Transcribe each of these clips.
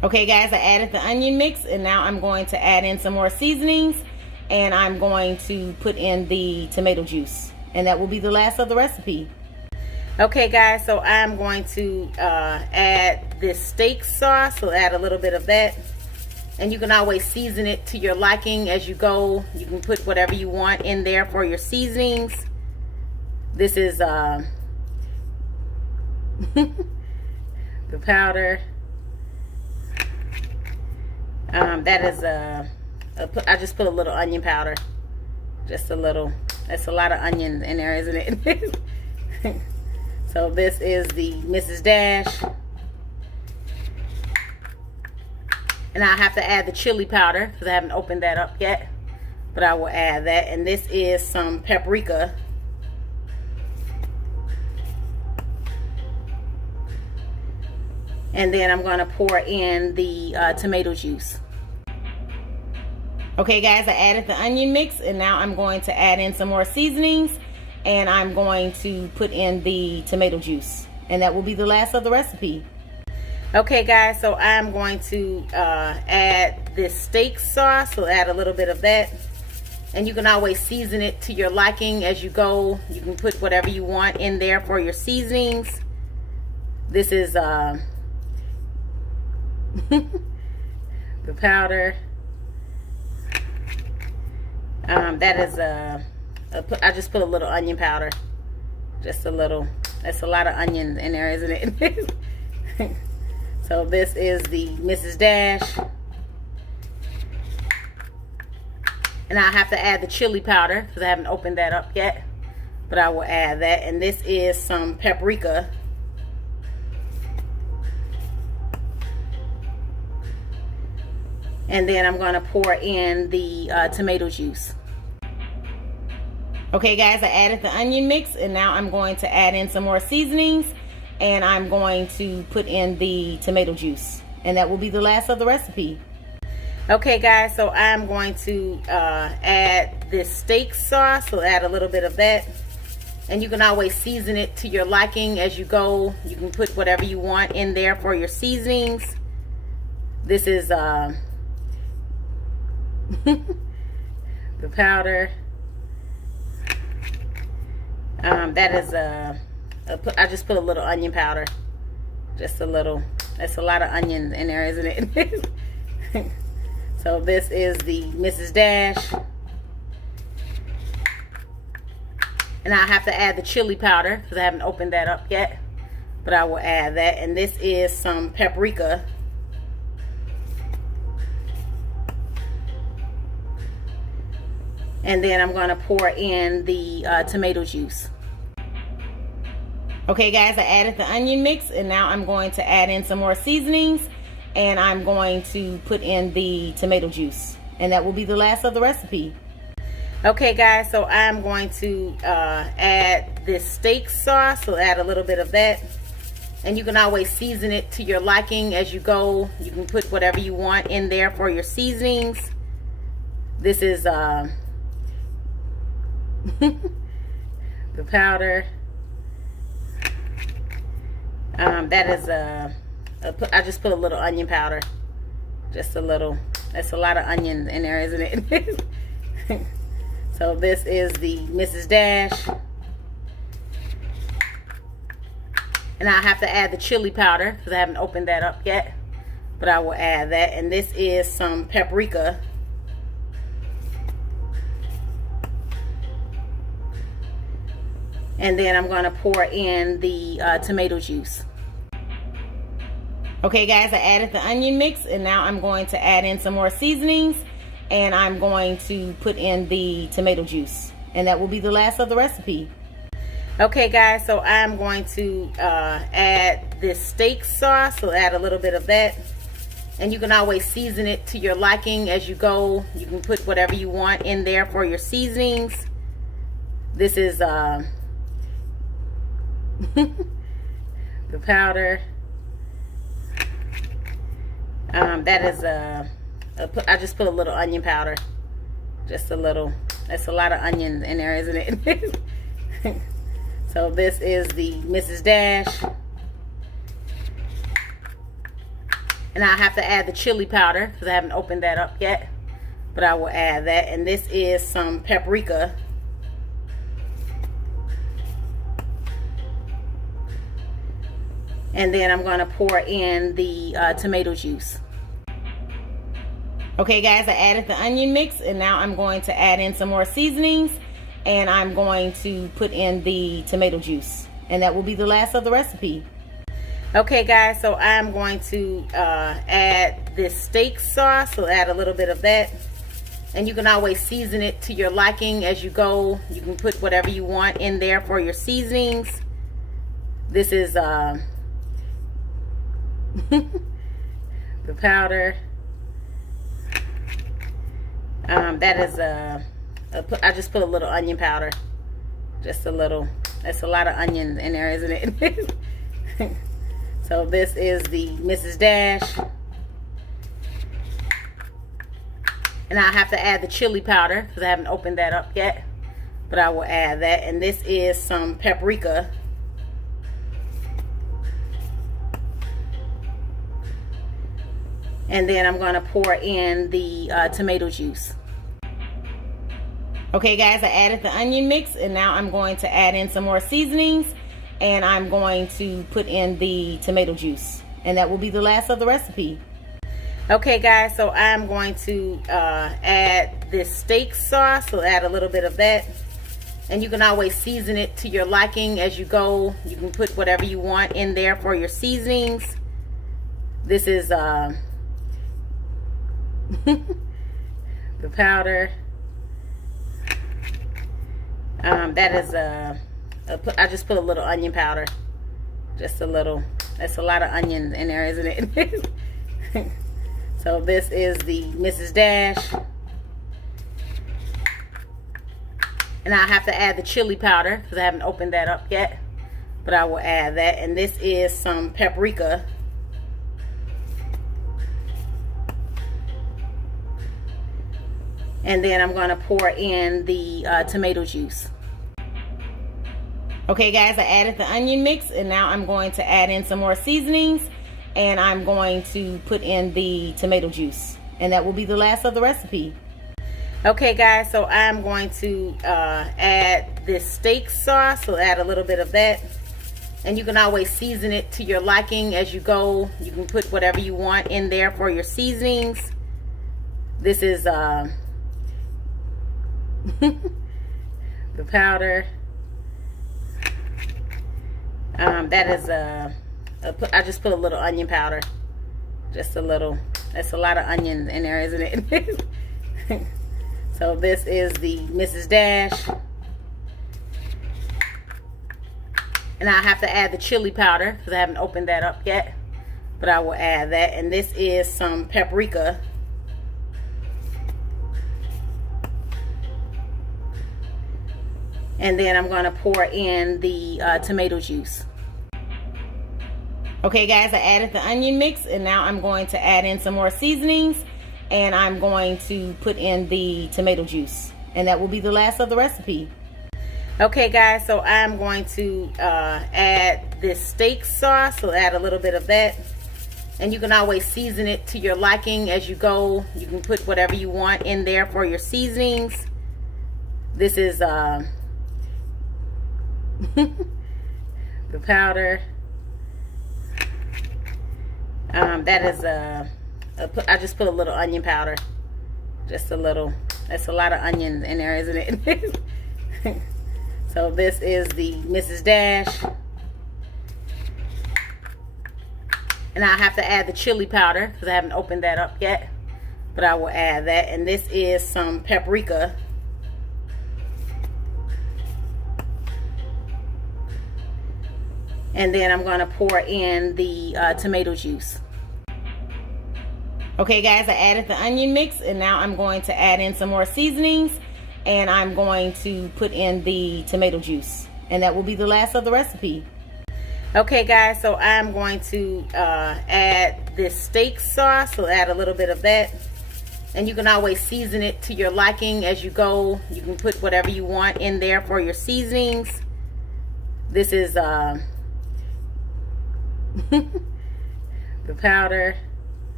Okay guys, I added the onion mix and now I'm going to add in some more seasonings and I'm going to put in the tomato juice, and that will be the last of the recipe. Okay guys, so I'm going to add this steak sauce, so add a little bit of that, and you can always season it to your liking as you go. You can put whatever you want in there for your seasonings. This is the powder. That is I just put a little onion powder, just a little. That's a lot of onions in there, isn't it? So this is the Mrs. Dash, and I have to add the chili powder because I haven't opened that up yet, but I will add that. And this is some paprika. And then I'm going to pour in the tomato juice. Okay guys, I added the onion mix and now I'm going to add in some more seasonings and I'm going to put in the tomato juice, and that will be the last of the recipe. Okay guys, so I'm going to add this steak sauce, so add a little bit of that, and you can always season it to your liking as you go. You can put whatever you want in there for your seasonings. This is the powder. That is I just put a little onion powder, just a little. That's a lot of onions in there, isn't it? So this is the Mrs. Dash, and I have to add the chili powder because I haven't opened that up yet, but I will add that. And this is some paprika. And then I'm going to pour in the tomato juice. Okay guys, I added the onion mix and now I'm going to add in some more seasonings and I'm going to put in the tomato juice, and that will be the last of the recipe. Okay guys, so I'm going to add this steak sauce, so add a little bit of that, and you can always season it to your liking as you go. You can put whatever you want in there for your seasonings. This is the powder. That is I just put a little onion powder, just a little. That's a lot of onions in there, isn't it? So this is the Mrs. Dash, and I have to add the chili powder because I haven't opened that up yet, but I will add that. And this is some paprika. And then I'm going to pour in the tomato juice. Okay guys, I added the onion mix and now I'm going to add in some more seasonings and I'm going to put in the tomato juice, and that will be the last of the recipe. Okay guys, so I'm going to add this steak sauce, so add a little bit of that, and you can always season it to your liking as you go. You can put whatever you want in there for your seasonings. This is the powder. That is I just put a little onion powder, just a little. That's a lot of onions in there, isn't it? So this is the Mrs. Dash, and I have to add the chili powder because I haven't opened that up yet, but I will add that. And this is some paprika. And then I'm going to pour in the tomato juice. Okay guys, I added the onion mix and now I'm going to add in some more seasonings and I'm going to put in the tomato juice, and that will be the last of the recipe. Okay guys, so I'm going to add this steak sauce, so add a little bit of that, and you can always season it to your liking as you go. You can put whatever you want in there for your seasonings. This is the powder. That is I just put a little onion powder, just a little. That's a lot of onions in there, isn't it? So this is the Mrs. Dash, And I have to add the chili powder because I haven't opened that up yet. But I will add that. And this is some paprika. And then I'm going to pour in the tomato juice. Okay guys, I added the onion mix, and now I'm going to add in some more seasonings, and I'm going to put in the tomato juice, and that will be the last of the recipe. Okay guys, so I'm going to add this steak sauce, so add a little bit of that. And you can always season it to your liking as you go. You can put whatever you want in there for your seasonings. This is the powder. That is I just put a little onion powder. Just a little. That's a lot of onions in there, isn't it? So this is the Mrs. Dash. And I have to add the chili powder because I haven't opened that up yet. But I will add that. And this is some paprika. And then I'm going to pour in the tomato juice. Okay guys, I added the onion mix, and now I'm going to add in some more seasonings, and I'm going to put in the tomato juice, and that will be the last of the recipe. Okay guys, so I'm going to add this steak sauce, so add a little bit of that. And you can always season it to your liking as you go. You can put whatever you want in there for your seasonings. This is the powder. That is I just put a little onion powder. Just a little. That's a lot of onions in there, isn't it? So this is the Mrs. Dash. And I have to add the chili powder because I haven't opened that up yet. But I will add that. And this is some paprika. And then I'm going to pour in the tomato juice. Okay guys, I added the onion mix, and now I'm going to add in some more seasonings, and I'm going to put in the tomato juice, and that will be the last of the recipe. Okay guys, so I'm going to add this steak sauce, so add a little bit of that. And you can always season it to your liking as you go. You can put whatever you want in there for your seasonings. This is the powder. That is I just put a little onion powder. Just a little. That's a lot of onions in there, isn't it? So this is the Mrs. Dash. And I have to add the chili powder because I haven't opened that up yet. But I will add that. And this is some paprika. And then I'm going to pour in the tomato juice. Okay guys, I added the onion mix, and now I'm going to add in some more seasonings, and I'm going to put in the tomato juice, and that will be the last of the recipe. Okay guys, so I'm going to add this steak sauce, so add a little bit of that. And you can always season it to your liking as you go. You can put whatever you want in there for your seasonings. This is the powder. That is I just put a little onion powder. Just a little. That's a lot of onions in there, isn't it? So this is the Mrs. Dash. And I have to add the chili powder because I haven't opened that up yet. But I will add that. And this is some paprika. And then I'm going to pour in the tomato juice. Okay guys, I added the onion mix, and now I'm going to add in some more seasonings, and I'm going to put in the tomato juice, and that will be the last of the recipe. Okay guys, so I'm going to add this steak sauce, so add a little bit of that. And you can always season it to your liking as you go. You can put whatever you want in there for your seasonings. This is the powder.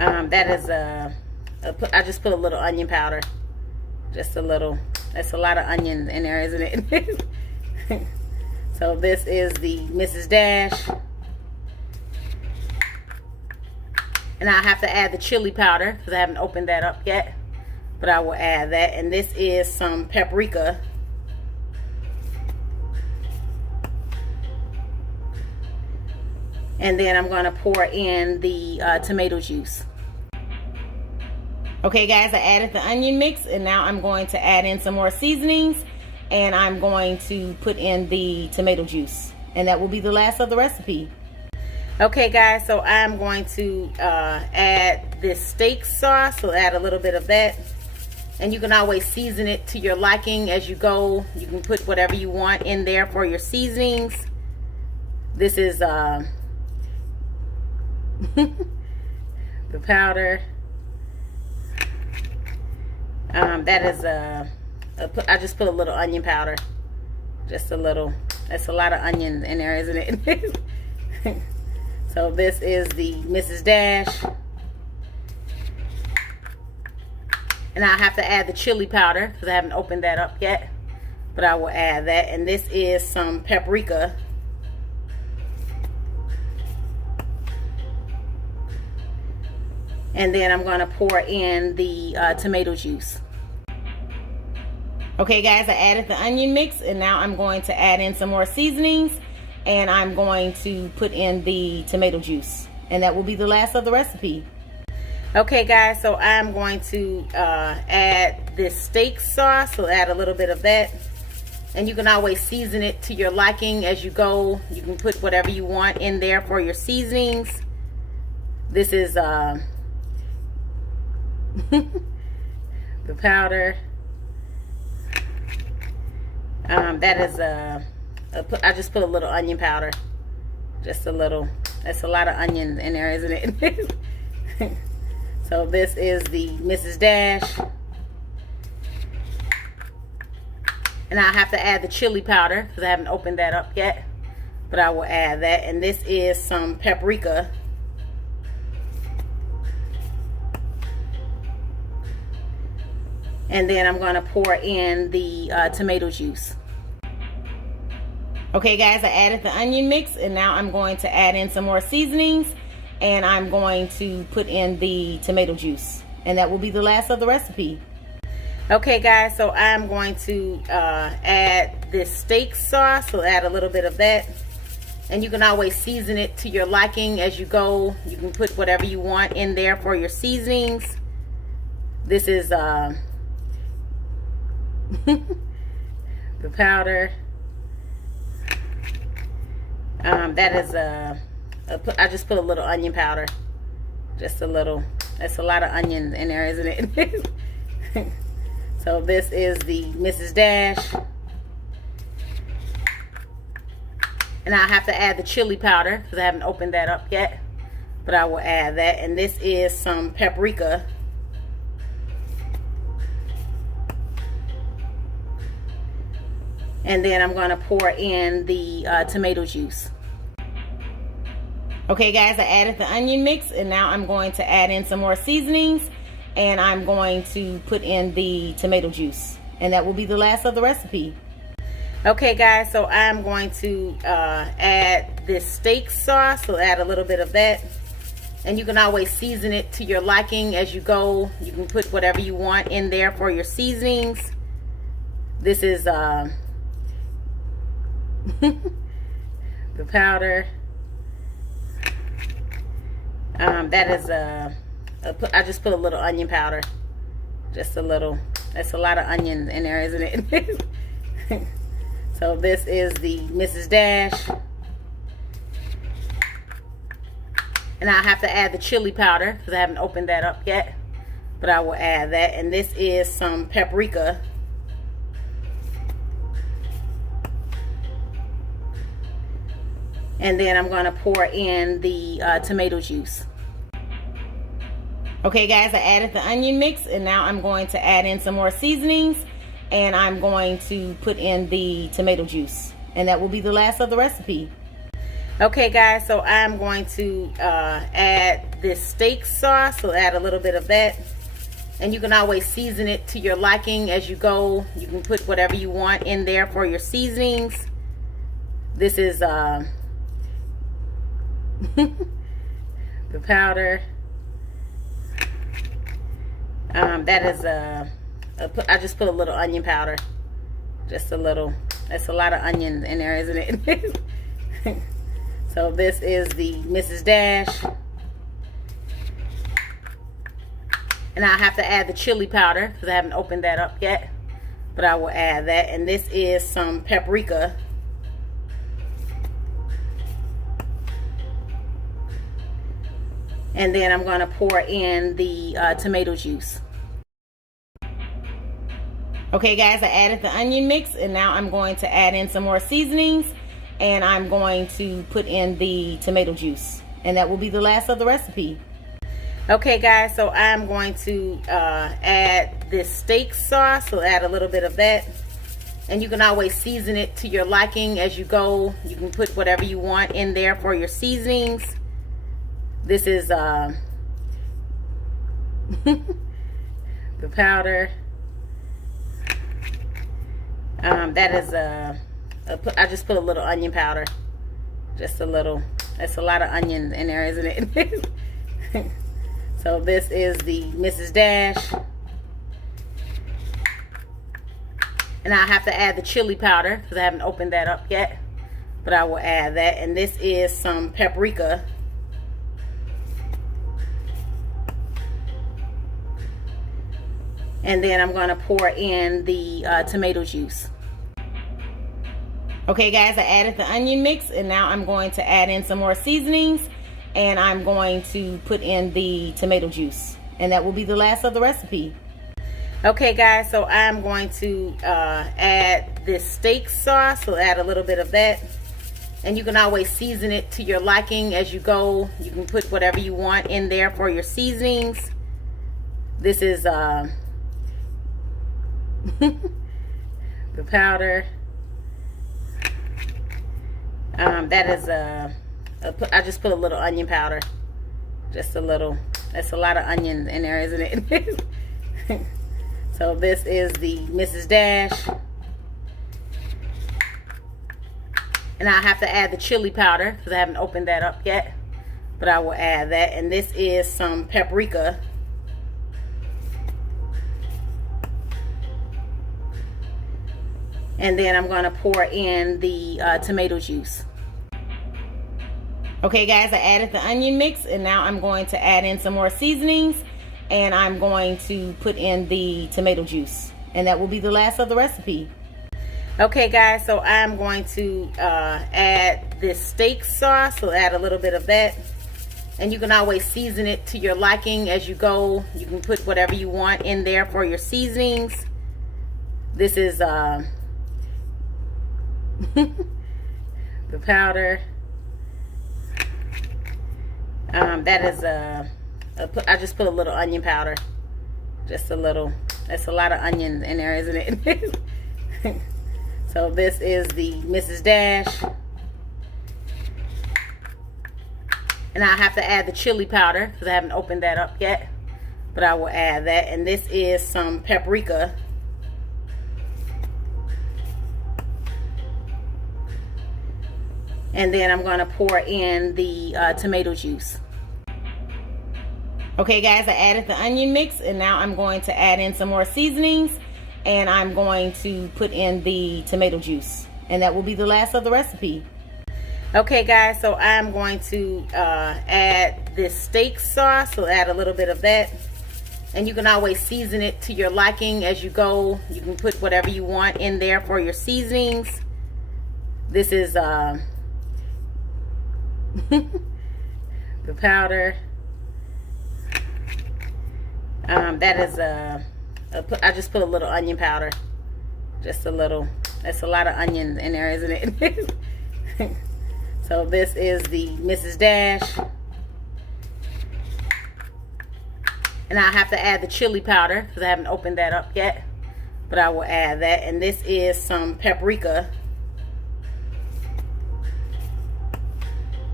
That is I just put a little onion powder, just a little. That's a lot of onions in there, isn't it? So this is the Mrs. Dash, and I have to add the chili powder because I haven't opened that up yet, but I will add that. And this is some paprika. And then I'm going to pour in the tomato juice. Okay guys, I added the onion mix, and now I'm going to add in some more seasonings, and I'm going to put in the tomato juice, and that will be the last of the recipe. Okay guys, so I'm going to add this steak sauce, so add a little bit of that. And you can always season it to your liking as you go. You can put whatever you want in there for your seasonings. This is the powder. That is I just put a little onion powder, just a little. That's a lot of onions in there, isn't it? So this is the Mrs. Dash, and I have to add the chili powder because I haven't opened that up yet, but I will add that. And this is some paprika. And then I'm going to pour in the tomato juice. Okay guys, I added the onion mix, and now I'm going to add in some more seasonings, and I'm going to put in the tomato juice, and that will be the last of the recipe. Okay guys, so I'm going to add this steak sauce, so add a little bit of that. And you can always season it to your liking as you go. You can put whatever you want in there for your seasonings. This is the powder. That is I just put a little onion powder, just a little. That's a lot of onions in there, isn't it? So this is the Mrs. Dash, and I have to add the chili powder because I haven't opened that up yet, but I will add that. And this is some paprika. And then I'm going to pour in the tomato juice. Okay guys, I added the onion mix, and now I'm going to add in some more seasonings, and I'm going to put in the tomato juice, and that will be the last of the recipe. Okay guys, so I'm going to add this steak sauce, so add a little bit of that. And you can always season it to your liking as you go. You can put whatever you want in there for your seasonings. This is the powder. That is I just put a little onion powder, just a little. That's a lot of onions in there, isn't it? So this is the Mrs. Dash, and I have to add the chili powder because I haven't opened that up yet, but I will add that. And this is some paprika. And then I'm going to pour in the tomato juice. Okay guys, I added the onion mix, and now I'm going to add in some more seasonings, and I'm going to put in the tomato juice, and that will be the last of the recipe. Okay guys, so I'm going to add this steak sauce, so add a little bit of that. And you can always season it to your liking as you go. You can put whatever you want in there for your seasonings. This is the powder. That is I just put a little onion powder, just a little. That's a lot of onions in there, isn't it? So this is the Mrs. Dash, and I have to add the chili powder because I haven't opened that up yet, but I will add that. And this is some paprika. And then I'm going to pour in the tomato juice. Okay guys, I added the onion mix, and now I'm going to add in some more seasonings, and I'm going to put in the tomato juice, and that will be the last of the recipe. Okay guys, so I'm going to add this steak sauce. So add a little bit of that. And you can always season it to your liking as you go. You can put whatever you want in there for your seasonings. This is the powder. That is I just put a little onion powder. Just a little. That's a lot of onions in there, isn't it? So this is the Mrs. Dash. And I have to add the chili powder because I haven't opened that up yet. But I will add that. And this is some paprika. And then I'm going to pour in the tomato juice. Okay guys, I added the onion mix and now I'm going to add in some more seasonings. And I'm going to put in the tomato juice. And that will be the last of the recipe. Okay guys, so I'm going to add this steak sauce. So add a little bit of that. And you can always season it to your liking as you go. You can put whatever you want in there for your seasonings. This is the powder. That is I just put a little onion powder. Just a little. That's a lot of onions in there, isn't it? So this is the Mrs. Dash. And I have to add the chili powder because I haven't opened that up yet. But I will add that. And this is some paprika. And then I'm going to pour in the tomato juice. Okay guys, I added the onion mix and now I'm going to add in some more seasonings. And I'm going to put in the tomato juice. And that will be the last of the recipe. Okay guys, so I'm going to add this steak sauce. So add a little bit of that. And you can always season it to your liking as you go. You can put whatever you want in there for your seasonings. This is the powder. That is I just put a little onion powder. Just a little. That's a lot of onions in there, isn't it? So this is the Mrs. Dash. And I have to add the chili powder because I haven't opened that up yet. But I will add that. And this is some paprika. And then I'm going to pour in the tomato juice. Okay guys, I added the onion mix and now I'm going to add in some more seasonings. And I'm going to put in the tomato juice. And that will be the last of the recipe. Okay guys, so I'm going to add this steak sauce. So add a little bit of that. And you can always season it to your liking as you go. You can put whatever you want in there for your seasonings. This is the powder. That is I just put a little onion powder. Just a little. That's a lot of onions in there, isn't it? So this is the Mrs. Dash. And I have to add the chili powder because I haven't opened that up yet. But I will add that. And this is some paprika. And then I'm going to pour in the tomato juice. Okay guys, I added the onion mix and now I'm going to add in some more seasonings. And I'm going to put in the tomato juice. And that will be the last of the recipe. Okay guys, so I'm going to add this steak sauce. So add a little bit of that. And you can always season it to your liking as you go. You can put whatever you want in there for your seasonings. This is the powder. That is I just put a little onion powder. Just a little. That's a lot of onions in there, isn't it? So this is the Mrs. Dash. And I have to add the chili powder because I haven't opened that up yet. But I will add that. And this is some paprika.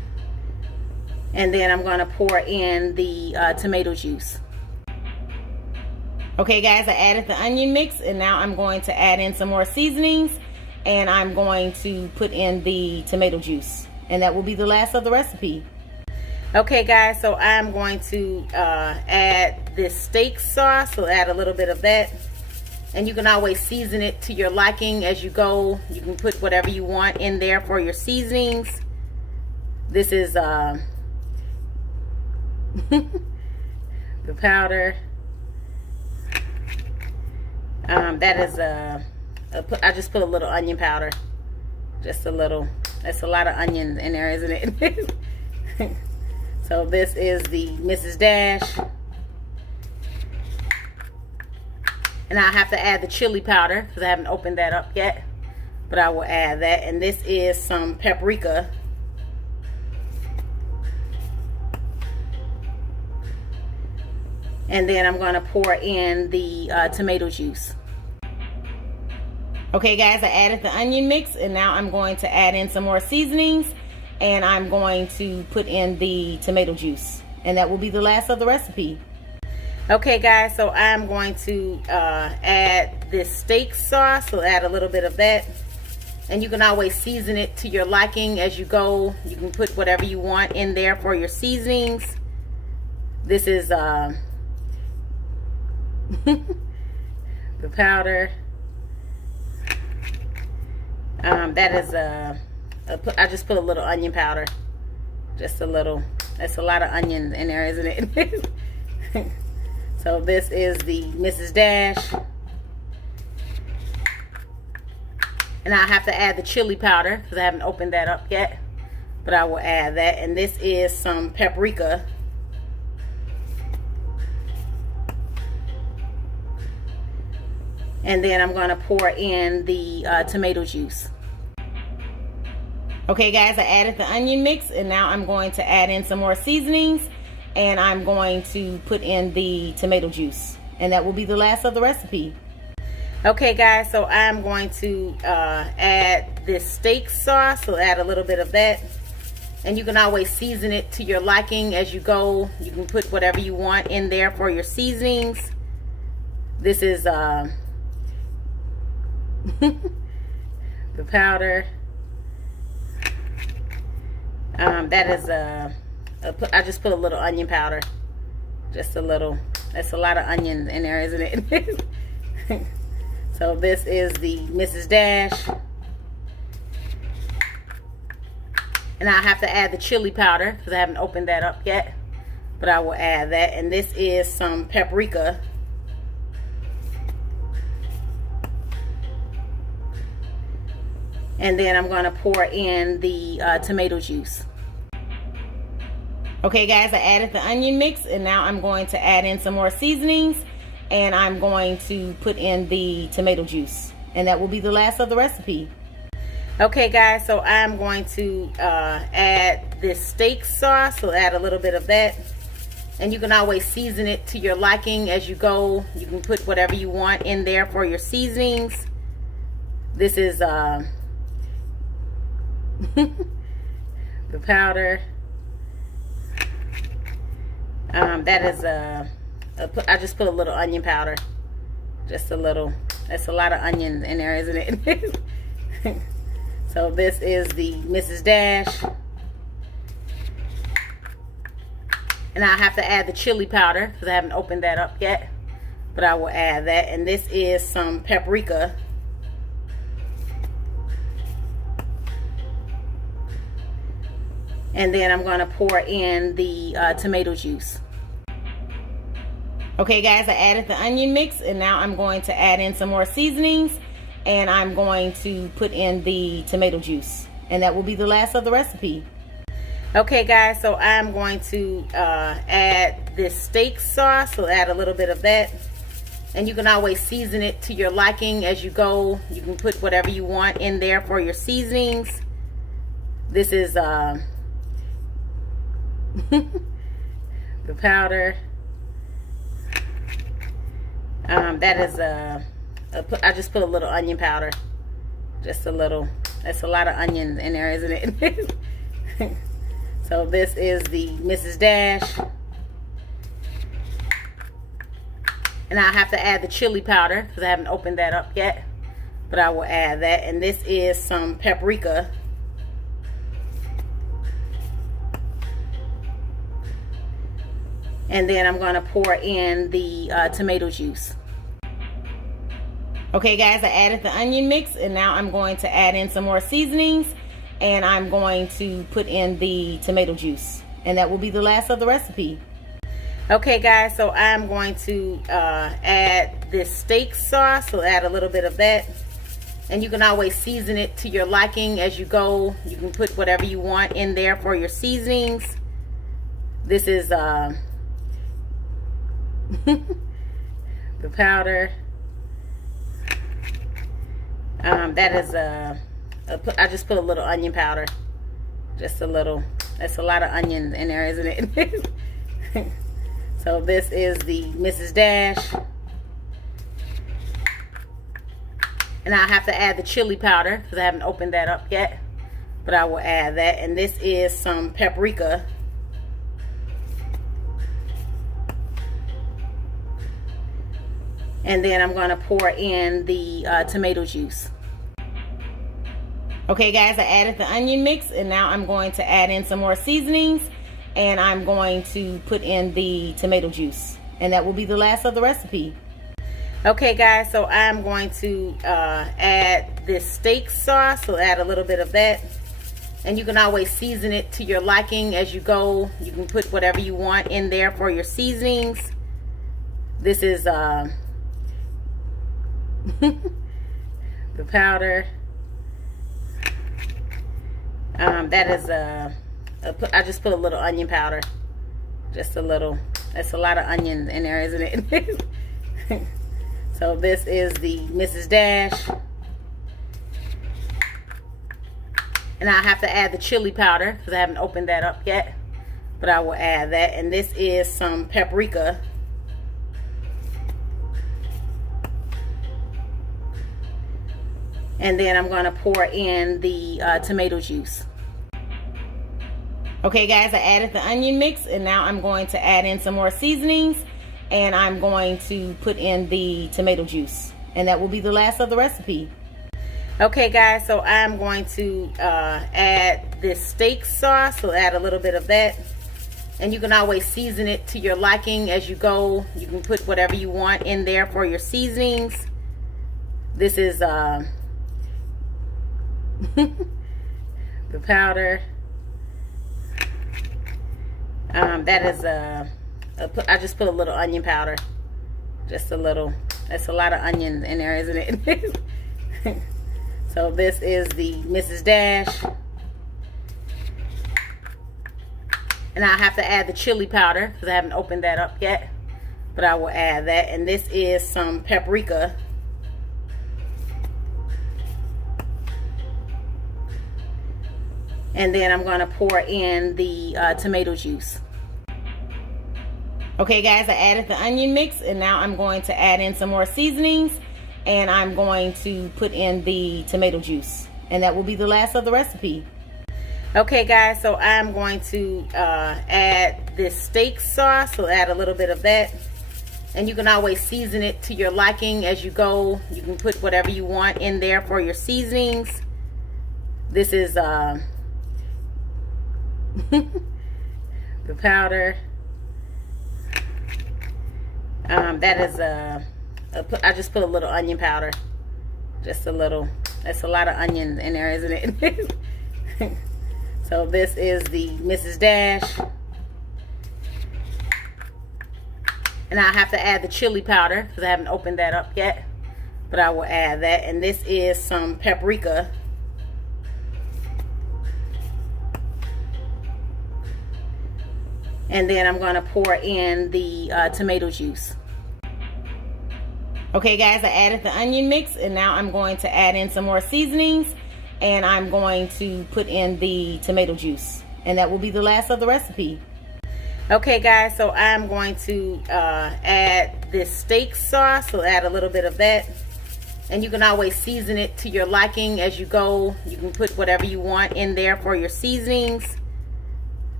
And then I'm going to pour in the tomato juice. Okay guys, I added the onion mix, and now I'm going to add in some more seasonings, and I'm going to put in the tomato juice, and that will be the last of the recipe. Okay guys, so I'm going to add this steak sauce, so add a little bit of that, and you can always season it to your liking as you go. You can put whatever you want in there for your seasonings. This is the powder. That is I just put a little onion powder, just a little. That's a lot of onions in there, isn't it? So this is the Mrs. Dash, and I have to add the chili powder because I haven't opened that up yet, but I will add that. And this is some paprika. And then I'm going to pour in the tomato juice. Okay guys, I added the onion mix, and now I'm going to add in some more seasonings, and I'm going to put in the tomato juice, and that will be the last of the recipe. Okay guys, so I'm going to add this steak sauce, so add a little bit of that, and you can always season it to your liking as you go. You can put whatever you want in there for your seasonings. This is the powder. That is I just put a little onion powder, just a little. That's a lot of onions in there, isn't it? So this is the Mrs. Dash, and I have to add the chili powder because I haven't opened that up yet, but I will add that. And this is some paprika. And then I'm going to pour in the tomato juice. Okay guys, I added the onion mix, and now I'm going to add in some more seasonings, and I'm going to put in the tomato juice, and that will be the last of the recipe. Okay guys, so I'm going to add this steak sauce, so add a little bit of that, and you can always season it to your liking as you go. You can put whatever you want in there for your seasonings. This is the powder. That is I just put a little onion powder, just a little. That's a lot of onions in there, isn't it? So this is the Mrs. Dash, and I have to add the chili powder because I haven't opened that up yet, but I will add that. And this is some paprika. And then I'm going to pour in the tomato juice. Okay guys, I added the onion mix, and now I'm going to add in some more seasonings, and I'm going to put in the tomato juice, and that will be the last of the recipe. Okay guys, so I'm going to add this steak sauce, so add a little bit of that, and you can always season it to your liking as you go. You can put whatever you want in there for your seasonings. This is the powder. That is I just put a little onion powder, just a little. That's a lot of onions in there, isn't it? So this is the Mrs. Dash, and I have to add the chili powder because I haven't opened that up yet, but I will add that. And this is some paprika. And then I'm going to pour in the tomato juice. Okay guys, I added the onion mix, and now I'm going to add in some more seasonings, and I'm going to put in the tomato juice, and that will be the last of the recipe. Okay guys, so I'm going to add this steak sauce, so add a little bit of that, and you can always season it to your liking as you go. You can put whatever you want in there for your seasonings. This is the powder. That is I just put a little onion powder, just a little. That's a lot of onions in there, isn't it? So this is the Mrs. Dash. And I have to add the chili powder because I haven't opened that up yet. But I will add that. And this is some paprika. And then I'm going to pour in the tomato juice. Okay guys, I added the onion mix, and now I'm going to add in some more seasonings, and I'm going to put in the tomato juice, and that will be the last of the recipe. Okay guys, so I'm going to add this steak sauce, so add a little bit of that. And you can always season it to your liking as you go. You can put whatever you want in there for your seasonings. This is the powder. That is I just put a little onion powder. Just a little. That's a lot of onions in there, isn't it? So this is the Mrs. Dash. And I have to add the chili powder because I haven't opened that up yet. But I will add that. And this is some paprika. And then I'm going to pour in the tomato juice. Okay guys, I added the onion mix, and now I'm going to add in some more seasonings, and I'm going to put in the tomato juice, and that will be the last of the recipe. Okay guys, so I'm going to add this steak sauce, so add a little bit of that. And you can always season it to your liking as you go. You can put whatever you want in there for your seasonings. This is the powder. That is I just put a little onion powder. Just a little. That's a lot of onions in there, isn't it? So this is the Mrs. Dash. And I have to add the chili powder because I haven't opened that up yet. But I will add that. And this is some paprika. And then I'm going to pour in the tomato juice. Okay guys, I added the onion mix, and now I'm going to add in some more seasonings, and I'm going to put in the tomato juice, and that will be the last of the recipe. Okay guys, so I'm going to add this steak sauce, so add a little bit of that. And you can always season it to your liking as you go. You can put whatever you want in there for your seasonings. This is the powder. That is I just put a little onion powder. Just a little. That's a lot of onions in there, isn't it? So this is the Mrs. Dash. And I have to add the chili powder because I haven't opened that up yet. But I will add that. And this is some paprika. And then I'm going to pour in the tomato juice. Okay guys, I added the onion mix, and now I'm going to add in some more seasonings, and I'm going to put in the tomato juice, and that will be the last of the recipe. Okay guys, so I'm going to add this steak sauce, so add a little bit of that. And you can always season it to your liking as you go. You can put whatever you want in there for your seasonings. This is the powder. That is I just put a little onion powder. Just a little. That's a lot of onions in there, isn't it? So this is the Mrs. Dash. And I have to add the chili powder because I haven't opened that up yet. But I will add that. And this is some paprika. And then I'm going to pour in the tomato juice. Okay guys, I added the onion mix, and now I'm going to add in some more seasonings, and I'm going to put in the tomato juice, and that will be the last of the recipe. Okay guys, so I'm going to add this steak sauce, so add a little bit of that. And you can always season it to your liking as you go. You can put whatever you want in there for your seasonings.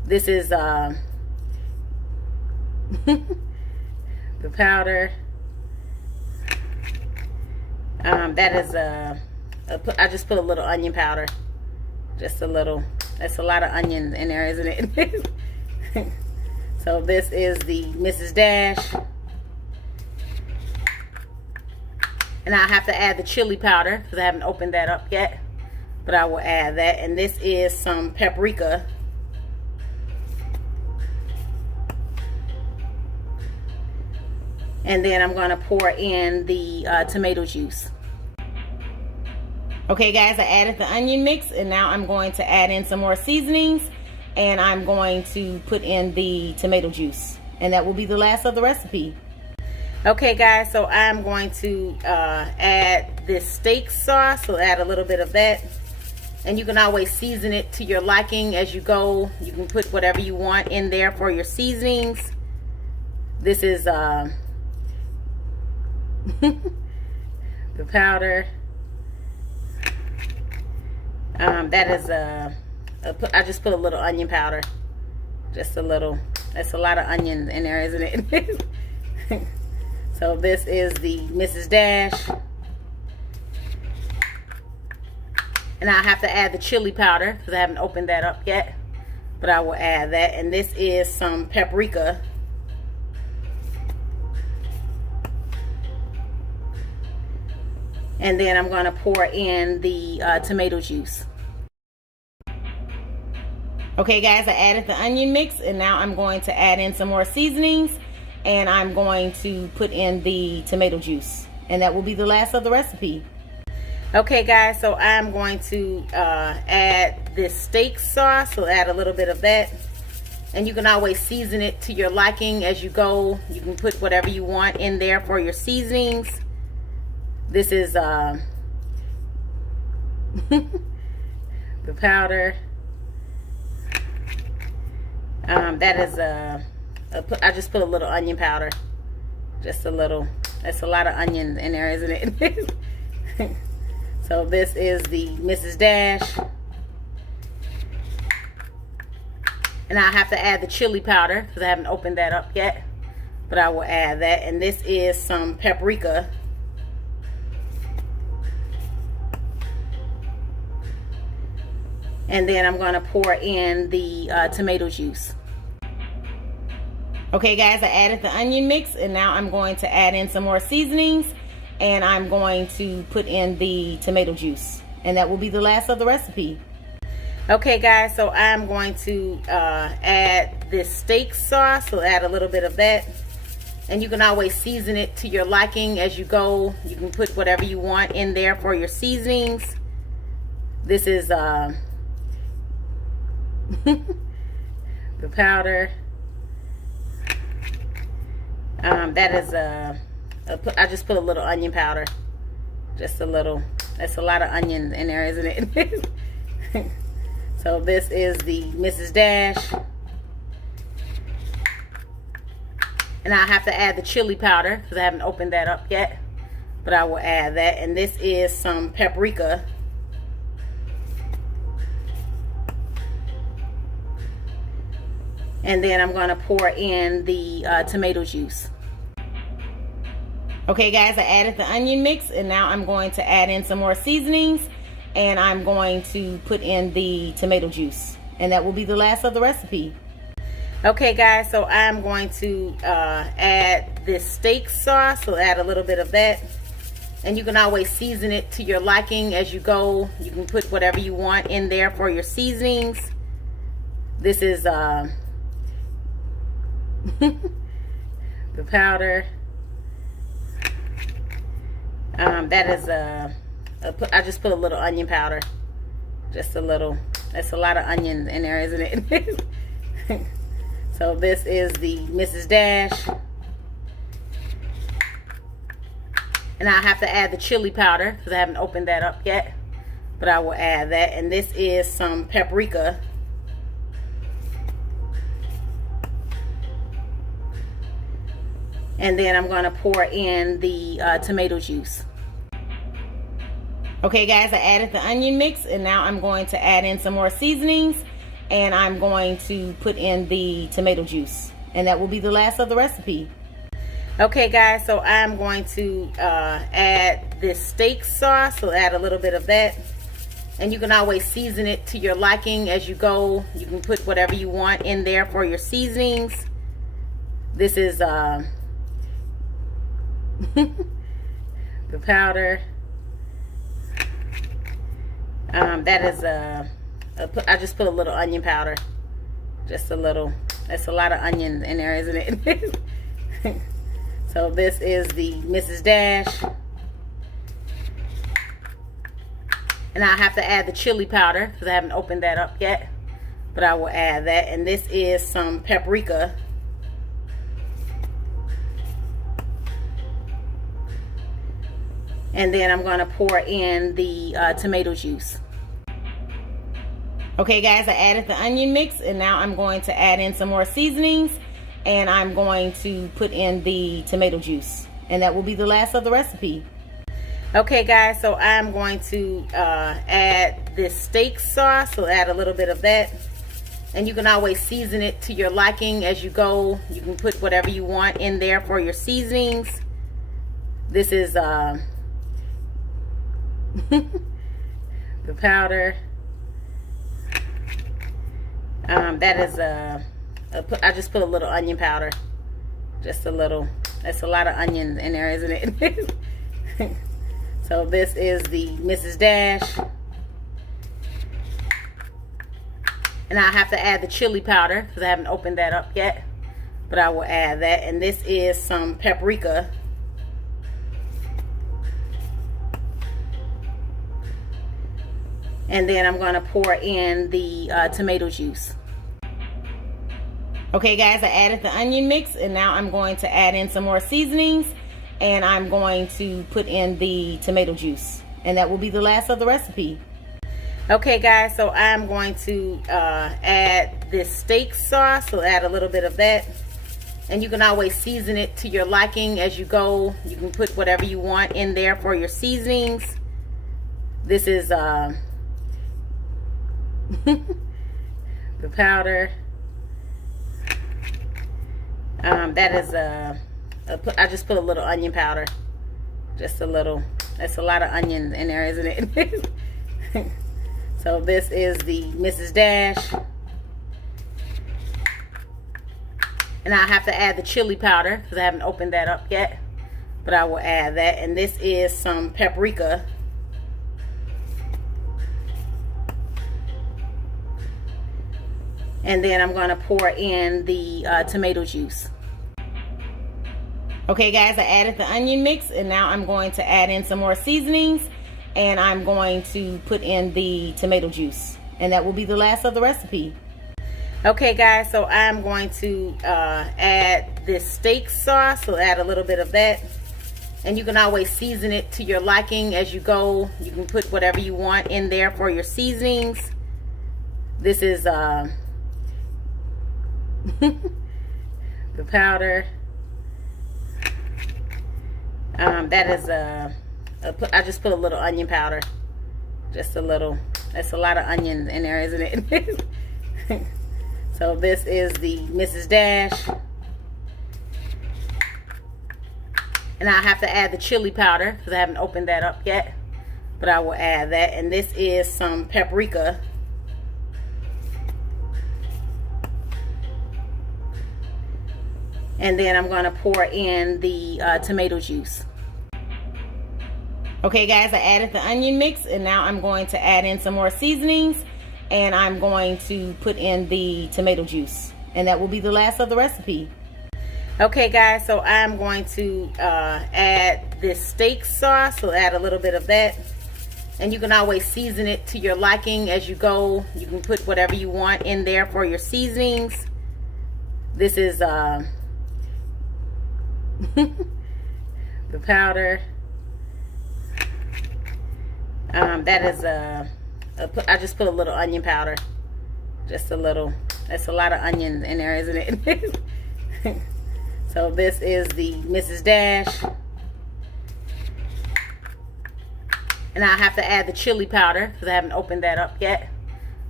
This is the powder. That is I just put a little onion powder, just a little. That's a lot of onions in there, isn't it? So this is the Mrs. Dash, and I have to add the chili powder because I haven't opened that up yet, but I will add that. And this is some paprika. And then I'm going to pour in the tomato juice. Okay guys, I added the onion mix, and now I'm going to add in some more seasonings, and I'm going to put in the tomato juice, and that will be the last of the recipe. Okay guys, so I'm going to add this steak sauce, so add a little bit of that, and you can always season it to your liking as you go. You can put whatever you want in there for your seasonings. This is the powder. That is I just put a little onion powder, just a little. That's a lot of onions in there, isn't it? So this is the Mrs. Dash, and I have to add the chili powder because I haven't opened that up yet, but I will add that. And this is some paprika. And then I'm going to pour in the tomato juice. Okay guys, I added the onion mix, and now I'm going to add in some more seasonings, and I'm going to put in the tomato juice, and that will be the last of the recipe. Okay guys, so I'm going to add this steak sauce, so add a little bit of that, and you can always season it to your liking as you go. You can put whatever you want in there for your seasonings. This is the powder. That is I just put a little onion powder, just a little. That's a lot of onions in there, isn't it? So this is the Mrs. Dash, and I have to add the chili powder because I haven't opened that up yet, but I will add that. And this is some paprika. And then I'm going to pour in the tomato juice. Okay guys, I added the onion mix, and now I'm going to add in some more seasonings, and I'm going to put in the tomato juice, and that will be the last of the recipe. Okay guys, so I'm going to add this steak sauce, so add a little bit of that, and you can always season it to your liking as you go. You can put whatever you want in there for your seasonings. This is the powder. That is I just put a little onion powder, just a little. That's a lot of onions in there, isn't it? So this is the Mrs. Dash, and I have to add the chili powder because I haven't opened that up yet, but I will add that. And this is some paprika. And then I'm going to pour in the tomato juice. Okay guys, I added the onion mix, and now I'm going to add in some more seasonings, and I'm going to put in the tomato juice, and that will be the last of the recipe. Okay guys, so I'm going to add this steak sauce, so add a little bit of that, and you can always season it to your liking as you go. You can put whatever you want in there for your seasonings. This is the powder. That is I just put a little onion powder, just a little. That's a lot of onions in there, isn't it? So this is the Mrs. Dash, and I have to add the chili powder because I haven't opened that up yet, but I will add that. And this is some paprika. And then I'm going to pour in the tomato juice. Okay guys, I added the onion mix, and now I'm going to add in some more seasonings, and I'm going to put in the tomato juice, and that will be the last of the recipe. Okay guys, so I'm going to add this steak sauce, so add a little bit of that, and you can always season it to your liking as you go. You can put whatever you want in there for your seasonings. This is the powder. That is I just put a little onion powder, just a little. That's a lot of onions in there, isn't it? So this is the Mrs. Dash, and I have to add the chili powder because I haven't opened that up yet, but I will add that. And this is some paprika. And then I'm going to pour in the tomato juice. Okay guys, I added the onion mix, and now I'm going to add in some more seasonings, and I'm going to put in the tomato juice, and that will be the last of the recipe. Okay guys, so I'm going to add this steak sauce, so add a little bit of that, and you can always season it to your liking as you go. You can put whatever you want in there for your seasonings. This is the powder. That is I just put a little onion powder, just a little. That's a lot of onions in there, isn't it? So this is the Mrs. Dash, and I have to add the chili powder because I haven't opened that up yet, but I will add that. And this is some paprika. And then I'm going to pour in the tomato juice. Okay guys, I added the onion mix, and now I'm going to add in some more seasonings, and I'm going to put in the tomato juice, and that will be the last of the recipe. Okay guys, so I'm going to add this steak sauce, so add a little bit of that, and you can always season it to your liking as you go. You can put whatever you want in there for your seasonings. This is the powder. That is I just put a little onion powder, just a little. That's a lot of onions in there, isn't it? So this is the Mrs. Dash, and I have to add the chili powder because I haven't opened that up yet, but I will add that. And this is some paprika. And then I'm going to pour in the tomato juice. Okay guys, I added the onion mix, and now I'm going to add in some more seasonings, and I'm going to put in the tomato juice, and that will be the last of the recipe. Okay guys, so I'm going to add this steak sauce, so add a little bit of that, and you can always season it to your liking as you go. You can put whatever you want in there for your seasonings. This is the powder. That is I just put a little onion powder, just a little. That's a lot of onions in there, isn't it? So this is the Mrs. Dash, and I have to add the chili powder because I haven't opened that up yet, but I will add that. And this is some paprika. And then I'm going to pour in the tomato juice. Okay guys, I added the onion mix, and now I'm going to add in some more seasonings, and I'm going to put in the tomato juice, and that will be the last of the recipe. Okay guys, so I'm going to add this steak sauce, so add a little bit of that, and you can always season it to your liking as you go. You can put whatever you want in there for your seasonings. This is the powder. That is I just put a little onion powder, just a little. That's a lot of onions in there, isn't it? So this is the Mrs. Dash, and I have to add the chili powder because I haven't opened that up yet,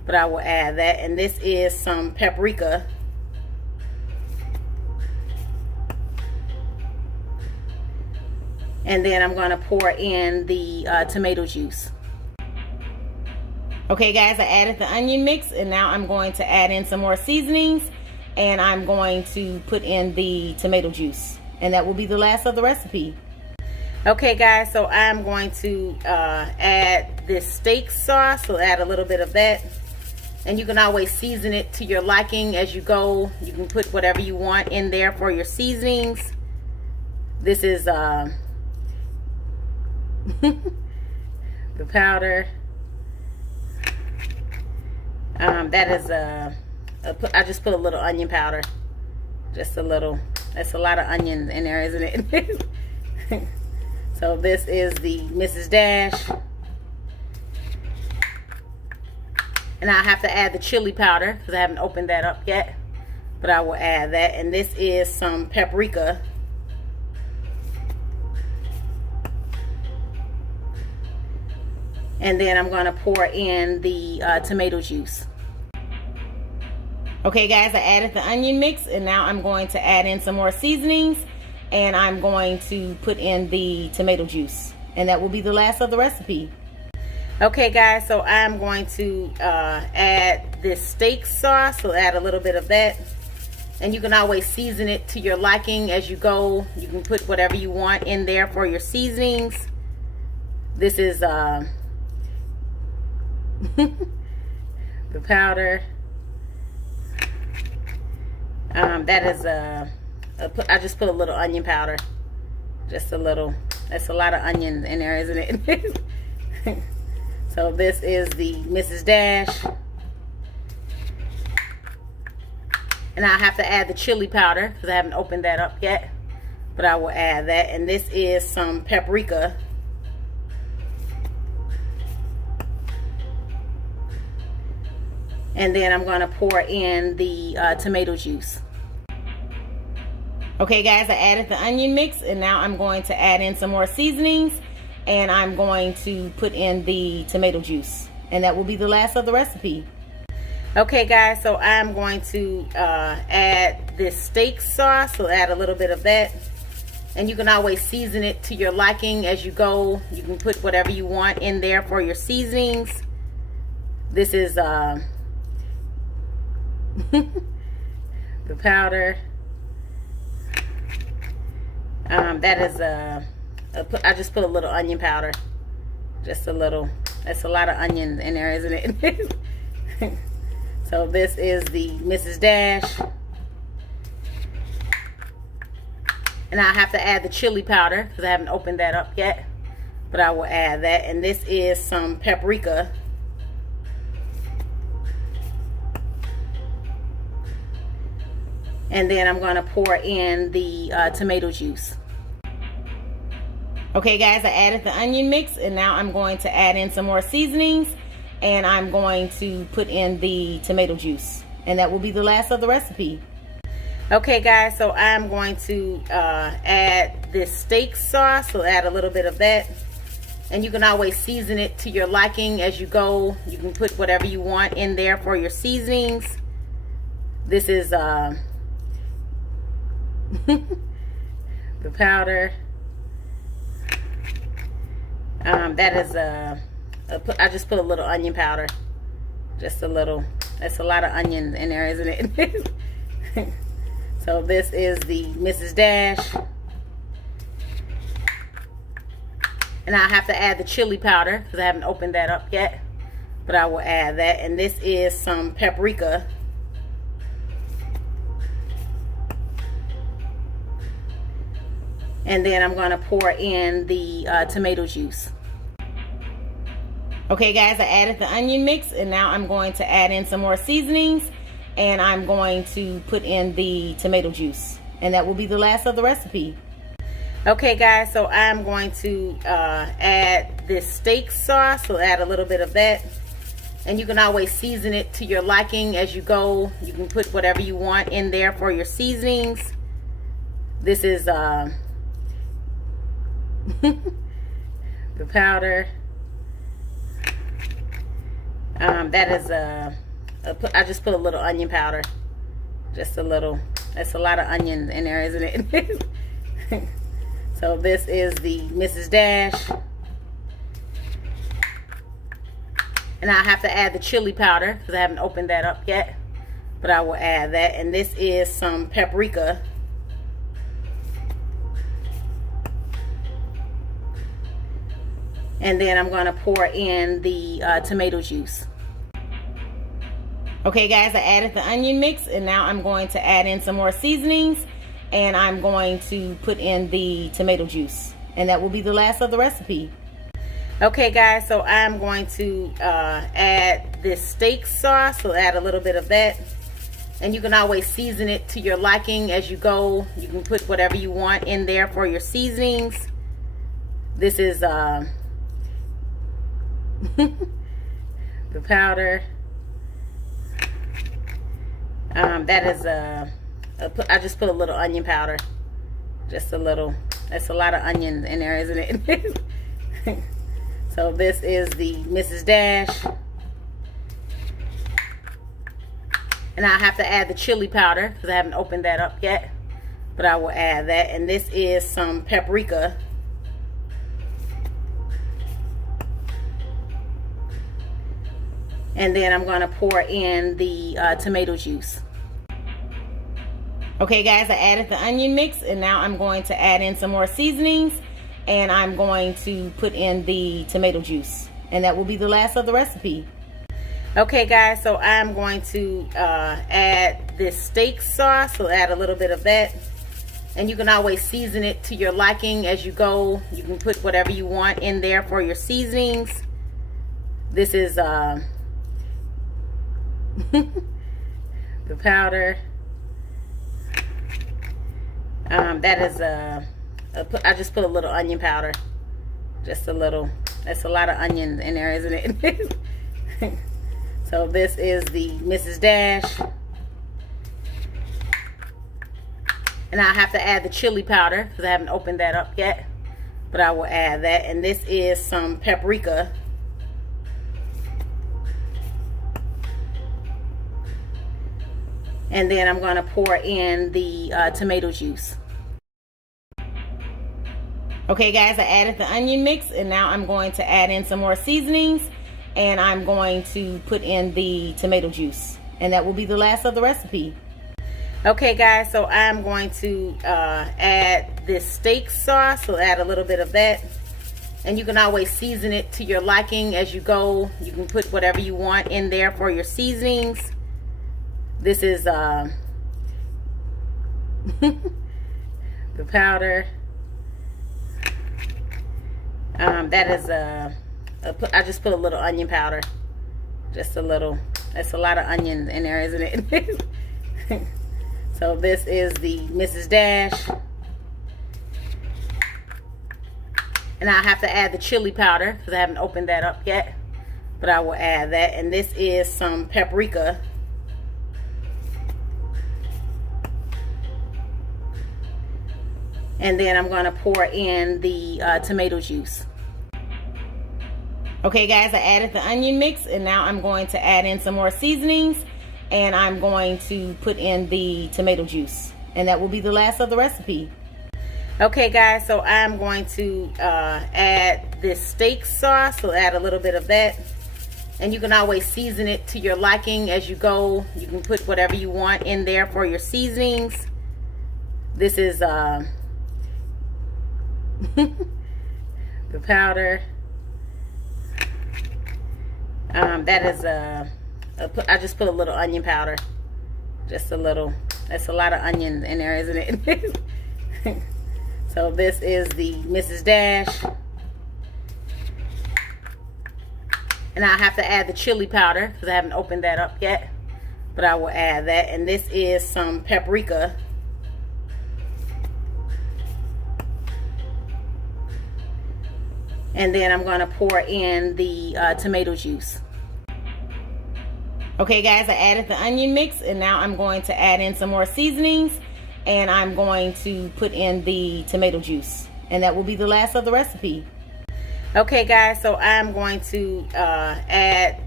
but I will add that. And this is some paprika. And then I'm going to pour in the tomato juice. Okay guys, I added the onion mix, and now I'm going to add in some more seasonings, and I'm going to put in the tomato juice, and that will be the last of the recipe. Okay guys, so I'm going to add this steak sauce, so add a little bit of that. And you can always season it to your liking as you go. You can put whatever you want in there for your seasonings. This is the powder. That is I just put a little onion powder. Just a little. That's a lot of onions in there, isn't it? So this is the Mrs. Dash. And I have to add the chili powder because I haven't opened that up yet. But I will add that. And this is some paprika. And then I'm going to pour in the tomato juice. Okay guys, I added the onion mix, and now I'm going to add in some more seasonings, and I'm going to put in the tomato juice, and that will be the last of the recipe. Okay guys, so I'm going to add this steak sauce, so add a little bit of that. And you can always season it to your liking as you go. You can put whatever you want in there for your seasonings. This is the powder. That is I just put a little onion powder. Just a little. That's a lot of onions in there, isn't it? So this is the Mrs. Dash. And I have to add the chili powder because I haven't opened that up yet. But I will add that. And this is some paprika. And then I'm going to pour in the tomato juice. Okay guys, I added the onion mix, and now I'm going to add in some more seasonings, and I'm going to put in the tomato juice, and that will be the last of the recipe. Okay guys, so I'm going to add this steak sauce, so add a little bit of that. And you can always season it to your liking as you go. You can put whatever you want in there for your seasonings. This is the powder. That is I just put a little onion powder. Just a little. That's a lot of onions in there, isn't it? So this is the Mrs. Dash. And I have to add the chili powder because I haven't opened that up yet. But I will add that. And this is some paprika. And then I'm going to pour in the tomato juice. Okay guys, I added the onion mix, and now I'm going to add in some more seasonings, and I'm going to put in the tomato juice, and that will be the last of the recipe. Okay guys, so I'm going to add this steak sauce, so add a little bit of that. And you can always season it to your liking as you go. You can put whatever you want in there for your seasonings. This is the powder. That is I just put a little onion powder. Just a little. That's a lot of onions in there, isn't it? So this is the Mrs. Dash. And I have to add the chili powder because I haven't opened that up yet. But I will add that. And this is some paprika. And then I'm going to pour in the tomato juice. Okay guys, I added the onion mix, and now I'm going to add in some more seasonings, and I'm going to put in the tomato juice, and that will be the last of the recipe. Okay guys, so I'm going to add this steak sauce, so add a little bit of that. And you can always season it to your liking as you go. You can put whatever you want in there for your seasonings. This is the powder. That is I just put a little onion powder, just a little. That's a lot of onion in there, isn't it? So this is the Mrs. Dash, and I have to add the chili powder because I haven't opened that up yet, but I will add that. And this is some paprika. And then I'm going to pour in the tomato juice. Okay guys, I added the onion mix, and now I'm going to add in some more seasonings, and I'm going to put in the tomato juice, and that will be the last of the recipe. Okay guys, so I'm going to add this steak sauce, so add a little bit of that, and you can always season it to your liking as you go. You can put whatever you want in there for your seasonings. This is the powder. That is I just put a little onion powder, just a little. That's a lot of onion in there, isn't it? So this is the Mrs. Dash, and I have to add the chili powder because I haven't opened that up yet, but I will add that. And this is some paprika. And then I'm going to pour in the tomato juice. Okay guys, I added the onion mix, and now I'm going to add in some more seasonings, and I'm going to put in the tomato juice, and that will be the last of the recipe. Okay guys, so I'm going to add this steak sauce, so add a little bit of that, and you can always season it to your liking as you go. You can put whatever you want in there for your seasonings. This is the powder. That is I just put a little onion powder, just a little. That's a lot of onion in there, isn't it? So this is the Mrs. Dash, and I have to add the chili powder because I haven't opened that up yet, but I will add that. And this is some paprika. And then I'm going to pour in the tomato juice. Okay guys, I added the onion mix, and now I'm going to add in some more seasonings, and I'm going to put in the tomato juice, and that will be the last of the recipe. Okay guys, so I'm going to add this steak sauce, so add a little bit of that, and you can always season it to your liking as you go. You can put whatever you want in there for your seasonings. This is the powder. That is I just put a little onion powder, just a little. That's a lot of onion in there, isn't it? So this is the Mrs. Dash, and I have to add the chili powder because I haven't opened that up yet, but I will add that. And this is some paprika. And then I'm going to pour in the tomato juice. Okay guys, I added the onion mix, and now I'm going to add in some more seasonings, and I'm going to put in the tomato juice, and that will be the last of the recipe. Okay guys, so I'm going to add this steak sauce, so add a little bit of that, and you can always season it to your liking as you go. You can put whatever you want in there for your seasonings. This is the powder. That is I just put a little onion powder, just a little. That's a lot of onion in there, isn't it? So this is the Mrs. Dash, and I have to add the chili powder because I haven't opened that up yet, but I will add that. And this is some paprika. And then I'm going to pour in the tomato juice. Okay guys, I added the onion mix, and now I'm going to add in some more seasonings, and I'm going to put in the tomato juice, and that will be the last of the recipe. Okay guys, so I'm going to add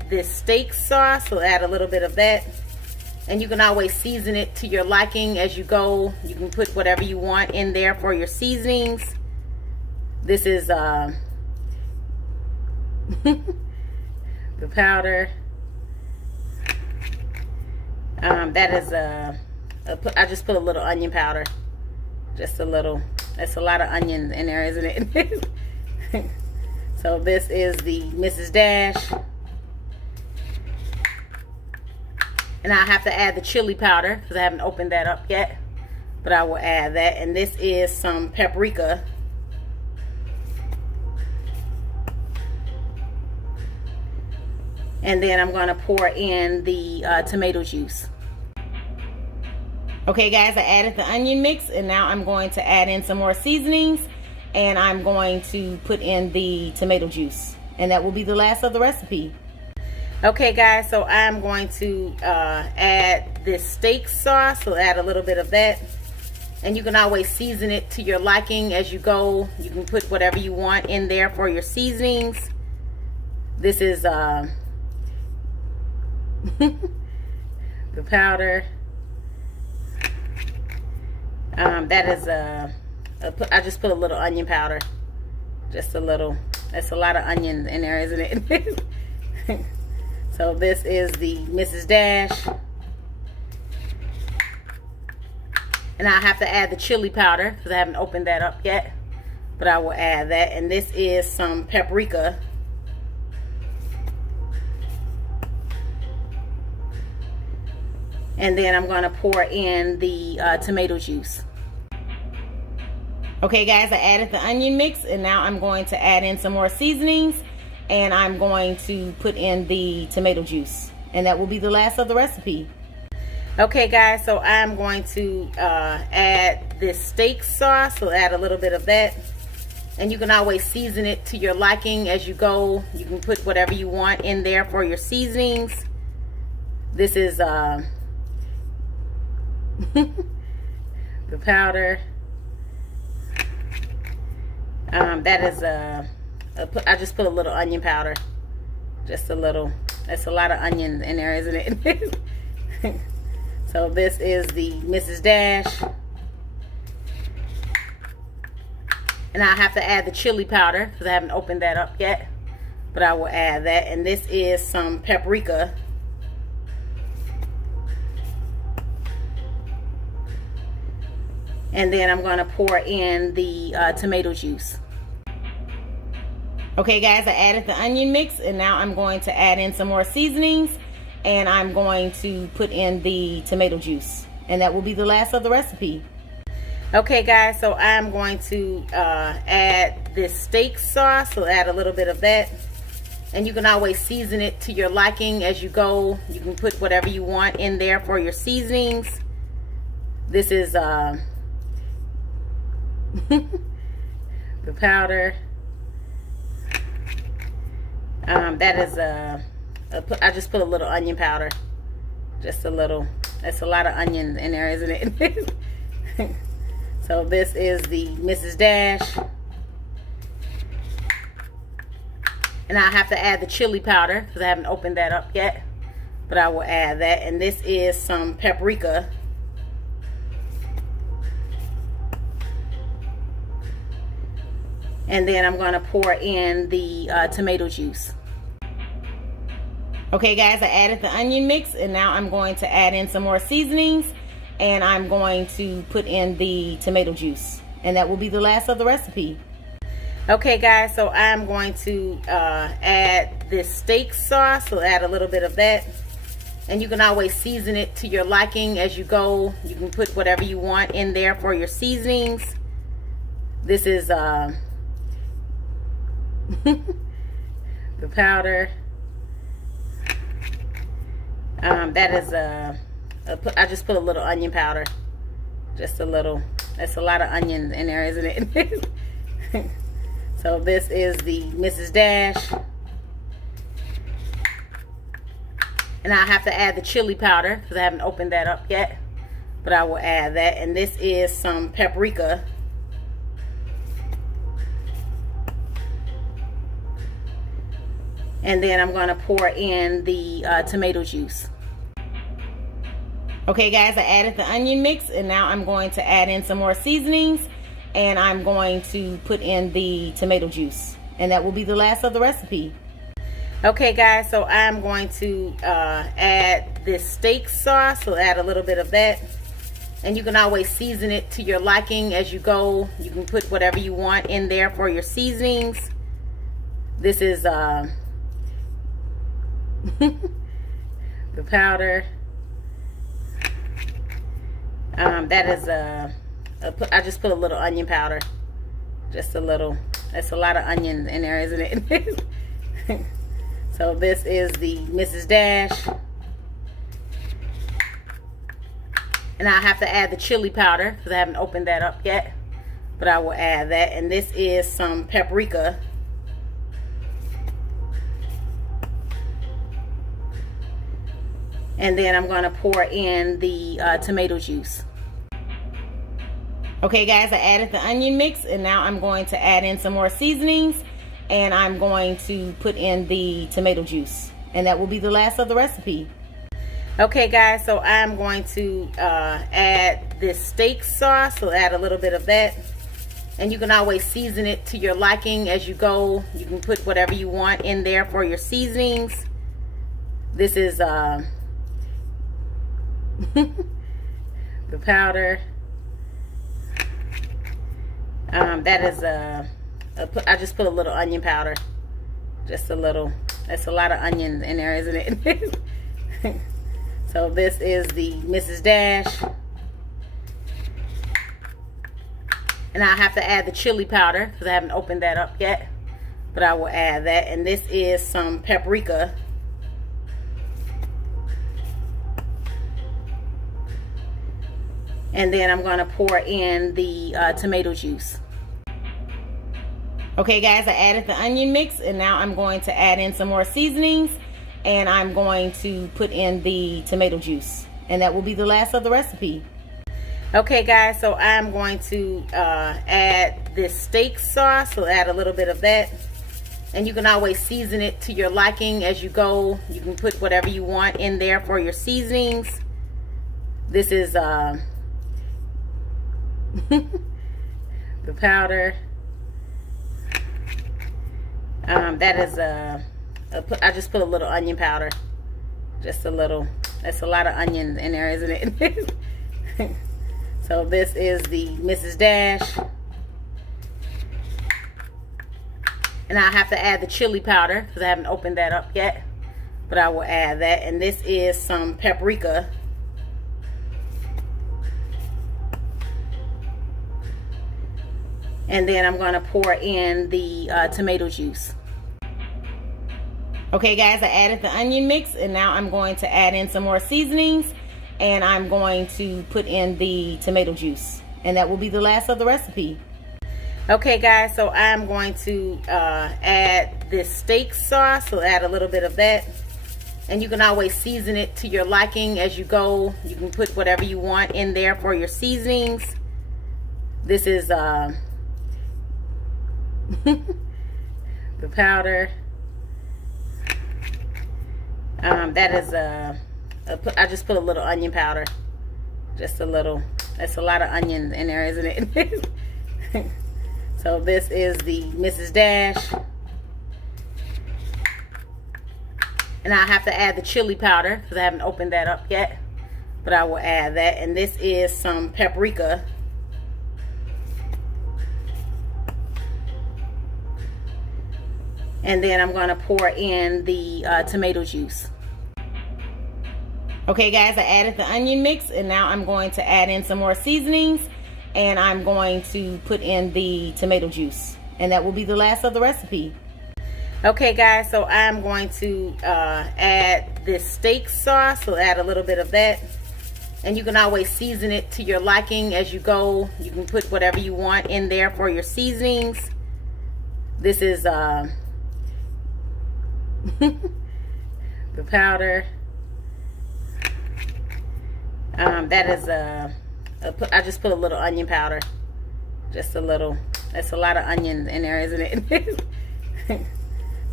this steak sauce, so add a little bit of that. And you can always season it to your liking as you go. You can put whatever you want in there for your seasonings. This is the powder. That is I just put a little onion powder. Just a little. That's a lot of onions in there, isn't it? So this is the Mrs. Dash. And I have to add the chili powder because I haven't opened that up yet. But I will add that. And this is some paprika. And then I'm going to pour in the tomato juice. Okay guys, I added the onion mix, and now I'm going to add in some more seasonings, and I'm going to put in the tomato juice, and that will be the last of the recipe. Okay guys, so I'm going to add this steak sauce, so add a little bit of that. And you can always season it to your liking as you go. You can put whatever you want in there for your seasonings. This is the powder. That is I just put a little onion powder. Just a little. That's a lot of onions in there, isn't it? So this is the Mrs. Dash. And I have to add the chili powder because I haven't opened that up yet. But I will add that. And this is some paprika. And then I'm going to pour in the tomato juice. Okay guys, I added the onion mix, and now I'm going to add in some more seasonings, and I'm going to put in the tomato juice, and that will be the last of the recipe. Okay guys, so I'm going to add this steak sauce, so add a little bit of that. And you can always season it to your liking as you go. You can put whatever you want in there for your seasonings. This is the powder. That is I just put a little onion powder. Just a little. That's a lot of onions in there, isn't it? So this is the Mrs. Dash. And I have to add the chili powder because I haven't opened that up yet. But I will add that. And this is some paprika. And then I'm going to pour in the tomato juice. Okay guys, I added the onion mix, and now I'm going to add in some more seasonings, and I'm going to put in the tomato juice, and that will be the last of the recipe. Okay guys, so I'm going to add this steak sauce, so add a little bit of that. And you can always season it to your liking as you go. You can put whatever you want in there for your seasonings. This is the powder. That is I just put a little onion powder. Just a little. That's a lot of onions in there, isn't it? So this is the Mrs. Dash. And I have to add the chili powder because I haven't opened that up yet. But I will add that. And this is some paprika. And then I'm going to pour in the tomato juice. Okay guys, I added the onion mix, and now I'm going to add in some more seasonings, and I'm going to put in the tomato juice, and that will be the last of the recipe. Okay guys, so I'm going to add this steak sauce, so add a little bit of that. And you can always season it to your liking as you go. You can put whatever you want in there for your seasonings. This is the powder. That is I just put a little onion powder. Just a little. That's a lot of onions in there, isn't it? So this is the Mrs. Dash. And I have to add the chili powder because I haven't opened that up yet. But I will add that. And this is some paprika. And then I'm going to pour in the tomato juice. Okay guys, I added the onion mix, and now I'm going to add in some more seasonings, and I'm going to put in the tomato juice, and that will be the last of the recipe. Okay guys, so I'm going to add this steak sauce, so add a little bit of that. And you can always season it to your liking as you go. You can put whatever you want in there for your seasonings. This is the powder. That is I just put a little onion powder. Just a little. That's a lot of onions in there, isn't it? So this is the Mrs. Dash. And I have to add the chili powder because I haven't opened that up yet. But I will add that. And this is some paprika. And then I'm going to pour in the tomato juice. Okay guys, I added the onion mix, and now I'm going to add in some more seasonings, and I'm going to put in the tomato juice, and that will be the last of the recipe. Okay guys, so I'm going to add this steak sauce, so add a little bit of that. And you can always season it to your liking as you go. You can put whatever you want in there for your seasonings. This is the powder. That is I just put a little onion powder. Just a little. That's a lot of onions in there, isn't it? So this is the Mrs. Dash. And I have to add the chili powder because I haven't opened that up yet. But I will add that. And this is some paprika. And then I'm going to pour in the tomato juice. Okay guys, I added the onion mix, and now I'm going to add in some more seasonings, and I'm going to put in the tomato juice, and that will be the last of the recipe. Okay guys, so I'm going to add this steak sauce, so add a little bit of that. And you can always season it to your liking as you go. You can put whatever you want in there for your seasonings. This is the powder. That is I just put a little onion powder. Just a little. That's a lot of onions in there, isn't it? So this is the Mrs. Dash. And I have to add the chili powder because I haven't opened that up yet. But I will add that. And this is some paprika. And then I'm going to pour in the tomato juice. Okay guys, I added the onion mix, and now I'm going to add in some more seasonings, and I'm going to put in the tomato juice, and that will be the last of the recipe. Okay guys, so I'm going to add this steak sauce, so add a little bit of that. And you can always season it to your liking as you go. You can put whatever you want in there for your seasonings. This is the powder. That is I just put a little onion powder. Just a little. That's a lot of onions in there, isn't it? So this is the Mrs. Dash. And I have to add the chili powder because I haven't opened that up yet. But I will add that. And this is some paprika. And then I'm going to pour in the tomato juice. Okay guys, I added the onion mix, and now I'm going to add in some more seasonings, and I'm going to put in the tomato juice, and that will be the last of the recipe. Okay guys, so I'm going to add this steak sauce, so add a little bit of that. And you can always season it to your liking as you go. You can put whatever you want in there for your seasonings. This is the powder. That is I just put a little onion powder. Just a little. That's a lot of onions in there, isn't it?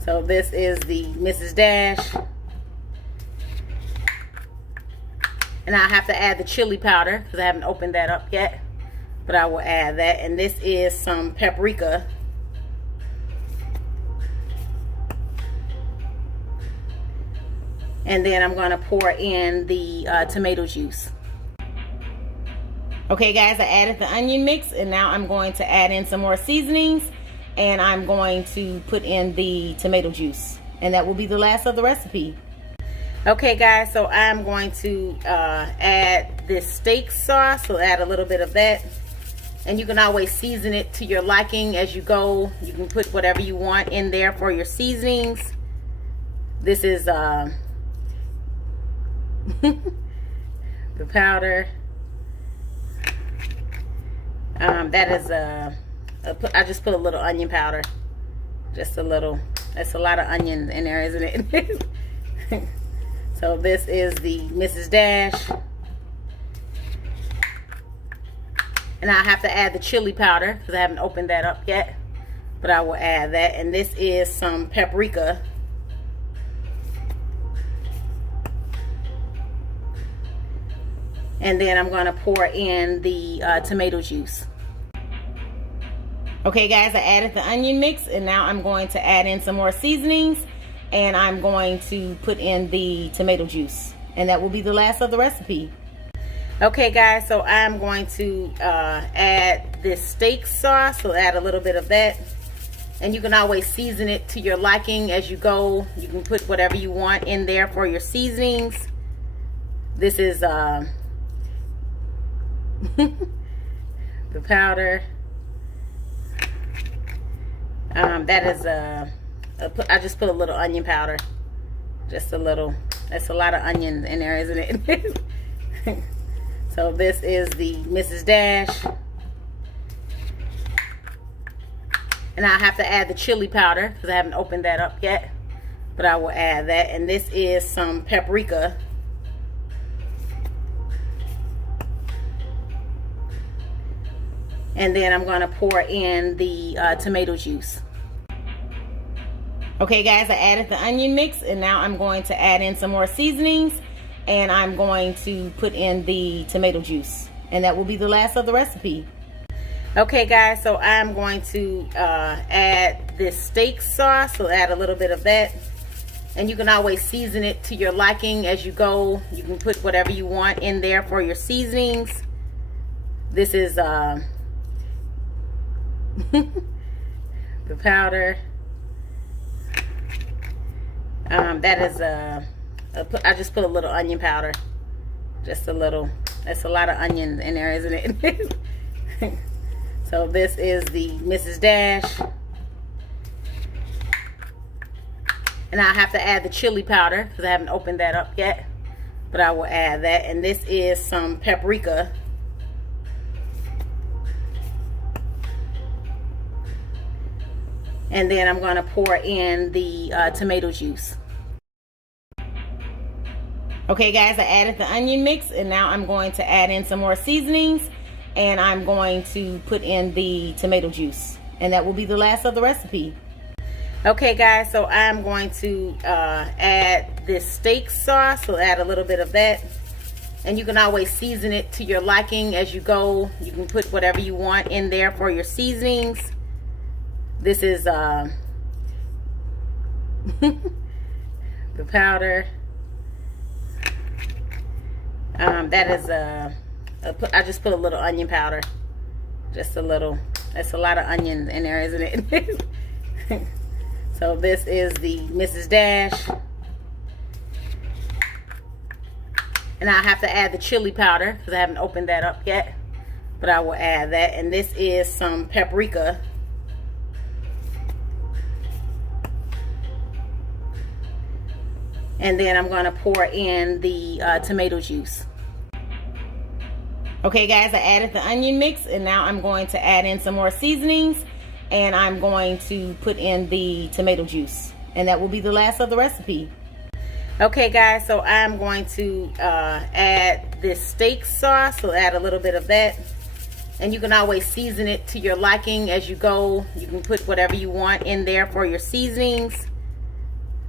So this is the Mrs. Dash. And I have to add the chili powder because I haven't opened that up yet. But I will add that. And this is some paprika. And then I'm going to pour in the tomato juice. Okay guys, I added the onion mix and now I'm going to add in some more seasonings. And I'm going to put in the tomato juice. And that will be the last of the recipe. Okay guys, so I'm going to add this steak sauce. So add a little bit of that. And you can always season it to your liking as you go. You can put whatever you want in there for your seasonings. This is the powder. That is I just put a little onion powder. Just a little. That's a lot of onion in there, isn't it? So this is the Mrs. Dash. And I have to add the chili powder because I haven't opened that up yet. But I will add that. And this is some paprika. And then I'm going to pour in the tomato juice. Okay guys, I added the onion mix and now I'm going to add in some more seasonings. And I'm going to put in the tomato juice. And that will be the last of the recipe. Okay guys, so I'm going to add this steak sauce. So add a little bit of that. And you can always season it to your liking as you go. You can put whatever you want in there for your seasonings. This is the powder. That is I just put a little onion powder. Just a little. That's a lot of onion in there, isn't it? So this is the Mrs. Dash. And I have to add the chili powder because I haven't opened that up yet. But I will add that. And this is some paprika. And then I'm going to pour in the tomato juice. Okay guys, I added the onion mix and now I'm going to add in some more seasonings. And I'm going to put in the tomato juice. And that will be the last of the recipe. Okay guys, so I'm going to add this steak sauce. So add a little bit of that. And you can always season it to your liking as you go. You can put whatever you want in there for your seasonings. This is the powder. That is I just put a little onion powder. Just a little. That's a lot of onion in there, isn't it? So this is the Mrs. Dash. And I have to add the chili powder because I haven't opened that up yet. But I will add that. And this is some paprika. And then I'm going to pour in the tomato juice. Okay guys, I added the onion mix and now I'm going to add in some more seasonings. And I'm going to put in the tomato juice. And that will be the last of the recipe. Okay guys, so I'm going to add this steak sauce. So add a little bit of that. And you can always season it to your liking as you go. You can put whatever you want in there for your seasonings. This is the powder. That is I just put a little onion powder. Just a little. That's a lot of onion in there, isn't it? So this is the Mrs. Dash. And I have to add the chili powder because I haven't opened that up yet. But I will add that. And this is some paprika. And then I'm going to pour in the tomato juice. Okay guys, I added the onion mix and now I'm going to add in some more seasonings. And I'm going to put in the tomato juice. And that will be the last of the recipe. Okay guys, so I'm going to add this steak sauce. So add a little bit of that. And you can always season it to your liking as you go. You can put whatever you want in there for your seasonings.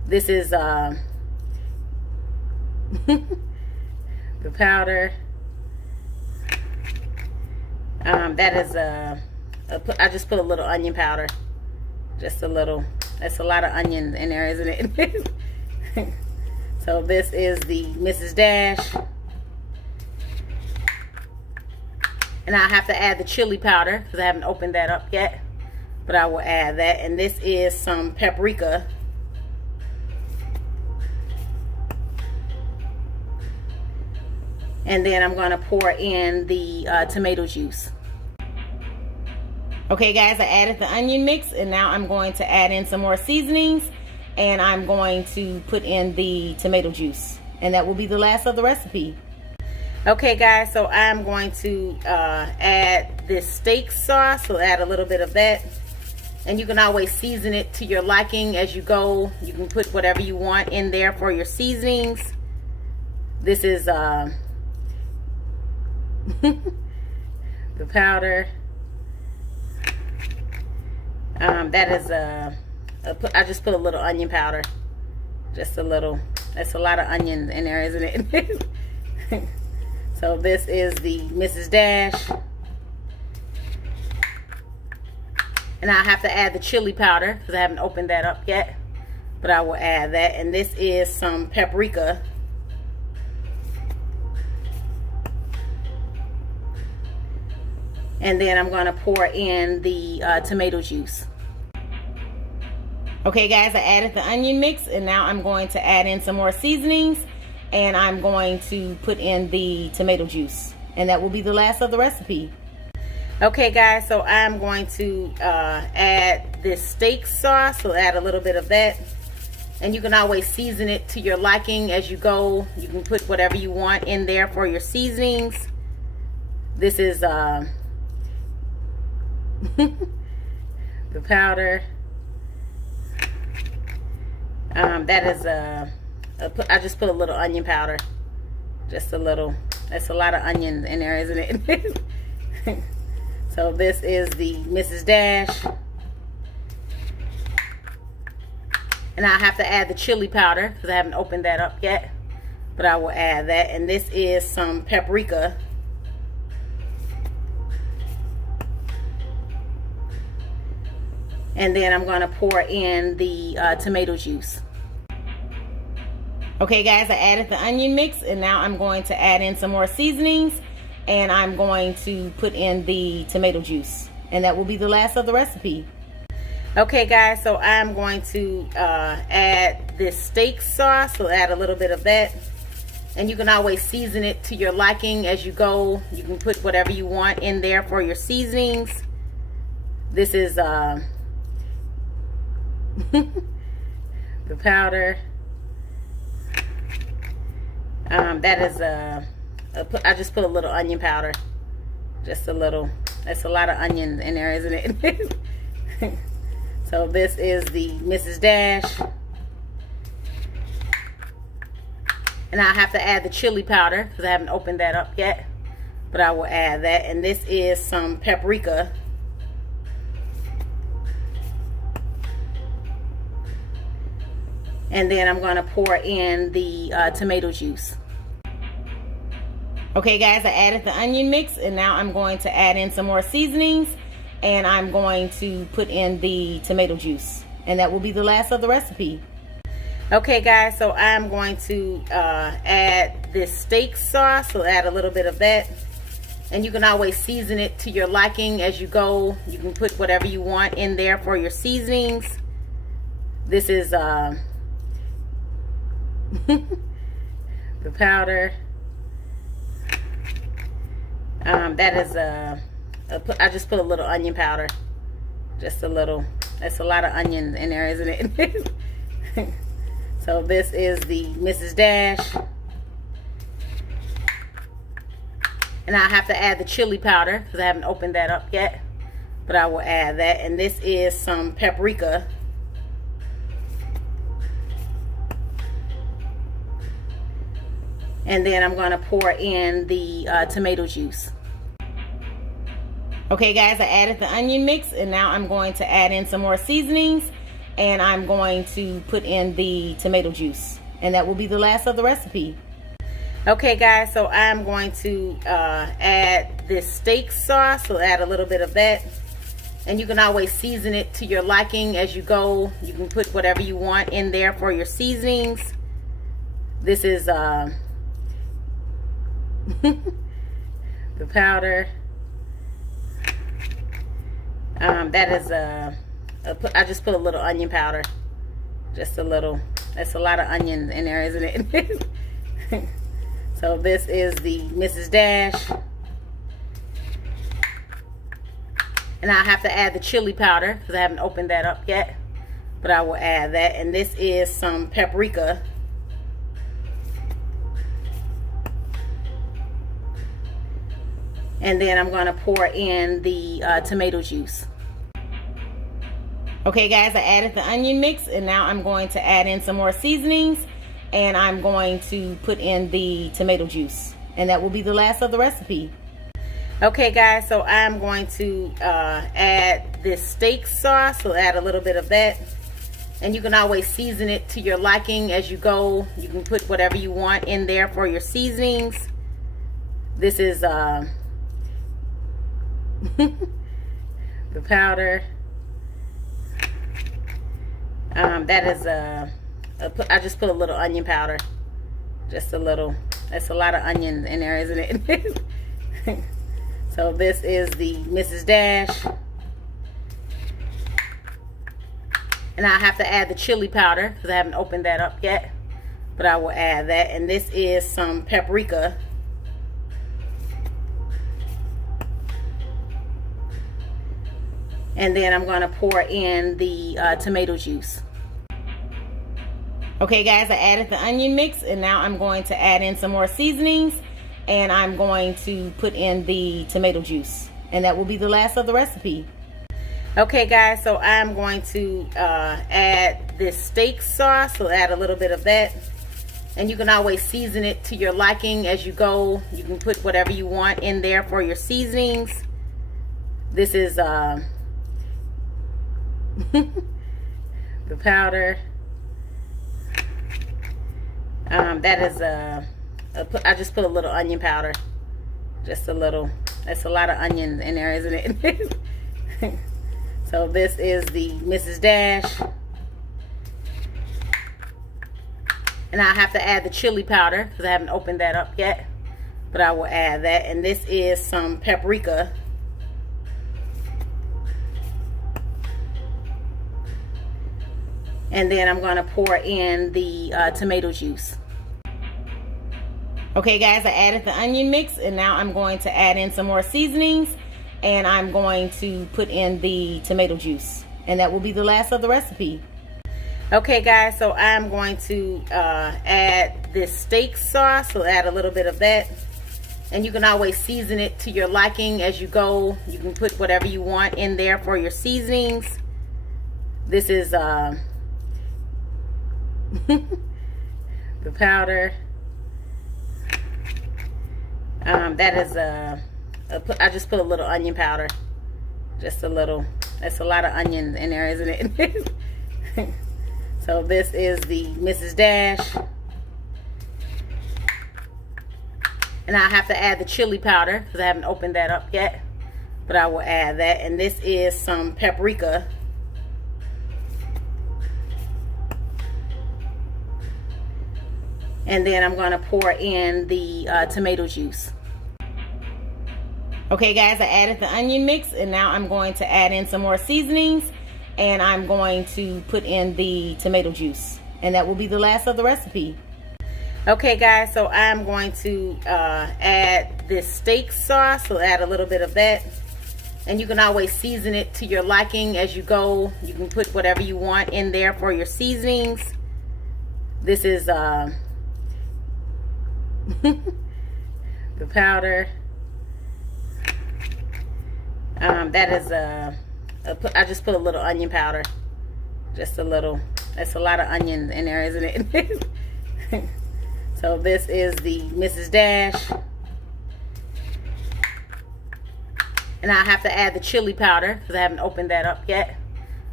This is the powder. That is I just put a little onion powder, just a little. That's a lot of onion in there, isn't it? So this is the Mrs. Dash, and I have to add the chili powder because I haven't opened that up yet, but I will add that. And this is some paprika. And then I'm going to pour in the tomato juice. Okay guys, I added the onion mix, and now I'm going to add in some more seasonings, and I'm going to put in the tomato juice, and that will be the last of the recipe. Okay guys, so I'm going to add this steak sauce, so add a little bit of that, and you can always season it to your liking as you go. You can put whatever you want in there for your seasonings. This is the powder. That is I just put a little onion powder, just a little. That's a lot of onion in there, isn't it? So this is the Mrs. Dash, and I have to add the chili powder because I haven't opened that up yet, but I will add that. And this is some paprika. And then I'm going to pour in the tomato juice. Okay guys, I added the onion mix, and now I'm going to add in some more seasonings, and I'm going to put in the tomato juice, and that will be the last of the recipe. Okay guys, so I'm going to add this steak sauce, so add a little bit of that, and you can always season it to your liking as you go. You can put whatever you want in there for your seasonings. This is the powder. That is I just put a little onion powder, just a little. That's a lot of onion in there, isn't it? So this is the Mrs. Dash, and I have to add the chili powder because I haven't opened that up yet, but I will add that. And this is some paprika. And then I'm going to pour in the tomato juice. Okay guys, I added the onion mix, and now I'm going to add in some more seasonings, and I'm going to put in the tomato juice, and that will be the last of the recipe. Okay guys, so I'm going to add this steak sauce, so add a little bit of that, and you can always season it to your liking as you go. You can put whatever you want in there for your seasonings. This is the powder. That is I just put a little onion powder, just a little. That's a lot of onion in there, isn't it? So this is the Mrs. Dash, and I have to add the chili powder because I haven't opened that up yet, but I will add that. And this is some paprika. And then I'm going to pour in the tomato juice. Okay guys, I added the onion mix, and now I'm going to add in some more seasonings, and I'm going to put in the tomato juice, and that will be the last of the recipe. Okay guys, so I'm going to add this steak sauce, so add a little bit of that, and you can always season it to your liking as you go. You can put whatever you want in there for your seasonings. This is the powder. That is I just put a little onion powder, just a little. That's a lot of onion in there, isn't it? So this is the Mrs. Dash, and I have to add the chili powder because I haven't opened that up yet, but I will add that. And this is some paprika. And then I'm going to pour in the tomato juice. Okay guys, I added the onion mix, and now I'm going to add in some more seasonings, and I'm going to put in the tomato juice, and that will be the last of the recipe. Okay guys, so I'm going to add this steak sauce, so add a little bit of that, and you can always season it to your liking as you go. You can put whatever you want in there for your seasonings. This is the powder. That is I just put a little onion powder, just a little. That's a lot of onions in there, isn't it? So this is the Mrs. Dash, and I have to add the chili powder because I haven't opened that up yet, but I will add that. And this is some paprika. And then I'm going to pour in the tomato juice. Okay guys, I added the onion mix, and now I'm going to add in some more seasonings, and I'm going to put in the tomato juice, and that will be the last of the recipe. Okay guys, so I'm going to add this steak sauce, so add a little bit of that, and you can always season it to your liking as you go. You can put whatever you want in there for your seasonings. This is the powder. That is I just put a little onion powder, just a little. That's a lot of onions in there, isn't it? So this is the Mrs. Dash, and I have to add the chili powder because I haven't opened that up yet, but I will add that. And this is some paprika. And then I'm going to pour in the tomato juice. Okay guys, I added the onion mix, and now I'm going to add in some more seasonings, and I'm going to put in the tomato juice, and that will be the last of the recipe. Okay guys, so I'm going to add this steak sauce, so add a little bit of that, and you can always season it to your liking as you go. You can put whatever you want in there for your seasonings. This is the powder. That is I just put a little onion powder, just a little. That's a lot of onions in there, isn't it? So this is the Mrs. Dash, and I have to add the chili powder because I haven't opened that up yet, but I will add that. And this is some paprika. And then I'm going to pour in the tomato juice. Okay guys, I added the onion mix, and now I'm going to add in some more seasonings, and I'm going to put in the tomato juice, and that will be the last of the recipe. Okay guys, so I'm going to add this steak sauce, so add a little bit of that, and you can always season it to your liking as you go. You can put whatever you want in there for your seasonings. This is the powder. That is I just put a little onion powder, just a little. That's a lot of onions in there, isn't it? So this is the Mrs. Dash, and I have to add the chili powder because I haven't opened that up yet, but I will add that. And this is some paprika. And then I'm going to pour in the tomato juice. Okay guys, I added the onion mix, and now I'm going to add in some more seasonings, and I'm going to put in the tomato juice, and that will be the last of the recipe. Okay guys, so I'm going to add this steak sauce, so add a little bit of that, and you can always season it to your liking as you go. You can put whatever you want in there for your seasonings. This is the powder. That is I just put a little onion powder, just a little. That's a lot of onions in there, isn't it? So this is the Mrs. Dash, and I have to add the chili powder because I haven't opened that up yet,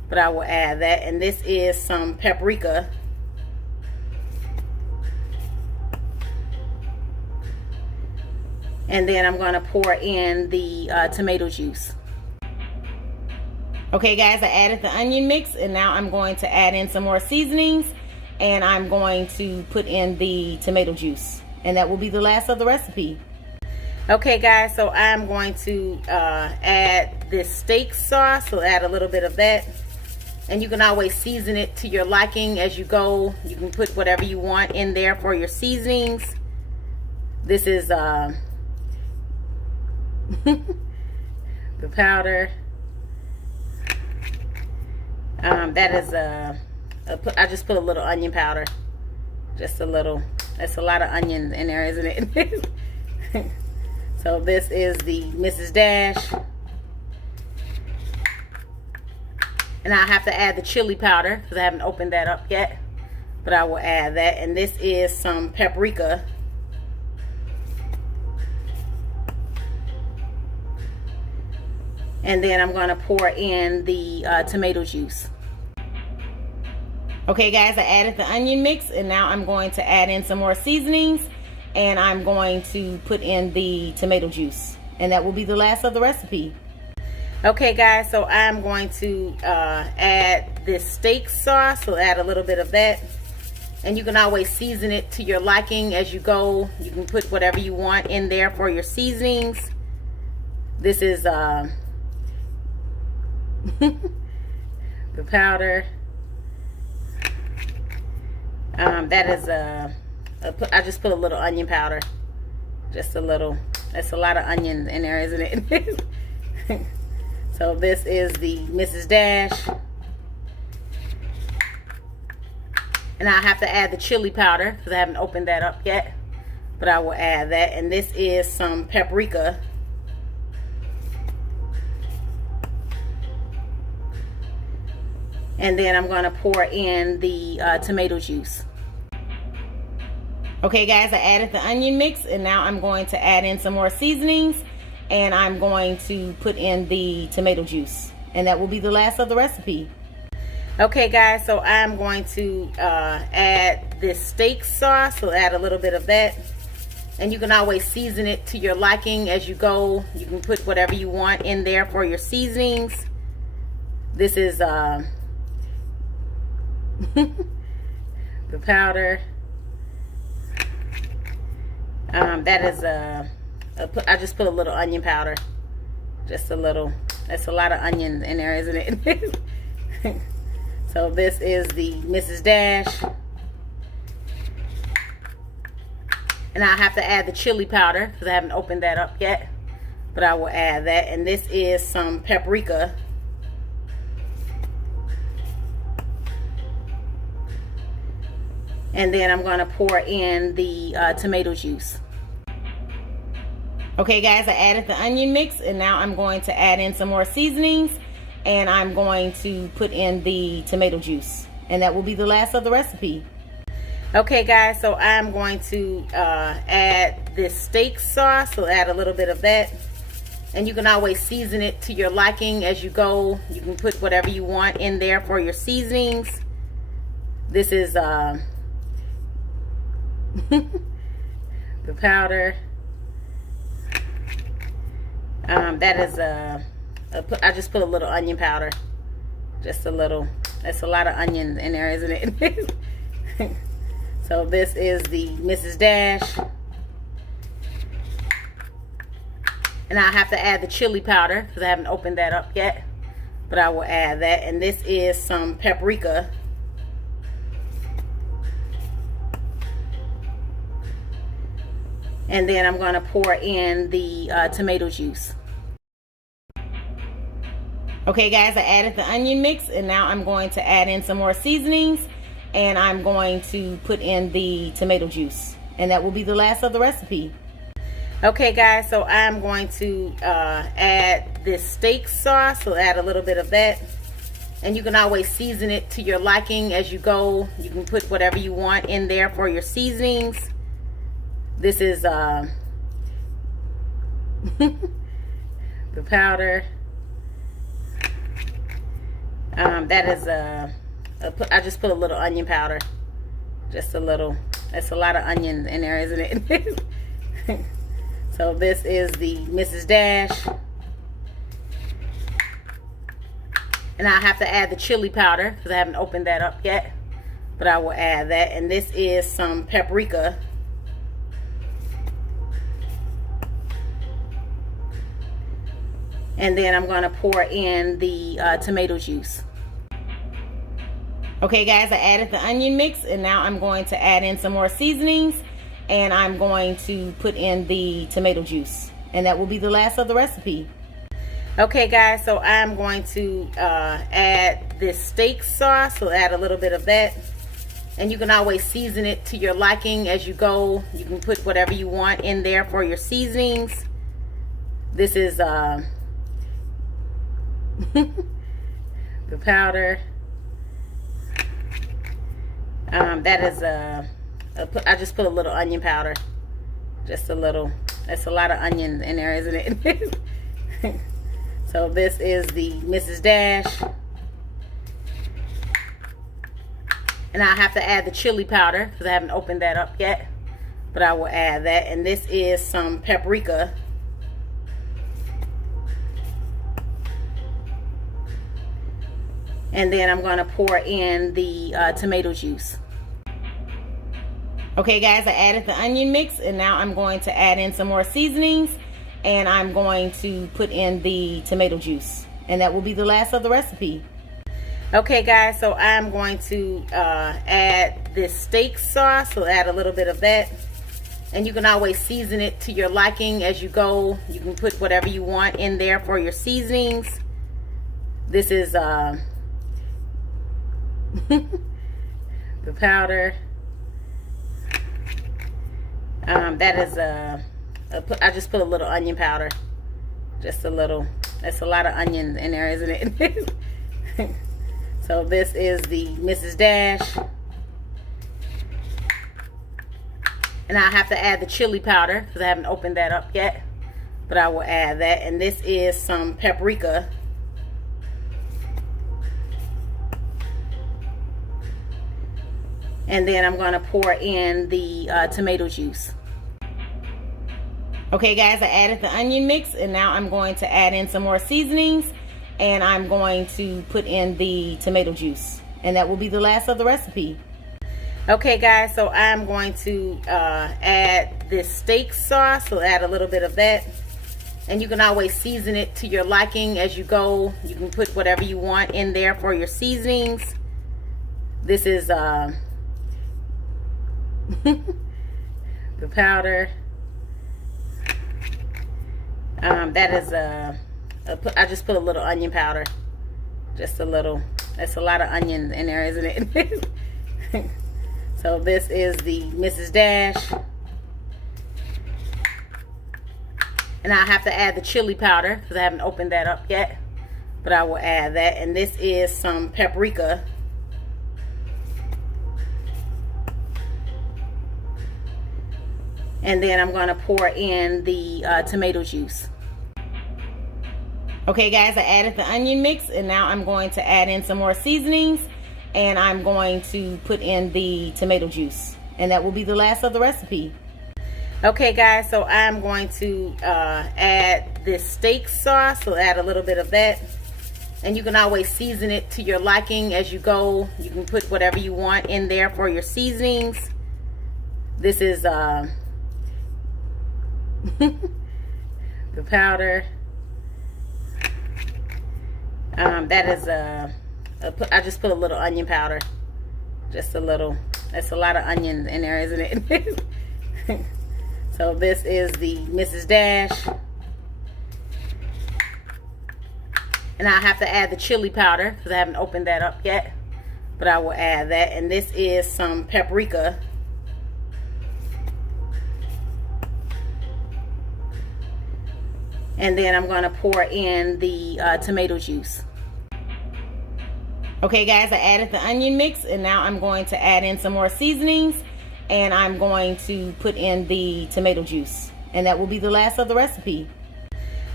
but I will add that. And this is some paprika. And then I'm going to pour in the tomato juice. Okay guys, I added the onion mix, and now I'm going to add in some more seasonings, and I'm going to put in the tomato juice, and that will be the last of the recipe. Okay guys, so I'm going to add this steak sauce, so add a little bit of that. And you can always season it to your liking as you go. You can put whatever you want in there for your seasonings. This is the powder. That is I just put a little onion powder, just a little. That's a lot of onions in there, isn't it? So this is the Mrs. Dash, and I have to add the chili powder because I haven't opened that up yet, but I will add that. And this is some paprika. And then I'm going to pour in the tomato juice. Okay guys, I added the onion mix, and now I'm going to add in some more seasonings, and I'm going to put in the tomato juice, and that will be the last of the recipe. Okay guys, so I'm going to add this steak sauce, so add a little bit of that. And you can always season it to your liking as you go. You can put whatever you want in there for your seasonings. This is the powder. That is I just put a little onion powder, just a little. That's a lot of onions in there, isn't it? So this is the Mrs. Dash, and I have to add the chili powder because I haven't opened that up yet, but I will add that. And this is some paprika. And then I'm going to pour in the tomato juice. Okay guys, I added the onion mix, and now I'm going to add in some more seasonings, and I'm going to put in the tomato juice, and that will be the last of the recipe. Okay guys, so I'm going to add this steak sauce, so add a little bit of that. And you can always season it to your liking as you go. You can put whatever you want in there for your seasonings. This is the powder. That is I just put a little onion powder, just a little. That's a lot of onions in there, isn't it? So this is the Mrs. Dash, and I have to add the chili powder because I haven't opened that up yet, but I will add that. And this is some paprika. And then I'm going to pour in the tomato juice. Okay guys, I added the onion mix, and now I'm going to add in some more seasonings, and I'm going to put in the tomato juice, and that will be the last of the recipe. Okay guys, so I'm going to add this steak sauce, so add a little bit of that. And you can always season it to your liking as you go. You can put whatever you want in there for your seasonings. This is the powder. That is I just put a little onion powder, just a little. That's a lot of onions in there, isn't it? So this is the Mrs. Dash, and I have to add the chili powder because I haven't opened that up yet, but I will add that. And this is some paprika. And then I'm going to pour in the tomato juice. Okay guys, I added the onion mix, and now I'm going to add in some more seasonings, and I'm going to put in the tomato juice, and that will be the last of the recipe. Okay guys, so I'm going to add this steak sauce, so add a little bit of that. And you can always season it to your liking as you go. You can put whatever you want in there for your seasonings. This is the powder. That is I just put a little onion powder, just a little. That's a lot of onion in there, isn't it? So this is the Mrs. Dash, and I have to add the chili powder because I haven't opened that up yet, but I will add that. And this is some paprika. And then I'm going to pour in the tomato juice. Okay guys, I added the onion mix, and now I'm going to add in some more seasonings, and I'm going to put in the tomato juice, and that will be the last of the recipe. Okay guys, so I'm going to add this steak sauce, so add a little bit of that. And you can always season it to your liking as you go. You can put whatever you want in there for your seasonings. This is the powder. That is I just put a little onion powder, just a little. That's a lot of onion in there, isn't it? So this is the Mrs. Dash, and I have to add the chili powder because I haven't opened that up yet, but I will add that. And this is some paprika. And then I'm going to pour in the tomato juice. Okay guys, I added the onion mix, and now I'm going to add in some more seasonings, and I'm going to put in the tomato juice, and that will be the last of the recipe. Okay guys, so I'm going to add this steak sauce, so add a little bit of that. And you can always season it to your liking as you go. You can put whatever you want in there for your seasonings. This is the powder. That is I just put a little onion powder, just a little. That's a lot of onion in there, isn't it? So this is the Mrs. Dash, and I have to add the chili powder because I haven't opened that up yet, but I will add that. And this is some paprika. And then I'm going to pour in the tomato juice. Okay guys, I added the onion mix, and now I'm going to add in some more seasonings, and I'm going to put in the tomato juice, and that will be the last of the recipe. Okay guys, so I'm going to add this steak sauce, so add a little bit of that. And you can always season it to your liking as you go. You can put whatever you want in there for your seasonings. This is the powder. That is I just put a little onion powder, just a little. That's a lot of onion in there, isn't it? So this is the Mrs. Dash, and I have to add the chili powder because I haven't opened that up yet, but I will add that. And this is some paprika. And then I'm going to pour in the tomato juice. Okay guys, I added the onion mix, and now I'm going to add in some more seasonings, and I'm going to put in the tomato juice, and that will be the last of the recipe. Okay guys, so I'm going to add this steak sauce, so add a little bit of that. And you can always season it to your liking as you go. You can put whatever you want in there for your seasonings. This is the powder. That is I just put a little onion powder, just a little. That's a lot of onion in there, isn't it? So this is the Mrs. Dash, and I have to add the chili powder because I haven't opened that up yet, but I will add that. And this is some paprika. And then I'm going to pour in the tomato juice. Okay guys, I added the onion mix, and now I'm going to add in some more seasonings, and I'm going to put in the tomato juice, and that will be the last of the recipe.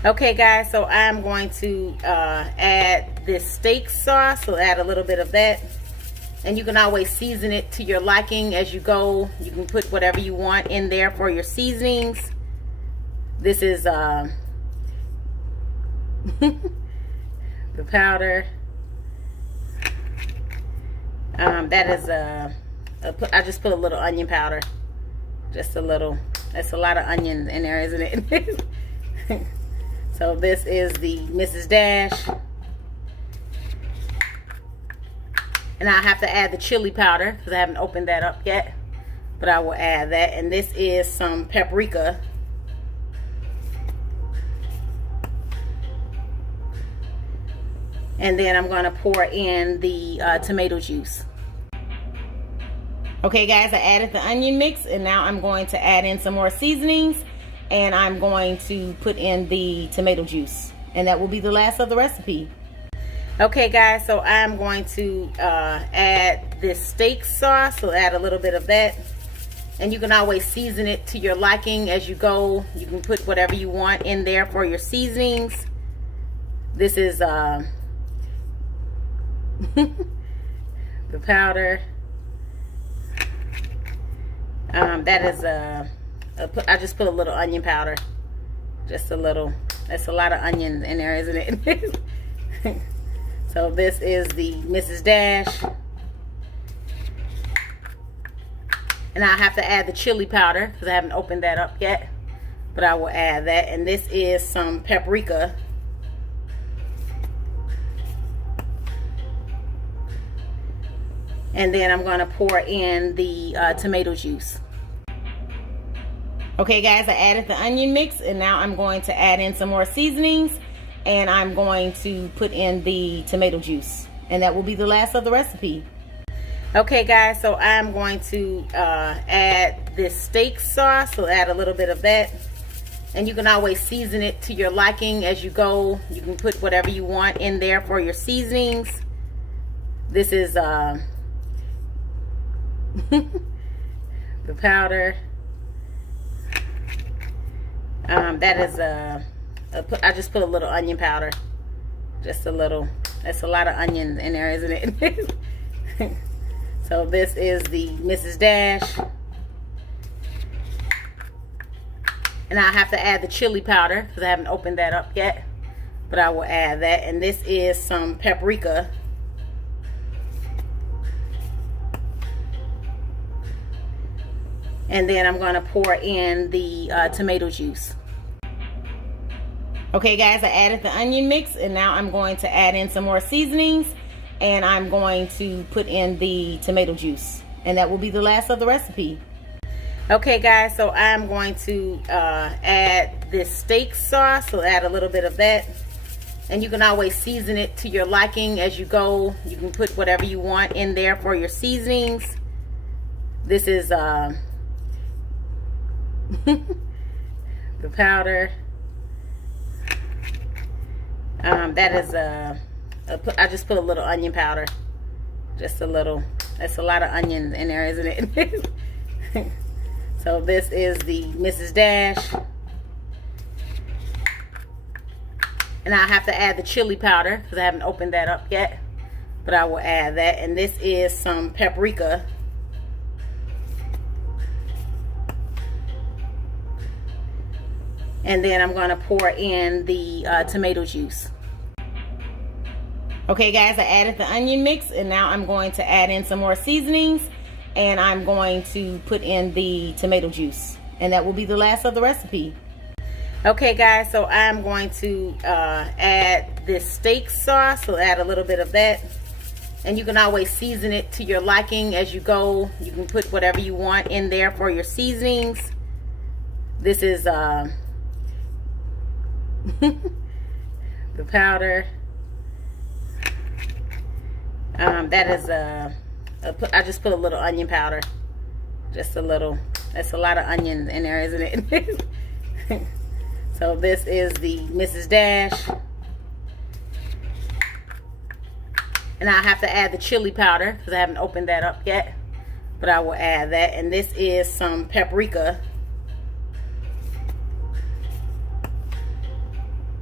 Okay guys, so I'm going to add this steak sauce. So add a little bit of that. And you can always season it to your liking as you go. You can put whatever you want in there for your seasonings. This is the powder. That is I just put a little onion powder. Just a little. That's a lot of onions in there, isn't it? So this is the Mrs. Dash. And I have to add the chili powder because I haven't opened that up yet. But I will add that. And this is some paprika. And then I'm going to pour in the tomato juice. Okay guys, I added the onion mix, and now I'm going to add in some more seasonings, and I'm going to put in the tomato juice, and that will be the last of the recipe. Okay guys, so I'm going to add this steak sauce. So add a little bit of that. And you can always season it to your liking as you go. You can put whatever you want in there for your seasonings. This is the powder. That is I just put a little onion powder. Just a little. That's a lot of onions in there, isn't it? So this is the Mrs. Dash. And I have to add the chili powder because I haven't opened that up yet. But I will add that. And this is some paprika. And then I'm going to pour in the tomato juice. Okay guys, I added the onion mix, and now I'm going to add in some more seasonings, and I'm going to put in the tomato juice, and that will be the last of the recipe. Okay guys, so I'm going to add this steak sauce. So add a little bit of that. And you can always season it to your liking as you go. You can put whatever you want in there for your seasonings. This is the powder. That is I just put a little onion powder. Just a little. That's a lot of onions in there, isn't it? So this is the Mrs. Dash. And I have to add the chili powder because I haven't opened that up yet. But I will add that. And this is some paprika. And then I'm going to pour in the tomato juice. Okay guys, I added the onion mix, and now I'm going to add in some more seasonings, and I'm going to put in the tomato juice, and that will be the last of the recipe. Okay guys, so I'm going to add this steak sauce. So add a little bit of that. And you can always season it to your liking as you go. You can put whatever you want in there for your seasonings. This is the powder. That is I just put a little onion powder. Just a little. That's a lot of onions in there, isn't it? So this is the Mrs. Dash. And I have to add the chili powder because I haven't opened that up yet. But I will add that. And this is some paprika. And then I'm going to pour in the tomato juice. Okay guys, I added the onion mix, and now I'm going to add in some more seasonings, and I'm going to put in the tomato juice, and that will be the last of the recipe. Okay guys, so I'm going to add this steak sauce. So add a little bit of that. And you can always season it to your liking as you go. You can put whatever you want in there for your seasonings. This is the powder. That is I just put a little onion powder. Just a little. That's a lot of onions in there, isn't it? So this is the Mrs. Dash. And I have to add the chili powder because I haven't opened that up yet. But I will add that. And this is some paprika.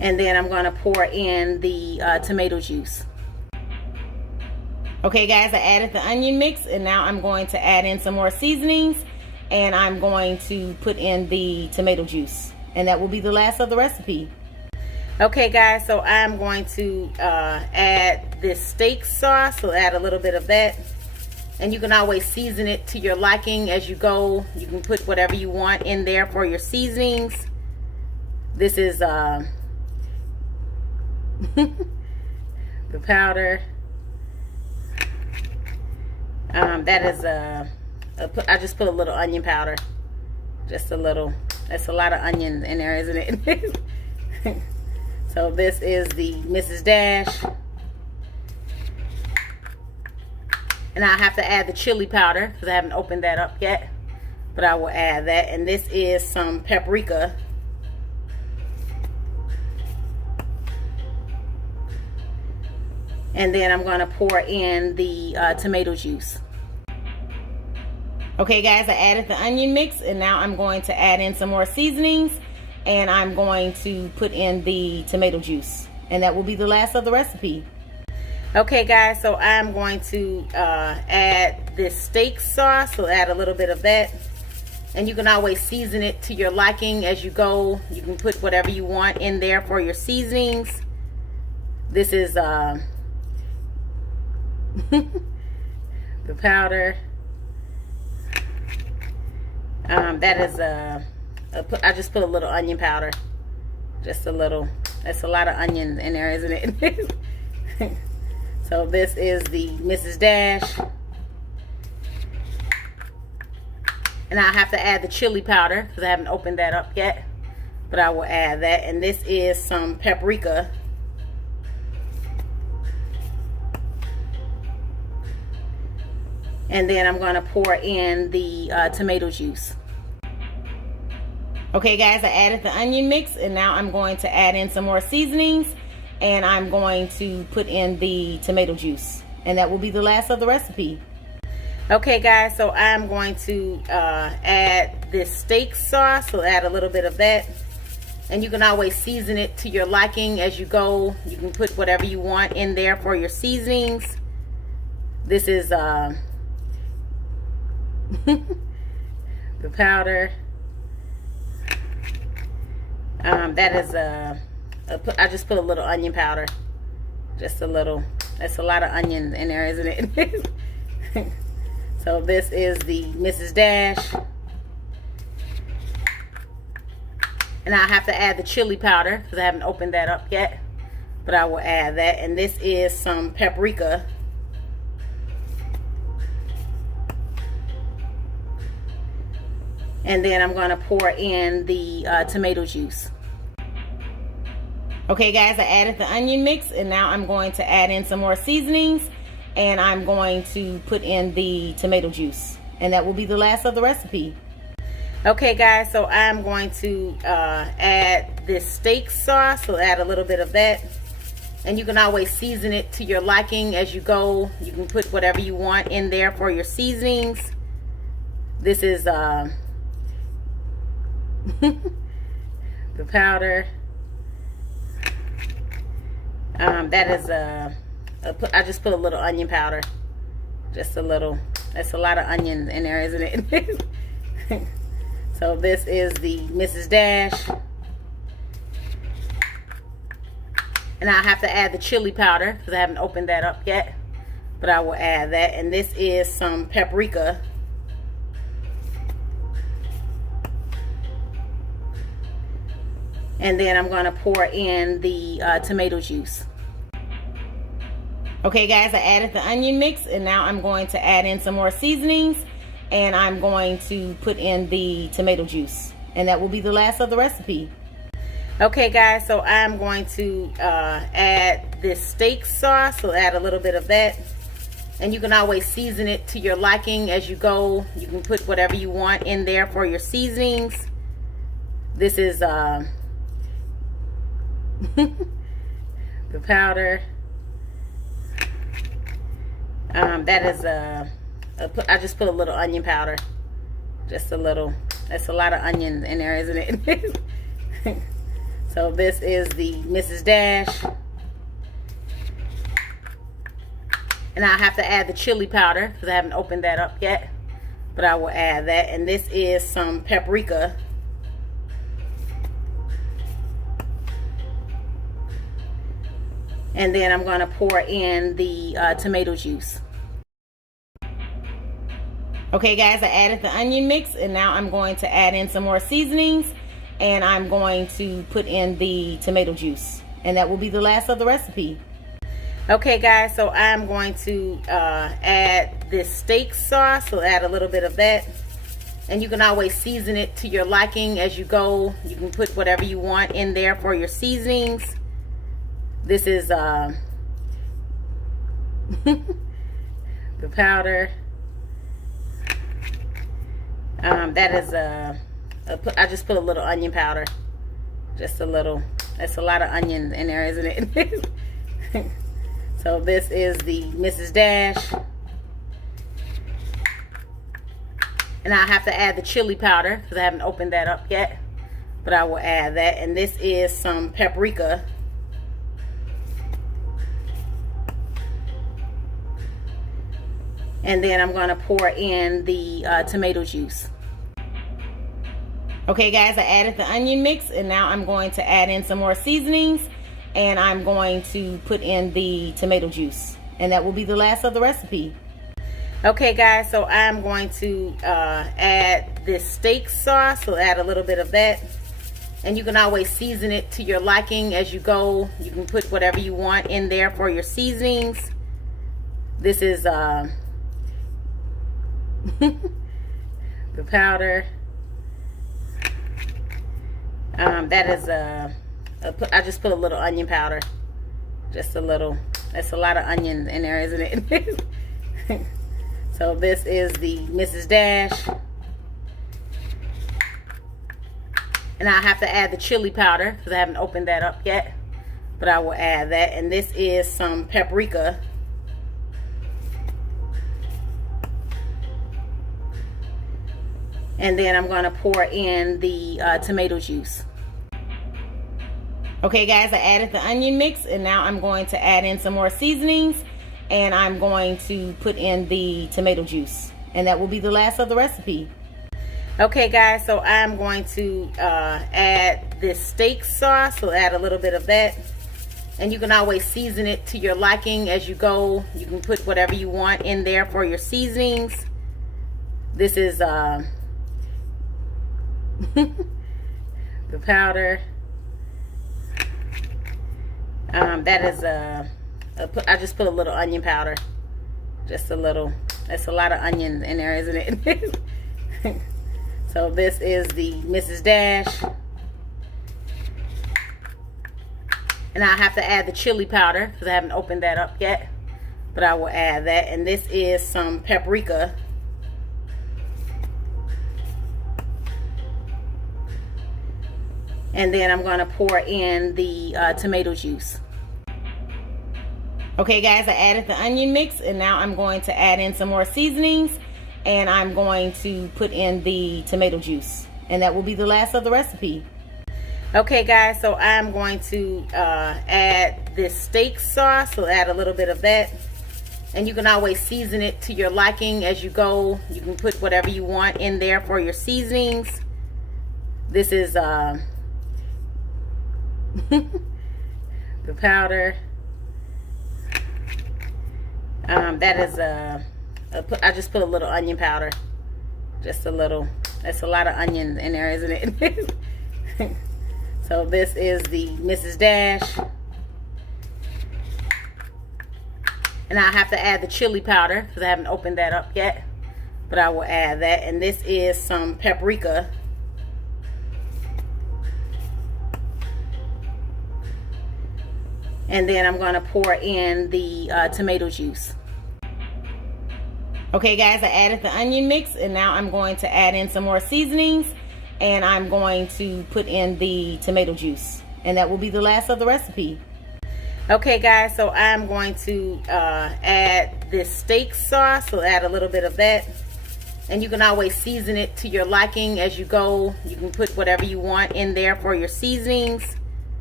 And then I'm going to pour in the tomato juice. Okay guys, I added the onion mix, and now I'm going to add in some more seasonings, and I'm going to put in the tomato juice, and that will be the last of the recipe. Okay guys, so I'm going to add this steak sauce, so add a little bit of that, and you can always season it to your liking as you go. You can put whatever you want in there for your seasonings. This is the powder. That is I just put a little onion powder, just a little. That's a lot of onion in there, isn't it? So this is the Mrs. Dash, and I have to add the chili powder because I haven't opened that up yet, but I will add that. And this is some paprika. And then I'm going to pour in the tomato juice. Okay guys, I added the onion mix, and now I'm going to add in some more seasonings, and I'm going to put in the tomato juice, and that will be the last of the recipe. Okay guys, so I'm going to add this steak sauce, so add a little bit of that, and you can always season it to your liking as you go. You can put whatever you want in there for your seasonings. This is the powder. That is I just put a little onion powder, just a little. That's a lot of onion in there, isn't it? So this is the Mrs. Dash, and I have to add the chili powder because I haven't opened that up yet, but I will add that. And this is some paprika. And then I'm going to pour in the tomato juice. Okay guys, I added the onion mix, and now I'm going to add in some more seasonings, and I'm going to put in the tomato juice, and that will be the last of the recipe. Okay guys, so I'm going to add this steak sauce, so add a little bit of that, and you can always season it to your liking as you go. You can put whatever you want in there for your seasonings. This is the powder. That is I just put a little onion powder, just a little. That's a lot of onion in there, isn't it? So this is the Mrs. Dash, and I have to add the chili powder because I haven't opened that up yet, but I will add that. And this is some paprika. And then I'm going to pour in the tomato juice. Okay guys, I added the onion mix, and now I'm going to add in some more seasonings, and I'm going to put in the tomato juice, and that will be the last of the recipe. Okay guys, so I'm going to add this steak sauce, so add a little bit of that, and you can always season it to your liking as you go. You can put whatever you want in there for your seasonings. This is the powder. That is I just put a little onion powder, just a little. That's a lot of onion in there, isn't it? So this is the Mrs. Dash, and I have to add the chili powder because I haven't opened that up yet, but I will add that. And this is some paprika. And then I'm going to pour in the tomato juice. Okay guys, I added the onion mix, and now I'm going to add in some more seasonings, and I'm going to put in the tomato juice, and that will be the last of the recipe. Okay guys, so I'm going to add this steak sauce, so add a little bit of that, and you can always season it to your liking as you go. You can put whatever you want in there for your seasonings. This is the powder. That is I just put a little onion powder, just a little. That's a lot of onion in there, isn't it? So this is the Mrs. Dash. And I have to add the chili powder because I haven't opened that up yet. But I will add that. And this is some paprika. And then I'm going to pour in the tomato juice. Okay guys, I added the onion mix and now I'm going to add in some more seasonings. And I'm going to put in the tomato juice. And that will be the last of the recipe. Okay guys, so I'm going to add this steak sauce. So add a little bit of that. And you can always season it to your liking as you go. You can put whatever you want in there for your seasonings. This is the powder. That is I just put a little onion powder. Just a little. That's a lot of onion in there, isn't it? So this is the Mrs. Dash. And I have to add the chili powder because I haven't opened that up yet. But I will add that. And this is some paprika. And then I'm going to pour in the tomato juice. Okay guys, I added the onion mix and now I'm going to add in some more seasonings. And I'm going to put in the tomato juice. And that will be the last of the recipe. Okay guys, so I'm going to add this steak sauce. So add a little bit of that. And you can always season it to your liking as you go. You can put whatever you want in there for your seasonings. This is the powder. That is I just put a little onion powder. Just a little. That's a lot of onion in there, isn't it? So this is the Mrs. Dash. And I have to add the chili powder because I haven't opened that up yet. But I will add that. And this is some paprika. And then I'm going to pour in the tomato juice. Okay guys, I added the onion mix and now I'm going to add in some more seasonings. And I'm going to put in the tomato juice. And that will be the last of the recipe. Okay guys, so I'm going to add this steak sauce. So add a little bit of that. And you can always season it to your liking as you go. You can put whatever you want in there for your seasonings. This is the powder. That is I just put a little onion powder. Just a little. That's a lot of onion in there, isn't it? So this is the Mrs. Dash. And I have to add the chili powder because I haven't opened that up yet. But I will add that. And this is some paprika. And then I'm going to pour in the tomato juice. Okay guys, I added the onion mix and now I'm going to add in some more seasonings. And I'm going to put in the tomato juice. And that will be the last of the recipe. Okay guys, so I'm going to add this steak sauce. So add a little bit of that. And you can always season it to your liking as you go. You can put whatever you want in there for your seasonings. This is the powder. That is I just put a little onion powder. Just a little. That's a lot of onion in there, isn't it? So this is the Mrs. Dash. And I have to add the chili powder because I haven't opened that up yet. But I will add that. And this is some paprika. And then I'm going to pour in the tomato juice. Okay guys, I added the onion mix and now I'm going to add in some more seasonings. And I'm going to put in the tomato juice. And that will be the last of the recipe. Okay guys, so I'm going to add this steak sauce. So add a little bit of that. And you can always season it to your liking as you go. You can put whatever you want in there for your seasonings.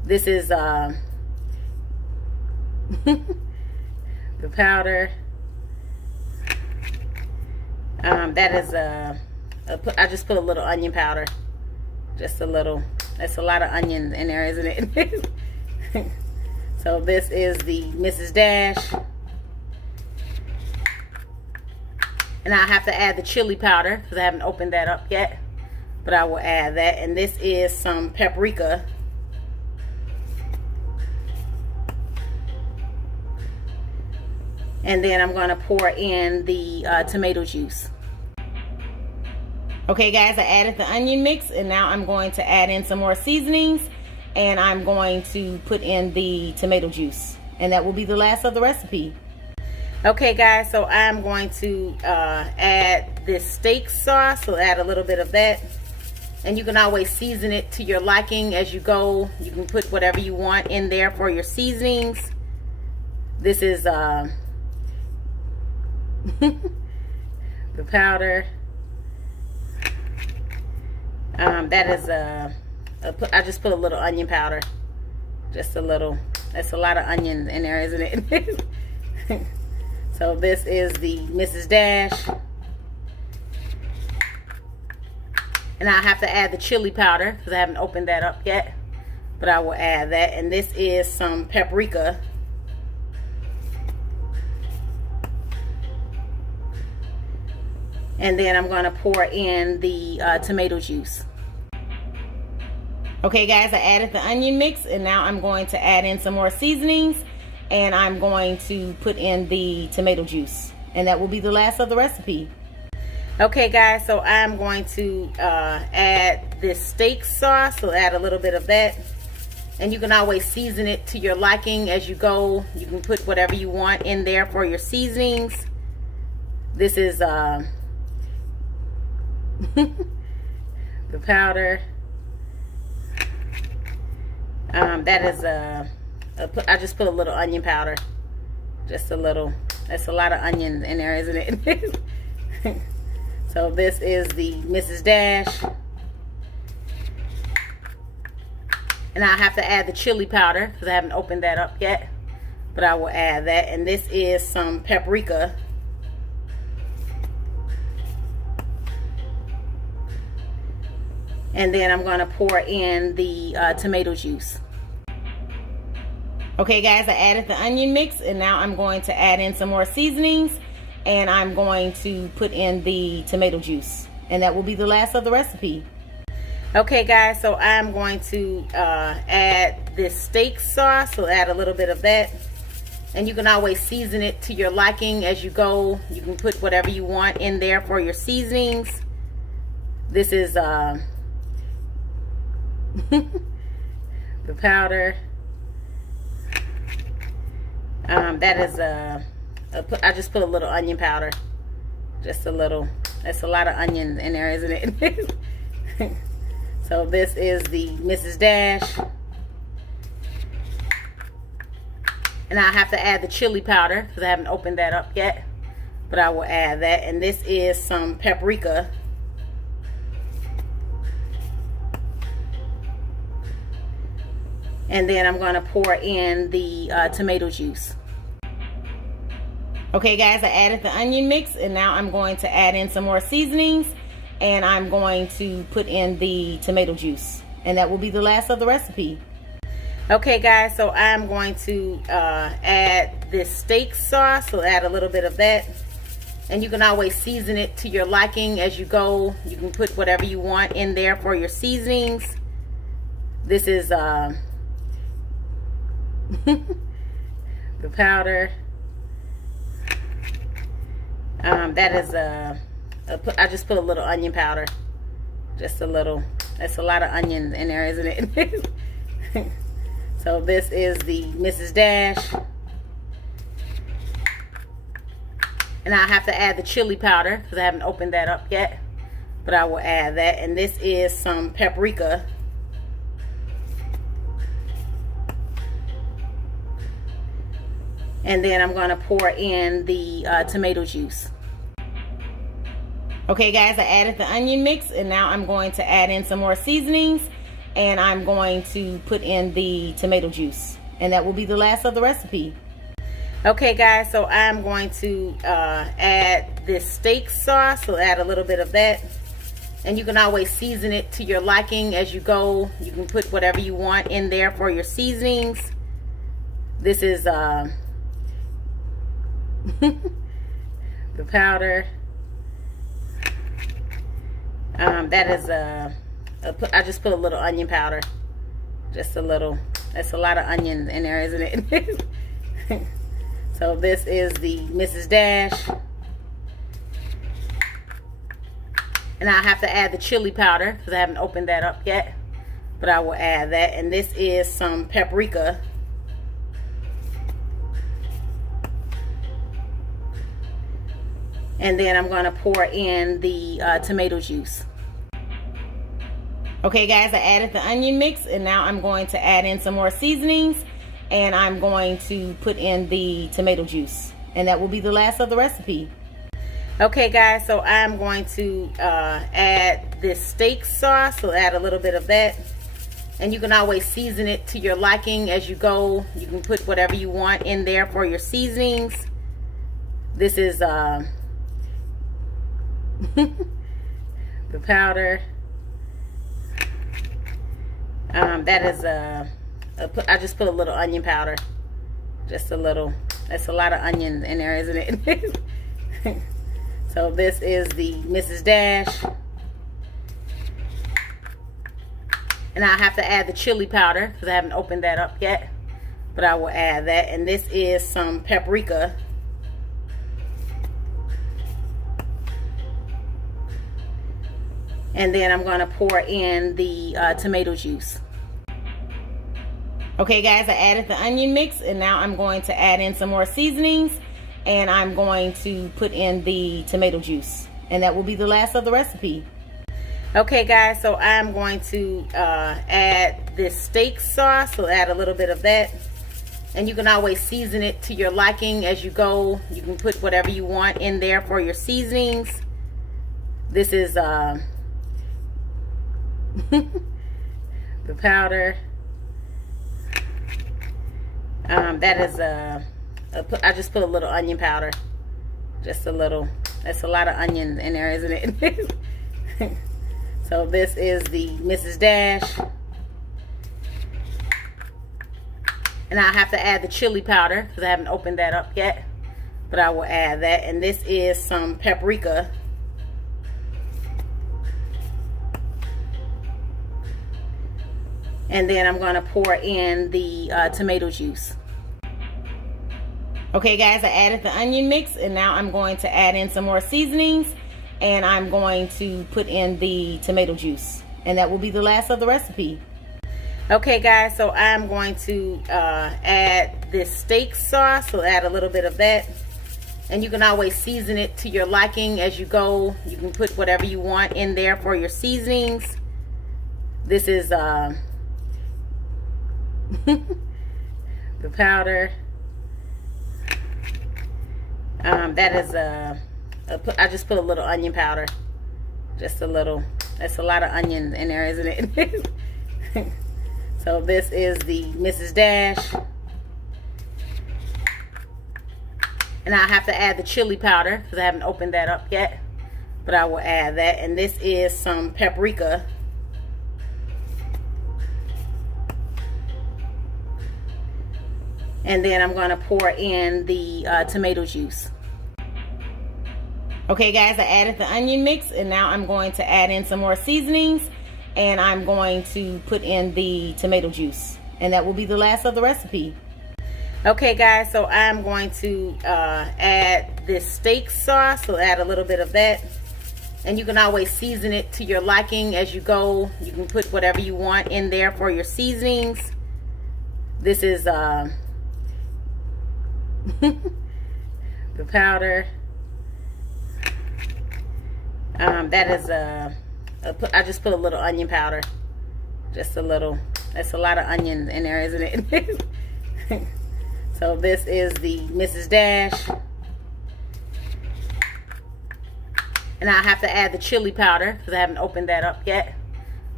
This is the powder. That is I just put a little onion powder, just a little. That's a lot of onions in there, isn't it? So this is the Mrs. Dash, and I have to add the chili powder because I haven't opened that up yet, but I will add that. And this is some paprika. And then I'm going to pour in the tomato juice. Okay guys, I added the onion mix, and now I'm going to add in some more seasonings, and I'm going to put in the tomato juice, and that will be the last of the recipe. Okay guys, so I'm going to add this steak sauce, so add a little bit of that. And you can always season it to your liking as you go. You can put whatever you want in there for your seasonings. This is the powder. That is I just put a little onion powder, just a little. That's a lot of onions in there, isn't it? So this is the Mrs. Dash, and I have to add the chili powder because I haven't opened that up yet, but I will add that. And this is some paprika. And then I'm going to pour in the tomato juice. Okay guys, I added the onion mix, and now I'm going to add in some more seasonings, and I'm going to put in the tomato juice, and that will be the last of the recipe. Okay guys, so I'm going to add this steak sauce, so add a little bit of that. And you can always season it to your liking as you go. You can put whatever you want in there for your seasonings. This is the powder. That is I just put a little onion powder, just a little. That's a lot of onions in there, isn't it? So this is the Mrs. Dash, and I have to add the chili powder because I haven't opened that up yet, but I will add that. And this is some paprika. And then I'm going to pour in the tomato juice. Okay guys, I added the onion mix, and now I'm going to add in some more seasonings, and I'm going to put in the tomato juice, and that will be the last of the recipe. Okay guys, so I'm going to add this steak sauce, so add a little bit of that. And you can always season it to your liking as you go. You can put whatever you want in there for your seasonings. This is the powder. That is I just put a little onion powder, just a little. That's a lot of onions in there, isn't it? So this is the Mrs. Dash, and I have to add the chili powder because I haven't opened that up yet, but I will add that. And this is some paprika. And then I'm going to pour in the tomato juice. Okay guys, I added the onion mix, and now I'm going to add in some more seasonings, and I'm going to put in the tomato juice, and that will be the last of the recipe. Okay guys, so I'm going to add this steak sauce, so add a little bit of that. And you can always season it to your liking as you go. You can put whatever you want in there for your seasonings. This is the powder. That is I just put a little onion powder, just a little. That's a lot of onions in there, isn't it? So this is the Mrs. Dash, and I have to add the chili powder because I haven't opened that up yet, but I will add that. And this is some paprika. And then I'm going to pour in the tomato juice. Okay guys, I added the onion mix, and now I'm going to add in some more seasonings, and I'm going to put in the tomato juice, and that will be the last of the recipe. Okay guys, so I'm going to add this steak sauce. So add a little bit of that, and you can always season it to your liking as you go. You can put whatever you want in there for your seasonings. This is the powder. That is I just put a little onion powder, just a little. That's a lot of onions in there, isn't it? So this is the Mrs. Dash, and I have to add the chili powder because I haven't opened that up yet, but I will add that. And this is some paprika. And then I'm going to pour in the tomato juice. Okay guys, I added the onion mix, and now I'm going to add in some more seasonings, and I'm going to put in the tomato juice, and that will be the last of the recipe. Okay guys, so I'm going to add this steak sauce. So add a little bit of that, and you can always season it to your liking as you go. You can put whatever you want in there for your seasonings. This is the powder. That is I just put a little onion powder, just a little. That's a lot of onions in there, isn't it? So this is the Mrs. Dash, and I have to add the chili powder because I haven't opened that up yet, but I will add that. And this is some paprika. And then I'm going to pour in the tomato juice. Okay guys, I added the onion mix, and now I'm going to add in some more seasonings, and I'm going to put in the tomato juice, and that will be the last of the recipe. Okay guys, so I'm going to add this steak sauce. So add a little bit of that, and you can always season it to your liking as you go. You can put whatever you want in there for your seasonings. This is the powder. That is I just put a little onion powder, just a little. That's a lot of onions in there, isn't it? So this is the Mrs. Dash, and I have to add the chili powder because I haven't opened that up yet, but I will add that. And this is some paprika. And then I'm going to pour in the tomato juice. Okay guys, I added the onion mix, and now I'm going to add in some more seasonings, and I'm going to put in the tomato juice, and that will be the last of the recipe. Okay guys, so I'm going to add this steak sauce. So add a little bit of that, and you can always season it to your liking as you go. You can put whatever you want in there for your seasonings. This is the powder. That is I just put a little onion powder, just a little. That's a lot of onions in there, isn't it? So this is the Mrs. Dash, and I have to add the chili powder because I haven't opened that up yet, but I will add that. And this is some paprika. And then I'm going to pour in the tomato juice. Okay guys, I added the onion mix, and now I'm going to add in some more seasonings, and I'm going to put in the tomato juice, and that will be the last of the recipe. Okay guys, so I'm going to add this steak sauce. So add a little bit of that, and you can always season it to your liking as you go. You can put whatever you want in there for your seasonings. This is the powder. That is I just put a little onion powder, just a little. That's a lot of onions in there, isn't it? So this is the Mrs. Dash, and I have to add the chili powder because I haven't opened that up yet,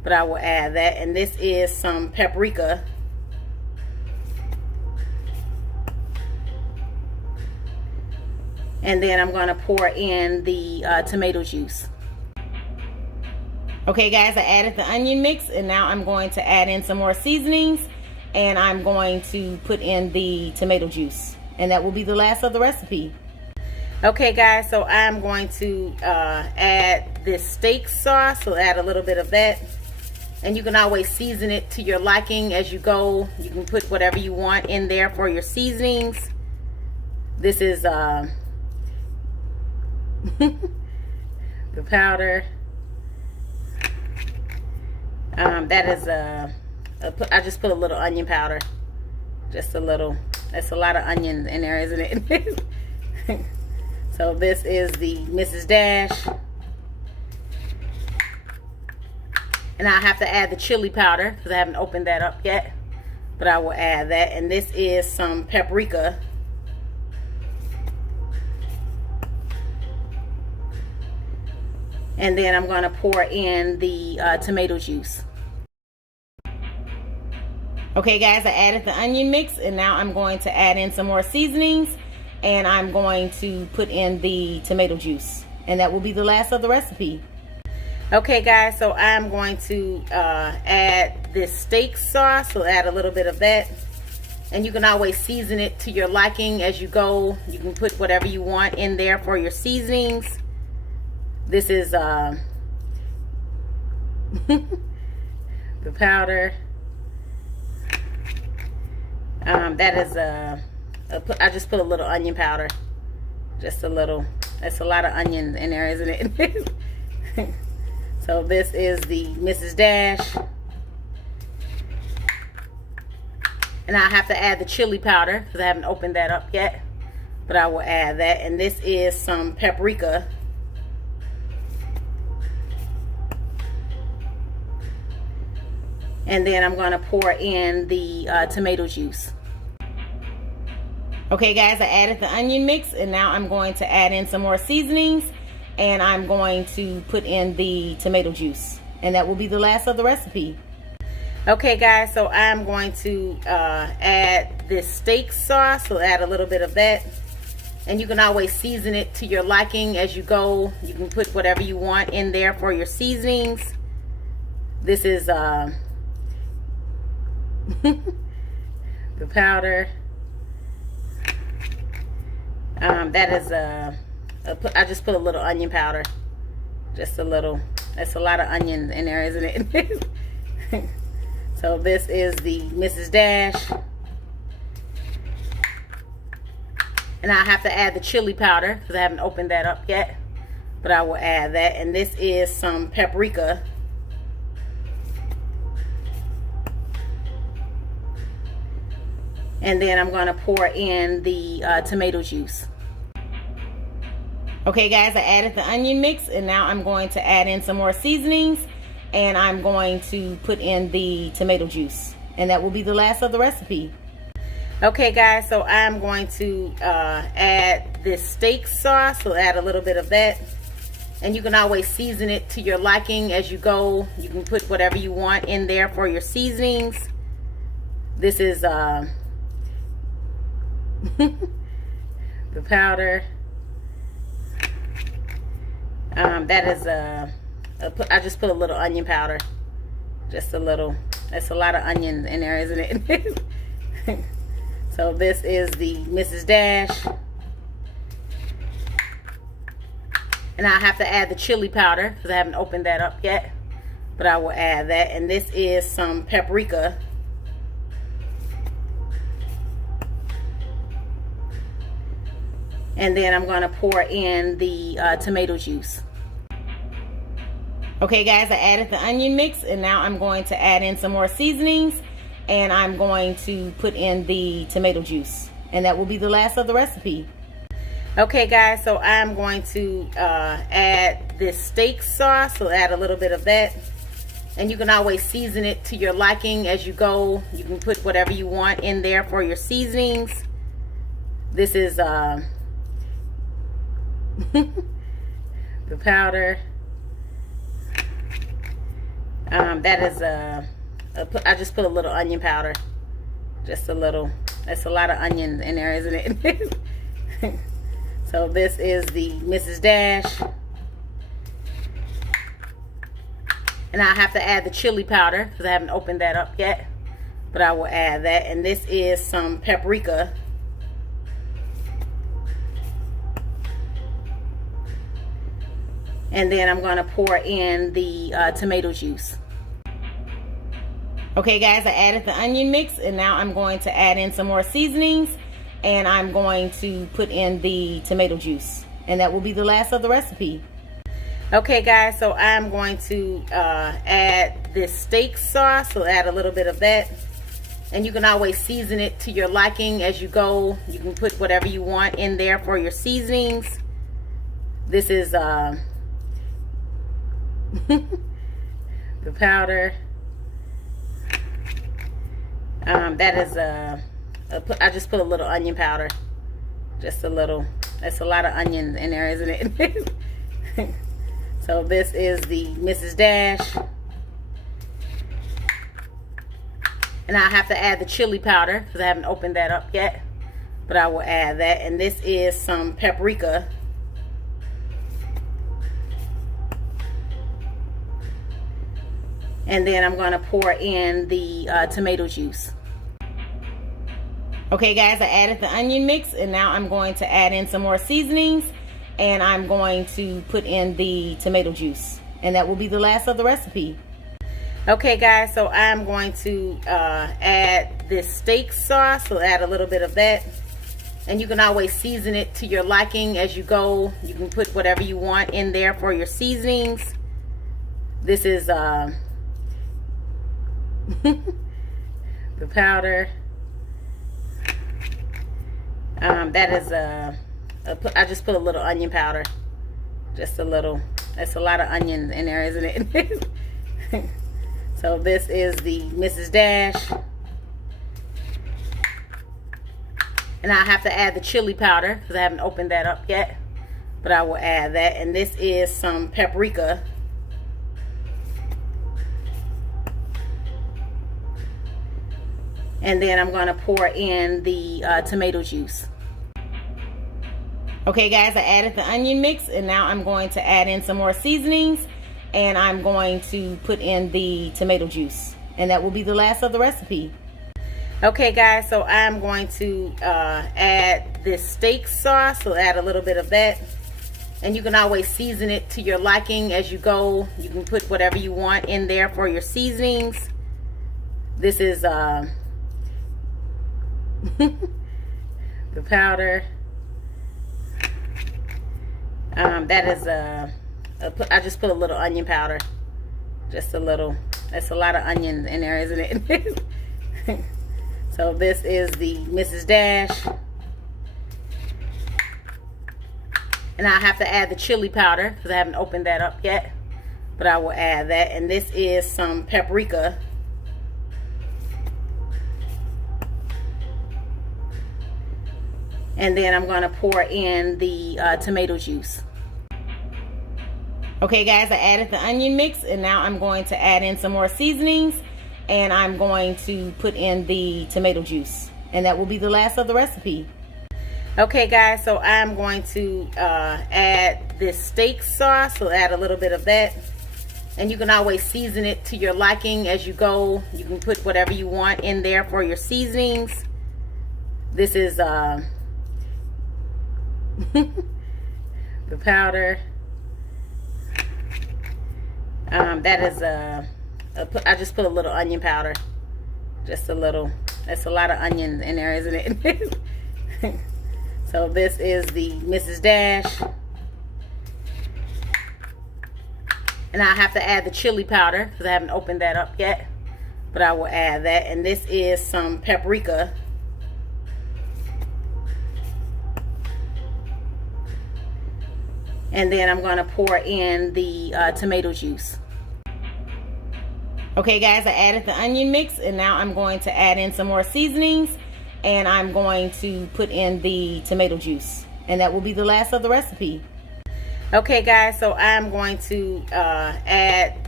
but I will add that. And this is some paprika. And then I'm going to pour in the tomato juice. Okay guys, I added the onion mix, and now I'm going to add in some more seasonings, and I'm going to put in the tomato juice, and that will be the last of the recipe. Okay guys, so I'm going to add this steak sauce, so add a little bit of that, and you can always season it to your liking as you go. You can put whatever you want in there for your seasonings. This is the powder. That is I just put a little onion powder, just a little. That's a lot of onions in there, isn't it? So this is the Mrs. Dash, and I have to add the chili powder because I haven't opened that up yet, but I will add that. And this is some paprika. And then I'm going to pour in the tomato juice. Okay guys, I added the onion mix, and now I'm going to add in some more seasonings, and I'm going to put in the tomato juice, and that will be the last of the recipe. Okay guys, so I'm going to add this steak sauce, so add a little bit of that, and you can always season it to your liking as you go. You can put whatever you want in there for your seasonings. This is the powder. That is I just put a little onion powder, just a little. That's a lot of onions in there, isn't it? So this is the Mrs. Dash, and I have to add the chili powder because I haven't opened that up yet, but I will add that. And this is some paprika. And then I'm going to pour in the tomato juice. Okay guys, I added the onion mix, and now I'm going to add in some more seasonings, and I'm going to put in the tomato juice, and that will be the last of the recipe. Okay guys, so I'm going to add this steak sauce, so add a little bit of that, and you can always season it to your liking as you go. You can put whatever you want in there for your seasonings. This is the powder. That is I just put a little onion powder, just a little. That's a lot of onions in there, isn't it? So this is the Mrs. Dash, and I have to add the chili powder because I haven't opened that up yet, but I will add that. And this is some paprika. And then I'm going to pour in the tomato juice. Okay guys, I added the onion mix, and now I'm going to add in some more seasonings, and I'm going to put in the tomato juice, and that will be the last of the recipe. Okay guys, so I'm going to add this steak sauce, so add a little bit of that, and you can always season it to your liking as you go. You can put whatever you want in there for your seasonings. This is the powder. That is I just put a little onion powder, just a little. That's a lot of onions in there, isn't it? So this is the Mrs. Dash, and I have to add the chili powder because I haven't opened that up yet, but I will add that. And this is some paprika. And then I'm going to pour in the tomato juice. Okay guys, I added the onion mix, and now I'm going to add in some more seasonings, and I'm going to put in the tomato juice, and that will be the last of the recipe. Okay guys, so I'm going to add this steak sauce, so add a little bit of that, and you can always season it to your liking as you go. You can put whatever you want in there for your seasonings. This is the powder. That is I just put a little onion powder, just a little. That's a lot of onions in there, isn't it? So this is the Mrs. Dash, and I have to add the chili powder because I haven't opened that up yet, but I will add that. And this is some paprika. And then I'm going to pour in the tomato juice. Okay guys, I added the onion mix, and now I'm going to add in some more seasonings, and I'm going to put in the tomato juice, and that will be the last of the recipe. Okay guys, so I'm going to add this steak sauce, so add a little bit of that, and you can always season it to your liking as you go. You can put whatever you want in there for your seasonings. This is the powder. That is I just put a little onion powder, just a little. That's a lot of onions in there, isn't it? So this is the Mrs. Dash, and I have to add the chili powder because I haven't opened that up yet, but I will add that. And this is some paprika. And then I'm going to pour in the tomato juice. Okay guys, I added the onion mix, and now I'm going to add in some more seasonings, and I'm going to put in the tomato juice, and that will be the last of the recipe. Okay guys, so I'm going to add this steak sauce, so add a little bit of that, and you can always season it to your liking as you go. You can put whatever you want in there for your seasonings. This is the powder. That is I just put a little onion powder, just a little. That's a lot of onions in there, isn't it? So this is the Mrs. Dash, and I have to add the chili powder because I haven't opened that up yet, but I will add that. And this is some paprika. And then I'm going to pour in the tomato juice. Okay guys, I added the onion mix, and now I'm going to add in some more seasonings, and I'm going to put in the tomato juice, and that will be the last of the recipe. Okay guys, so I'm going to add this steak sauce, so add a little bit of that, and you can always season it to your liking as you go. You can put whatever you want in there for your seasonings. This is the powder. That is I just put a little onion powder, just a little. That's a lot of onions in there, isn't it? So this is the Mrs. Dash, and I have to add the chili powder because I haven't opened that up yet, but I will add that. And this is some paprika. And then I'm going to pour in the tomato juice. Okay guys, I added the onion mix, and now I'm going to add in some more seasonings, and I'm going to put in the tomato juice, and that will be the last of the recipe. Okay guys, so I'm going to add this steak sauce, so add a little bit of that, and you can always season it to your liking as you go. You can put whatever you want in there for your seasonings. This is the powder. That is I just put a little onion powder, just a little. That's a lot of onions in there, isn't it? So this is the Mrs. Dash, and I have to add the chili powder because I haven't opened that up yet, but I will add that. And this is some paprika. And then I'm going to pour in the tomato juice. Okay guys, I added the onion mix, and now I'm going to add in some more seasonings, and I'm going to put in the tomato juice, and that will be the last of the recipe. Okay guys, so I'm going to add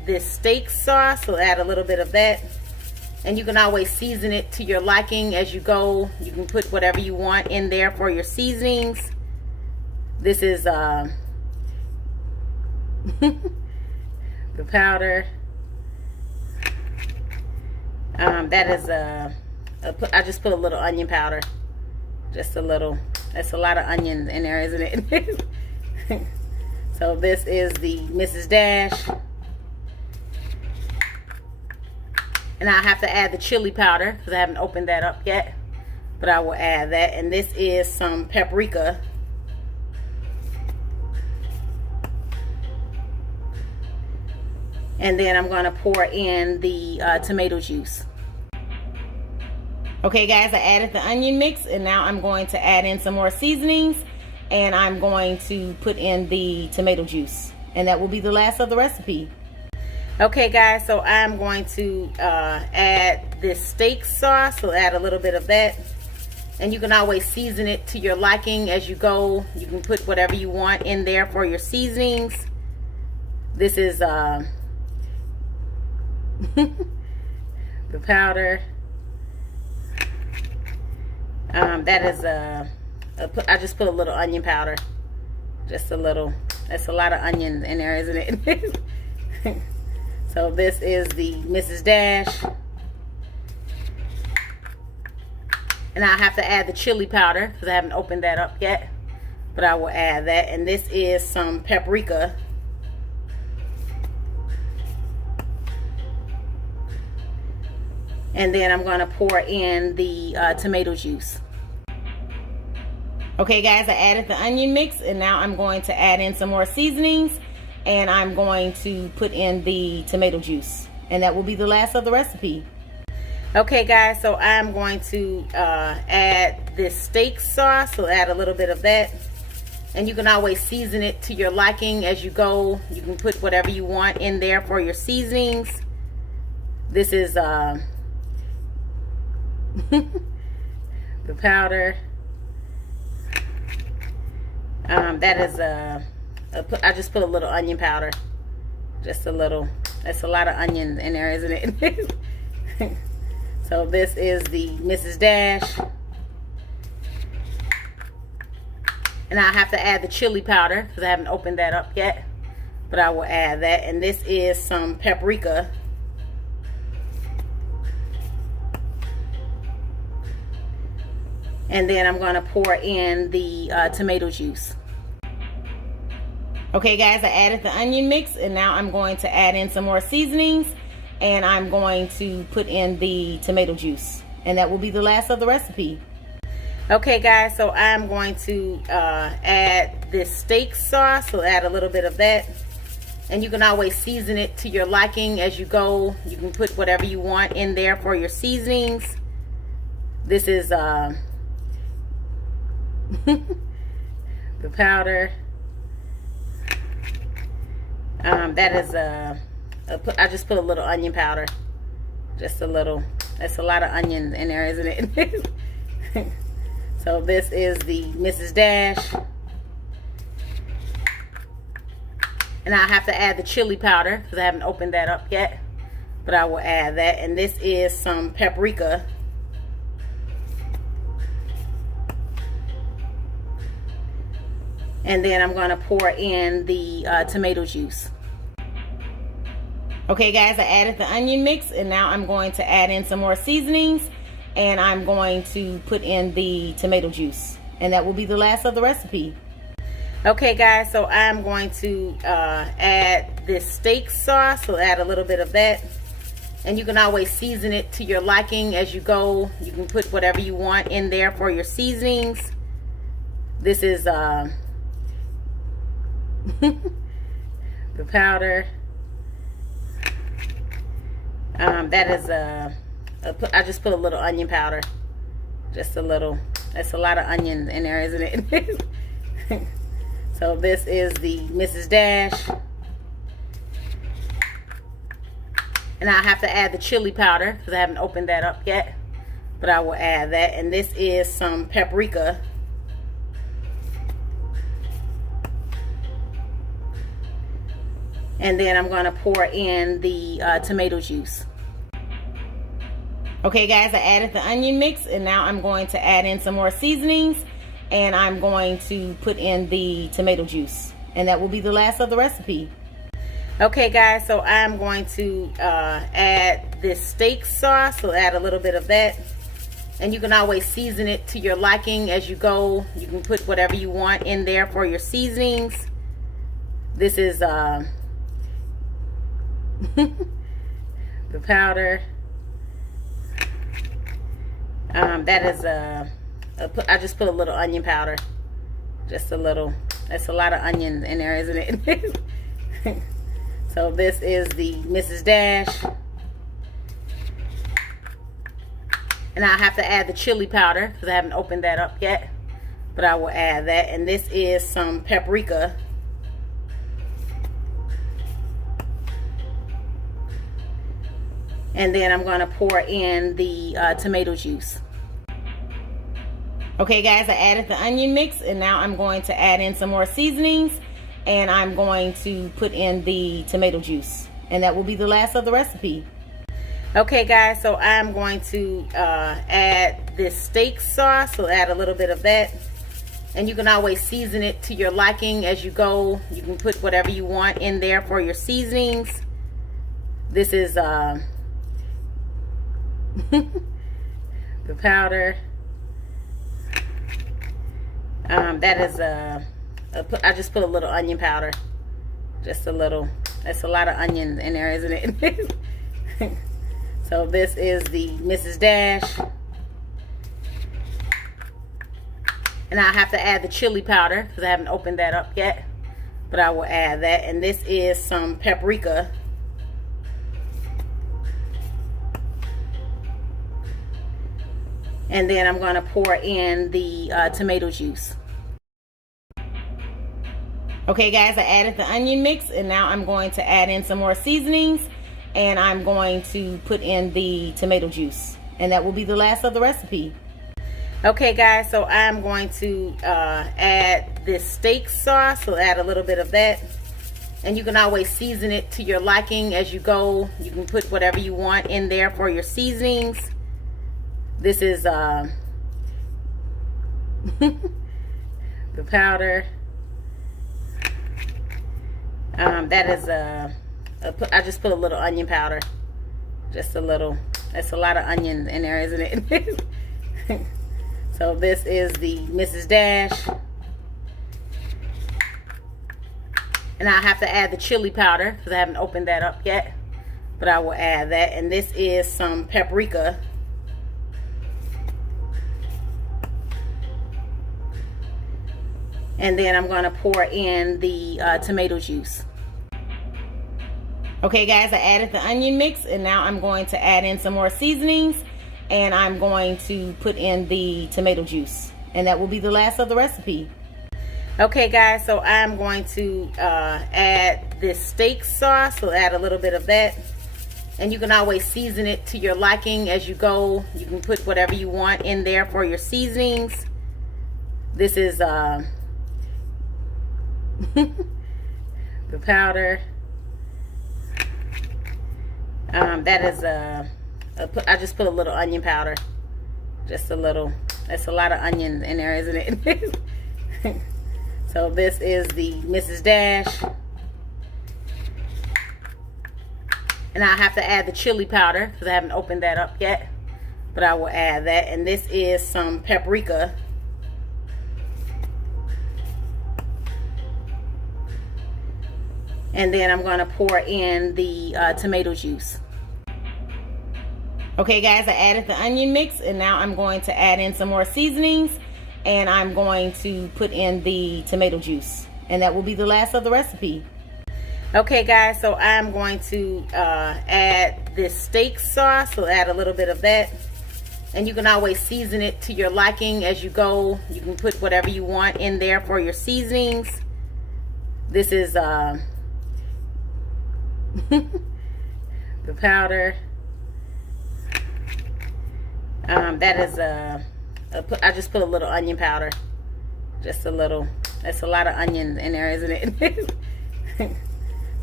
this steak sauce, so add a little bit of that. And you can always season it to your liking as you go. You can put whatever you want in there for your seasonings. This is the powder. That is I just put a little onion powder. Just a little. That's a lot of onions in there, isn't it? So this is the Mrs. Dash. And I have to add the chili powder because I haven't opened that up yet. But I will add that. And this is some paprika. And then I'm going to pour in the tomato juice. Okay guys, I added the onion mix, and now I'm going to add in some more seasonings, and I'm going to put in the tomato juice, and that will be the last of the recipe. Okay guys, so I'm going to add this steak sauce, so add a little bit of that. And you can always season it to your liking as you go. You can put whatever you want in there for your seasonings. This is the powder. That is I just put a little onion powder. Just a little. That's a lot of onions in there, isn't it? So this is the Mrs. Dash. And I have to add the chili powder because I haven't opened that up yet. But I will add that. And this is some paprika. And then I'm going to pour in the tomato juice. Okay guys, I added the onion mix, and now I'm going to add in some more seasonings, and I'm going to put in the tomato juice, and that will be the last of the recipe. Okay guys, so I'm going to add this steak sauce, so add a little bit of that. And you can always season it to your liking as you go. You can put whatever you want in there for your seasonings. This is the powder. That is I just put a little onion powder. Just a little. That's a lot of onions in there, isn't it? So this is the Mrs. Dash. And I have to add the chili powder because I haven't opened that up yet. But I will add that. And this is some paprika. And then I'm going to pour in the tomato juice. Okay guys, I added the onion mix, and now I'm going to add in some more seasonings, and I'm going to put in the tomato juice, and that will be the last of the recipe. Okay guys, so I'm going to add this steak sauce, so add a little bit of that. And you can always season it to your liking as you go. You can put whatever you want in there for your seasonings. This is the powder. That is I just put a little onion powder. Just a little. That's a lot of onions in there, isn't it? So this is the Mrs. Dash. And I have to add the chili powder because I haven't opened that up yet. But I will add that. And this is some paprika. And then I'm going to pour in the tomato juice. Okay guys, I added the onion mix, and now I'm going to add in some more seasonings, and I'm going to put in the tomato juice, and that will be the last of the recipe. Okay guys, so I'm going to add this steak sauce, so add a little bit of that. And you can always season it to your liking as you go. You can put whatever you want in there for your seasonings. This is the powder. That is I just put a little onion powder. Just a little. That's a lot of onions in there, isn't it? So this is the Mrs. Dash. And I have to add the chili powder because I haven't opened that up yet. But I will add that. And this is some paprika. And then I'm going to pour in the tomato juice. Okay guys, I added the onion mix, and now I'm going to add in some more seasonings, and I'm going to put in the tomato juice, and that will be the last of the recipe. Okay guys, so I'm going to add this steak sauce, so add a little bit of that. And you can always season it to your liking as you go. You can put whatever you want in there for your seasonings. This is the powder. That is I just put a little onion powder. Just a little. That's a lot of onions in there, isn't it? So this is the Mrs. Dash. And I have to add the chili powder because I haven't opened that up yet. But I will add that. And this is some paprika. And then I'm going to pour in the tomato juice. Okay guys, I added the onion mix, and now I'm going to add in some more seasonings, and I'm going to put in the tomato juice, and that will be the last of the recipe. Okay guys, so I'm going to add this steak sauce, so add a little bit of that. And you can always season it to your liking as you go. You can put whatever you want in there for your seasonings. This is the powder. That is I just put a little onion powder. Just a little. That's a lot of onions in there, isn't it? So this is the Mrs. Dash. And I have to add the chili powder because I haven't opened that up yet. But I will add that. And this is some paprika. And then I'm going to pour in the tomato juice. Okay guys, I added the onion mix, and now I'm going to add in some more seasonings, and I'm going to put in the tomato juice, and that will be the last of the recipe. Okay guys, so I'm going to add this steak sauce, so add a little bit of that. And you can always season it to your liking as you go. You can put whatever you want in there for your seasonings. This is the powder. That is I just put a little onion powder. Just a little. That's a lot of onions in there, isn't it? So this is the Mrs. Dash. And I have to add the chili powder because I haven't opened that up yet. But I will add that. And this is some paprika. And then I'm going to pour in the tomato juice. Okay guys, I added the onion mix, and now I'm going to add in some more seasonings, and I'm going to put in the tomato juice, and that will be the last of the recipe. Okay guys, so I'm going to add this steak sauce, so add a little bit of that. And you can always season it to your liking as you go. You can put whatever you want in there for your seasonings. This is the powder. That is I just put a little onion powder. Just a little. That's a lot of onions in there, isn't it? So this is the Mrs. Dash. And I have to add the chili powder because I haven't opened that up yet. But I will add that. And this is some paprika. And then I'm going to pour in the tomato juice. Okay guys, I added the onion mix, and now I'm going to add in some more seasonings, and I'm going to put in the tomato juice, and that will be the last of the recipe. Okay guys, so I'm going to add this steak sauce, so add a little bit of that. And you can always season it to your liking as you go. You can put whatever you want in there for your seasonings. This is the powder. That is I just put a little onion powder. Just a little. That's a lot of onions in there, isn't it?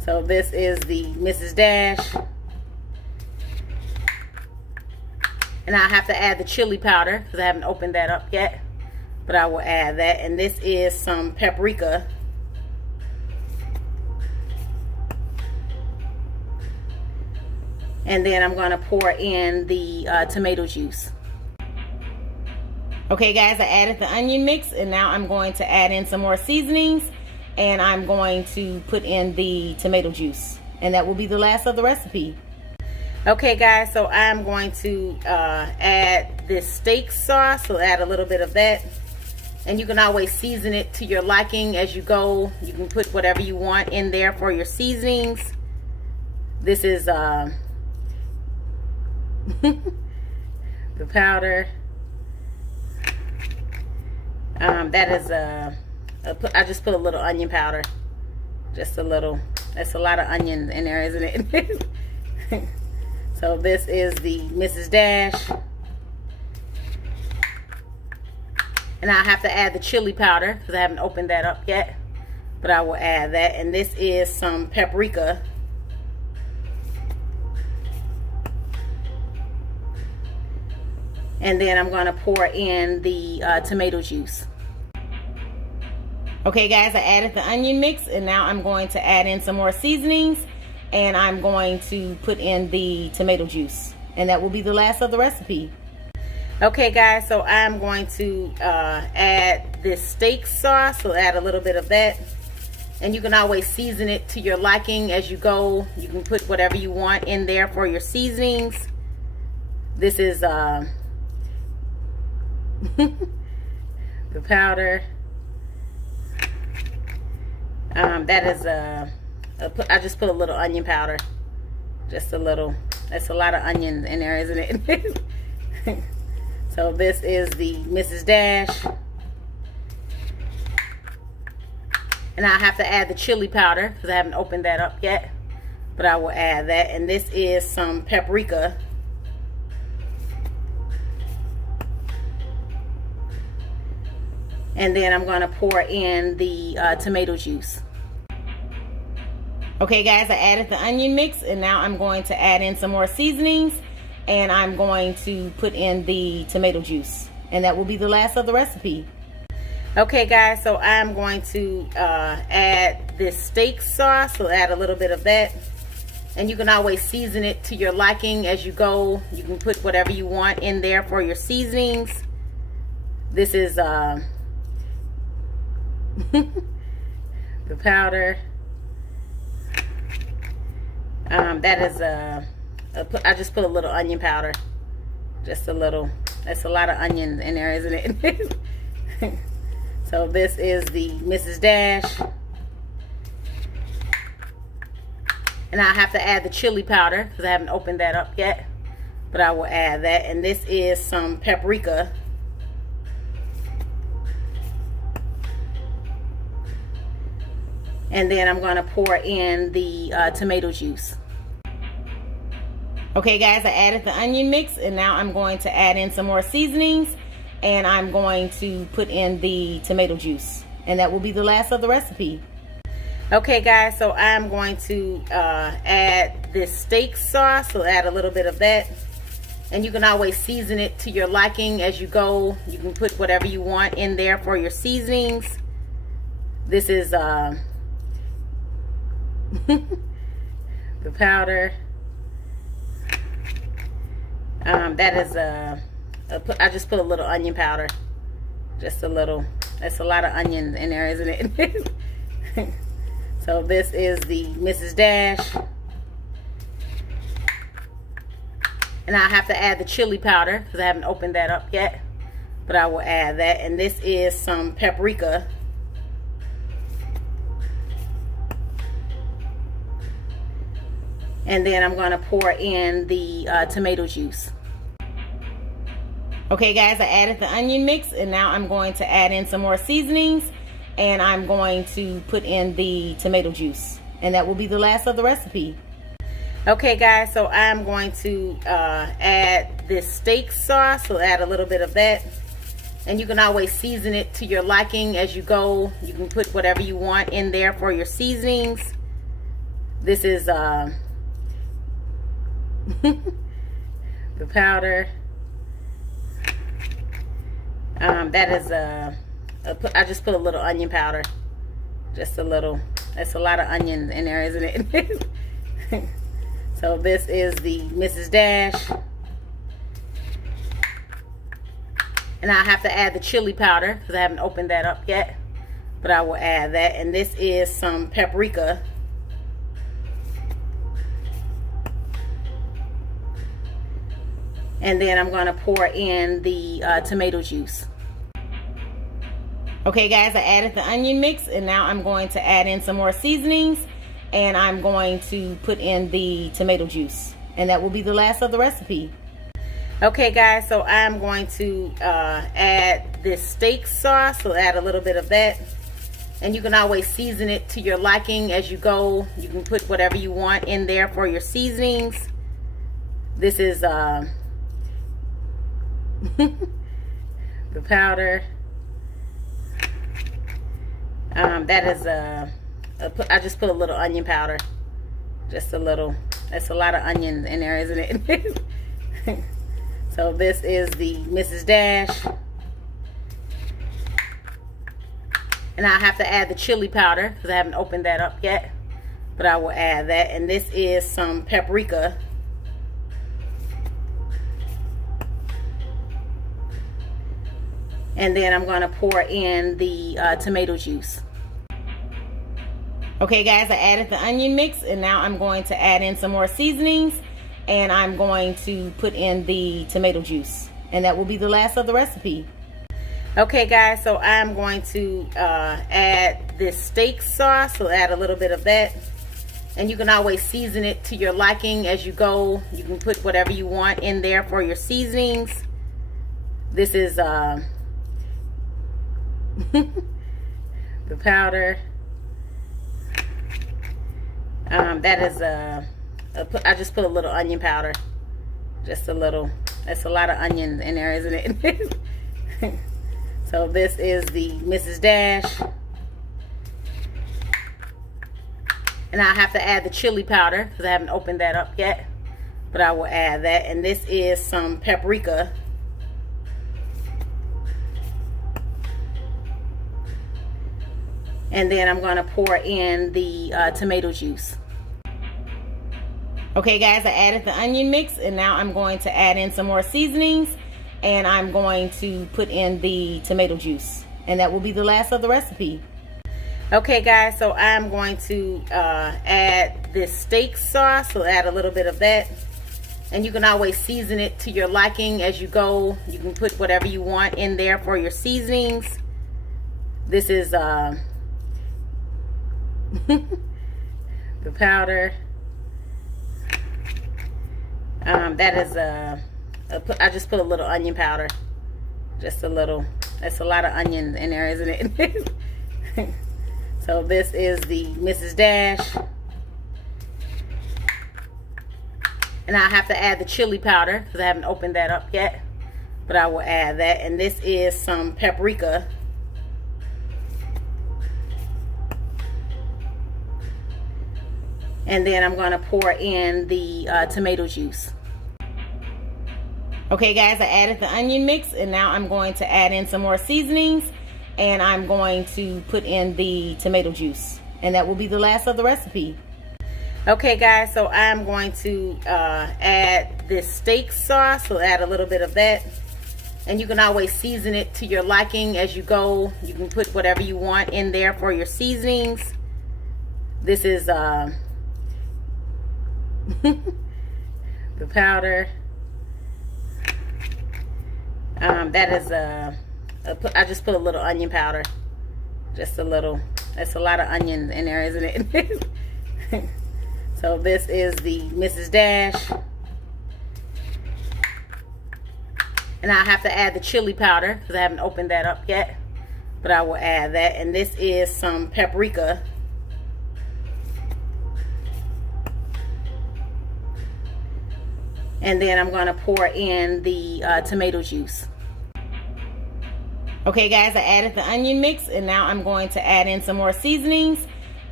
So this is the Mrs. Dash. And I have to add the chili powder because I haven't opened that up yet. But I will add that. And this is some paprika. And then I'm going to pour in the tomato juice. Okay guys, I added the onion mix, and now I'm going to add in some more seasonings, and I'm going to put in the tomato juice, and that will be the last of the recipe. Okay guys, so I'm going to add this steak sauce, so add a little bit of that. And you can always season it to your liking as you go. You can put whatever you want in there for your seasonings. This is the powder. That is I just put a little onion powder, just a little. That's a lot of onions in there, isn't it? So this is the Mrs. Dash, and I have to add the chili powder because I haven't opened that up yet, but I will add that. And this is some paprika. And then I'm going to pour in the tomato juice. Okay guys, I added the onion mix, and now I'm going to add in some more seasonings, and I'm going to put in the tomato juice, and that will be the last of the recipe. Okay guys, so I'm going to add this steak sauce, so add a little bit of that. And you can always season it to your liking as you go. You can put whatever you want in there for your seasonings. This is the powder. That is I just put a little onion powder, just a little. That's a lot of onions in there, isn't it? So this is the Mrs. Dash, and I have to add the chili powder because I haven't opened that up yet, but I will add that. And this is some paprika. And then I'm going to pour in the tomato juice. Okay guys, I added the onion mix, and now I'm going to add in some more seasonings, and I'm going to put in the tomato juice, and that will be the last of the recipe. Okay guys, so I'm going to add this steak sauce, so add a little bit of that. And you can always season it to your liking as you go. You can put whatever you want in there for your seasonings. This is the powder. That is I just put a little onion powder, just a little. That's a lot of onions in there, isn't it? So this is the Mrs. Dash, and I have to add the chili powder because I haven't opened that up yet, but I will add that. And this is some paprika. And then I'm going to pour in the tomato juice. Okay guys, I added the onion mix, and now I'm going to add in some more seasonings, and I'm going to put in the tomato juice, and that will be the last of the recipe. Okay guys, so I'm going to add this steak sauce, so add a little bit of that. And you can always season it to your liking as you go. You can put whatever you want in there for your seasonings. This is the powder. That is I just put a little onion powder, just a little. That's a lot of onions in there, isn't it? So this is the Mrs. Dash, and I have to add the chili powder because I haven't opened that up yet, but I will add that. And this is some paprika. And then I'm going to pour in the tomato juice. Okay guys, I added the onion mix, and now I'm going to add in some more seasonings, and I'm going to put in the tomato juice, and that will be the last of the recipe. Okay guys, so I'm going to add this steak sauce, so add a little bit of that. And you can always season it to your liking as you go. You can put whatever you want in there for your seasonings. This is the powder. That is I just put a little onion powder, just a little. That's a lot of onions in there, isn't it? So this is the Mrs. Dash, and I have to add the chili powder because I haven't opened that up yet, but I will add that. And this is some paprika. And then I'm going to pour in the tomato juice. Okay guys, I added the onion mix, and now I'm going to add in some more seasonings, and I'm going to put in the tomato juice, and that will be the last of the recipe. Okay guys, so I'm going to add this steak sauce, so add a little bit of that, and you can always season it to your liking as you go. You can put whatever you want in there for your seasonings. This is the powder. That is I just put a little onion powder, just a little. That's a lot of onions in there, isn't it? So this is the Mrs. Dash, and I have to add the chili powder because I haven't opened that up yet, but I will add that. And this is some paprika. And then I'm going to pour in the tomato juice. Okay guys, I added the onion mix, and now I'm going to add in some more seasonings, and I'm going to put in the tomato juice, and that will be the last of the recipe. Okay guys, so I'm going to add this steak sauce, so add a little bit of that, and you can always season it to your liking as you go. You can put whatever you want in there for your seasonings. This is the powder. That is I just put a little onion powder, just a little. That's a lot of onions in there, isn't it? So this is the Mrs. Dash, and I have to add the chili powder because I haven't opened that up yet, but I will add that. And this is some paprika. And then I'm going to pour in the tomato juice. Okay guys, I added the onion mix, and now I'm going to add in some more seasonings, and I'm going to put in the tomato juice, and that will be the last of the recipe. Okay guys, so I'm going to add this steak sauce, so add a little bit of that, and you can always season it to your liking as you go. You can put whatever you want in there for your seasonings. This is the powder. That is I just put a little onion powder, just a little. That's a lot of onions in there, isn't it? So this is the Mrs. Dash, and I have to add the chili powder because I haven't opened that up yet, but I will add that. And this is some paprika. And then I'm going to pour in the tomato juice. Okay guys, I added the onion mix, and now I'm going to add in some more seasonings, and I'm going to put in the tomato juice, and that will be the last of the recipe. Okay guys, so I'm going to add this steak sauce, so add a little bit of that, and you can always season it to your liking as you go. You can put whatever you want in there for your seasonings. This is the powder. That is I just put a little onion powder, just a little. That's a lot of onions in there, isn't it? So this is the Mrs. Dash, and I have to add the chili powder because I haven't opened that up yet, but I will add that. And this is some paprika. And then I'm going to pour in the tomato juice. Okay guys, I added the onion mix, and now I'm going to add in some more seasonings,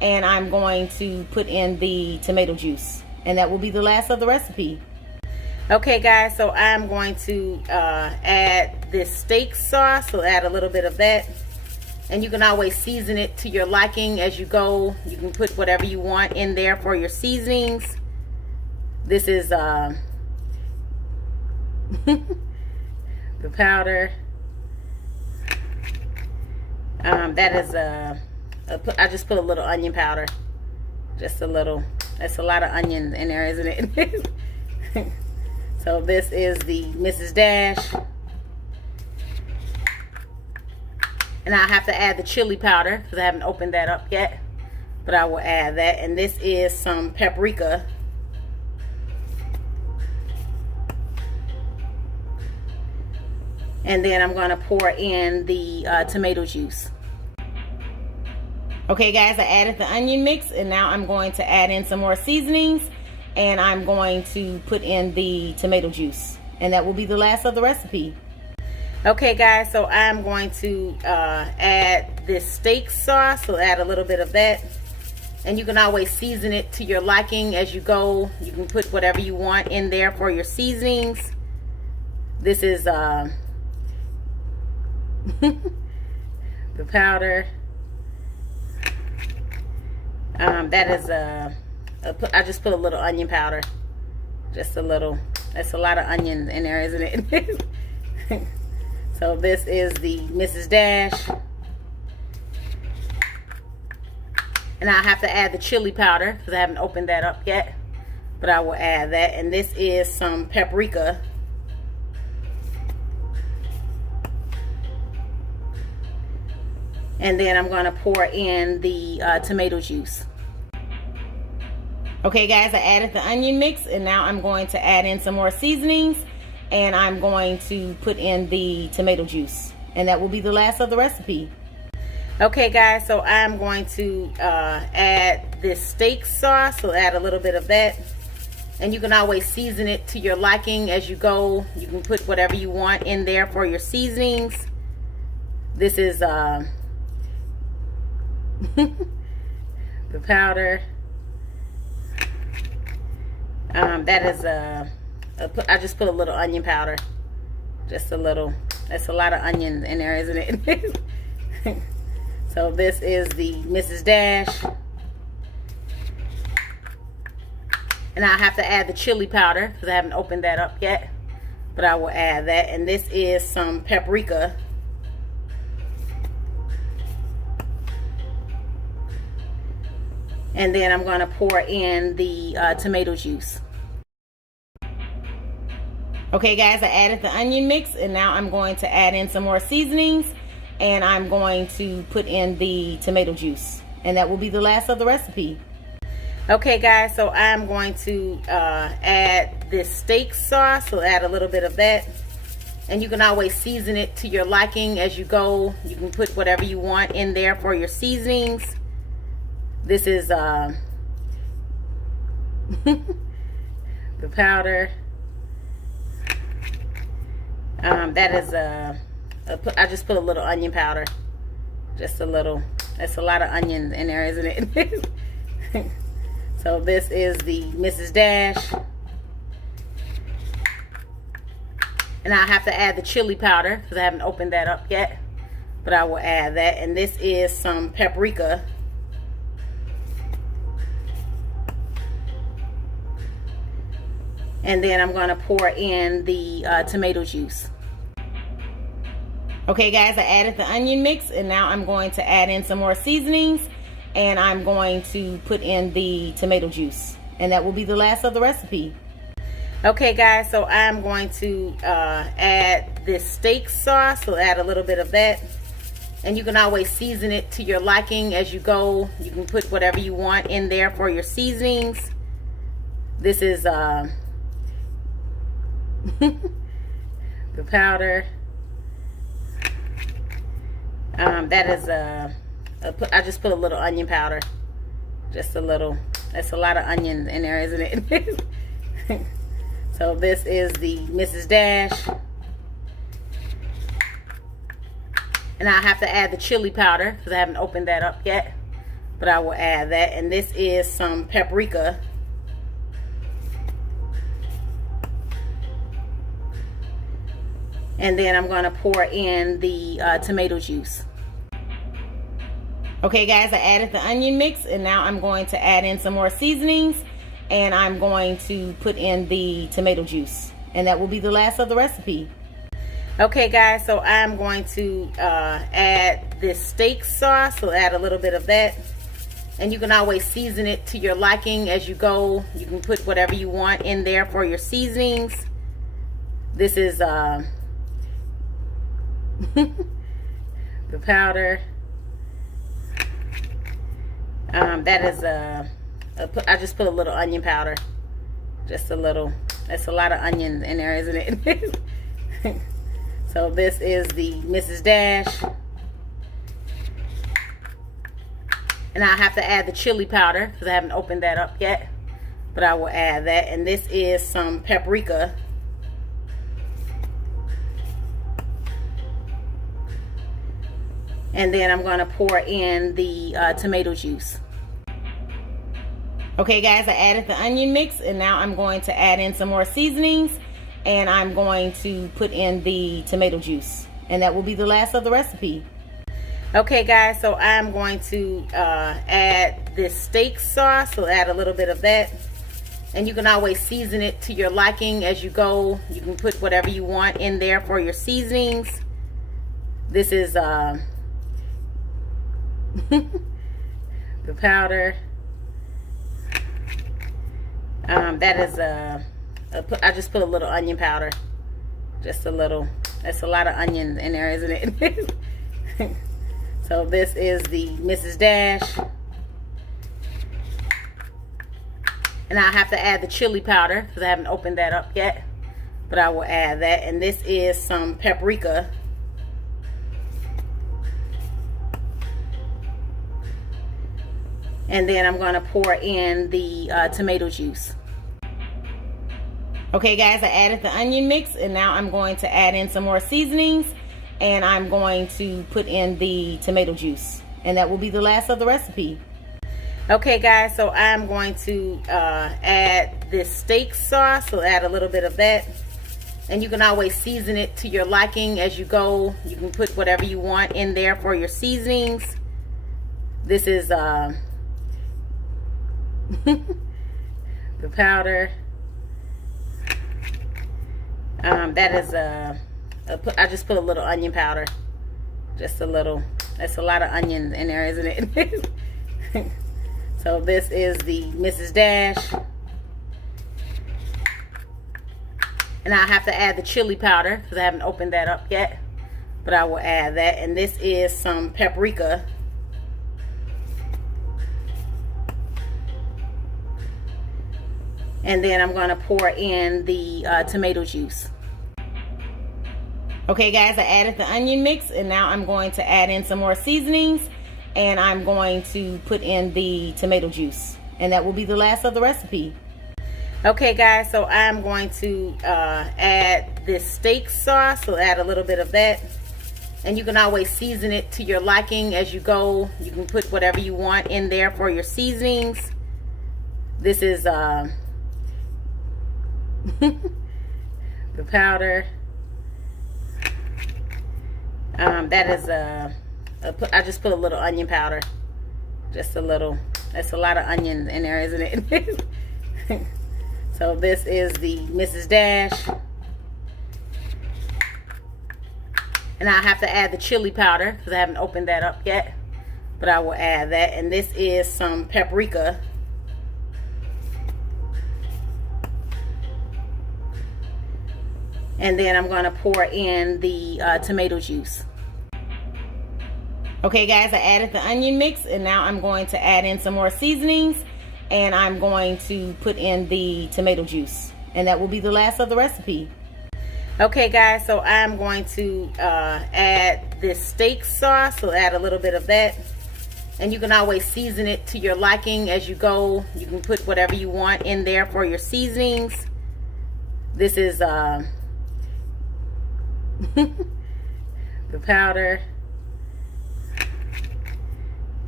and I'm going to put in the tomato juice, and that will be the last of the recipe. Okay guys, so I'm going to add this steak sauce, so add a little bit of that, and you can always season it to your liking as you go. You can put whatever you want in there for your seasonings. This is the powder. That is I just put a little onion powder, just a little. That's a lot of onions in there, isn't it? So this is the Mrs. Dash, and I have to add the chili powder because I haven't opened that up yet, but I will add that. And this is some paprika. And then I'm going to pour in the tomato juice. Okay guys, I added the onion mix, and now I'm going to add in some more seasonings, and I'm going to put in the tomato juice, and that will be the last of the recipe. Okay guys, so I'm going to add this steak sauce, so add a little bit of that, and you can always season it to your liking as you go. You can put whatever you want in there for your seasonings. This is the powder. That is I just put a little onion powder, just a little. That's a lot of onions in there, isn't it? So this is the Mrs. Dash, and I have to add the chili powder because I haven't opened that up yet, but I will add that. And this is some paprika. And then I'm going to pour in the tomato juice. Okay guys, I added the onion mix, and now I'm going to add in some more seasonings, and I'm going to put in the tomato juice, and that will be the last of the recipe. Okay guys, so I'm going to add this steak sauce, so add a little bit of that, and you can always season it to your liking as you go. You can put whatever you want in there for your seasonings. This is the powder. That is I just put a little onion powder, just a little. That's a lot of onions in there, isn't it? So this is the Mrs. Dash, and I have to add the chili powder because I haven't opened that up yet, but I will add that. And this is some paprika. And then I'm going to pour in the tomato juice. Okay guys, I added the onion mix, and now I'm going to add in some more seasonings, and I'm going to put in the tomato juice, and that will be the last of the recipe. Okay guys, so I'm going to add this steak sauce, so add a little bit of that, and you can always season it to your liking as you go. You can put whatever you want in there for your seasonings. This is the powder. That is I just put a little onion powder, just a little. That's a lot of onions in there, isn't it? So this is the Mrs. Dash, and I have to add the chili powder because I haven't opened that up yet, but I will add that. And this is some paprika. And then I'm going to pour in the tomato juice. Okay guys, I added the onion mix, and now I'm going to add in some more seasonings, and I'm going to put in the tomato juice, and that will be the last of the recipe. Okay guys, so I'm going to add this steak sauce, so add a little bit of that, and you can always season it to your liking as you go. You can put whatever you want in there for your seasonings. This is the powder. That is I just put a little onion powder, just a little. That's a lot of onions in there, isn't it? So this is the Mrs. Dash, and I have to add the chili powder because I haven't opened that up yet, but I will add that. And this is some paprika. And then I'm going to pour in the tomato juice. Okay guys, I added the onion mix, and now I'm going to add in some more seasonings, and I'm going to put in the tomato juice, and that will be the last of the recipe. Okay guys, so I'm going to add this steak sauce, so add a little bit of that. And you can always season it to your liking as you go. You can put whatever you want in there for your seasonings. This is the powder. That is I just put a little onion powder, just a little. That's a lot of onions in there, isn't it? So this is the Mrs. Dash, and I have to add the chili powder because I haven't opened that up yet, but I will add that. And this is some paprika. And then I'm going to pour in the tomato juice. Okay guys, I added the onion mix, and now I'm going to add in some more seasonings, and I'm going to put in the tomato juice, and that will be the last of the recipe. Okay guys, so I'm going to add this steak sauce, so add a little bit of that. And you can always season it to your liking as you go. You can put whatever you want in there for your seasonings. This is the powder. That is I just put a little onion powder, just a little. That's a lot of onions in there, isn't it? So this is the Mrs. Dash, and I have to add the chili powder because I haven't opened that up yet, but I will add that. And this is some paprika. And then I'm going to pour in the tomato juice. Okay guys, I added the onion mix, and now I'm going to add in some more seasonings, and I'm going to put in the tomato juice, and that will be the last of the recipe. Okay guys, so I'm going to add this steak sauce, so add a little bit of that. And you can always season it to your liking as you go. You can put whatever you want in there for your seasonings. This is the powder. That is I just put a little onion powder, just a little. That's a lot of onions in there, isn't it? So this is the Mrs. Dash, and I have to add the chili powder because I haven't opened that up yet, but I will add that. And this is some paprika. And then I'm going to pour in the tomato juice. Okay guys, I added the onion mix, and now I'm going to add in some more seasonings, and I'm going to put in the tomato juice, and that will be the last of the recipe. Okay guys, so I'm going to add this steak sauce, so add a little bit of that. And you can always season it to your liking as you go. You can put whatever you want in there for your seasonings. This is the powder. That is I just put a little onion powder, just a little. That's a lot of onions in there, isn't it? So this is the Mrs. Dash, and I have to add the chili powder because I haven't opened that up yet, but I will add that. And this is some paprika. And then I'm going to pour in the tomato juice. Okay guys, I added the onion mix, and now I'm going to add in some more seasonings, and I'm going to put in the tomato juice, and that will be the last of the recipe. Okay guys, so I'm going to add this steak sauce, so add a little bit of that. And you can always season it to your liking as you go. You can put whatever you want in there for your seasonings. This is the powder.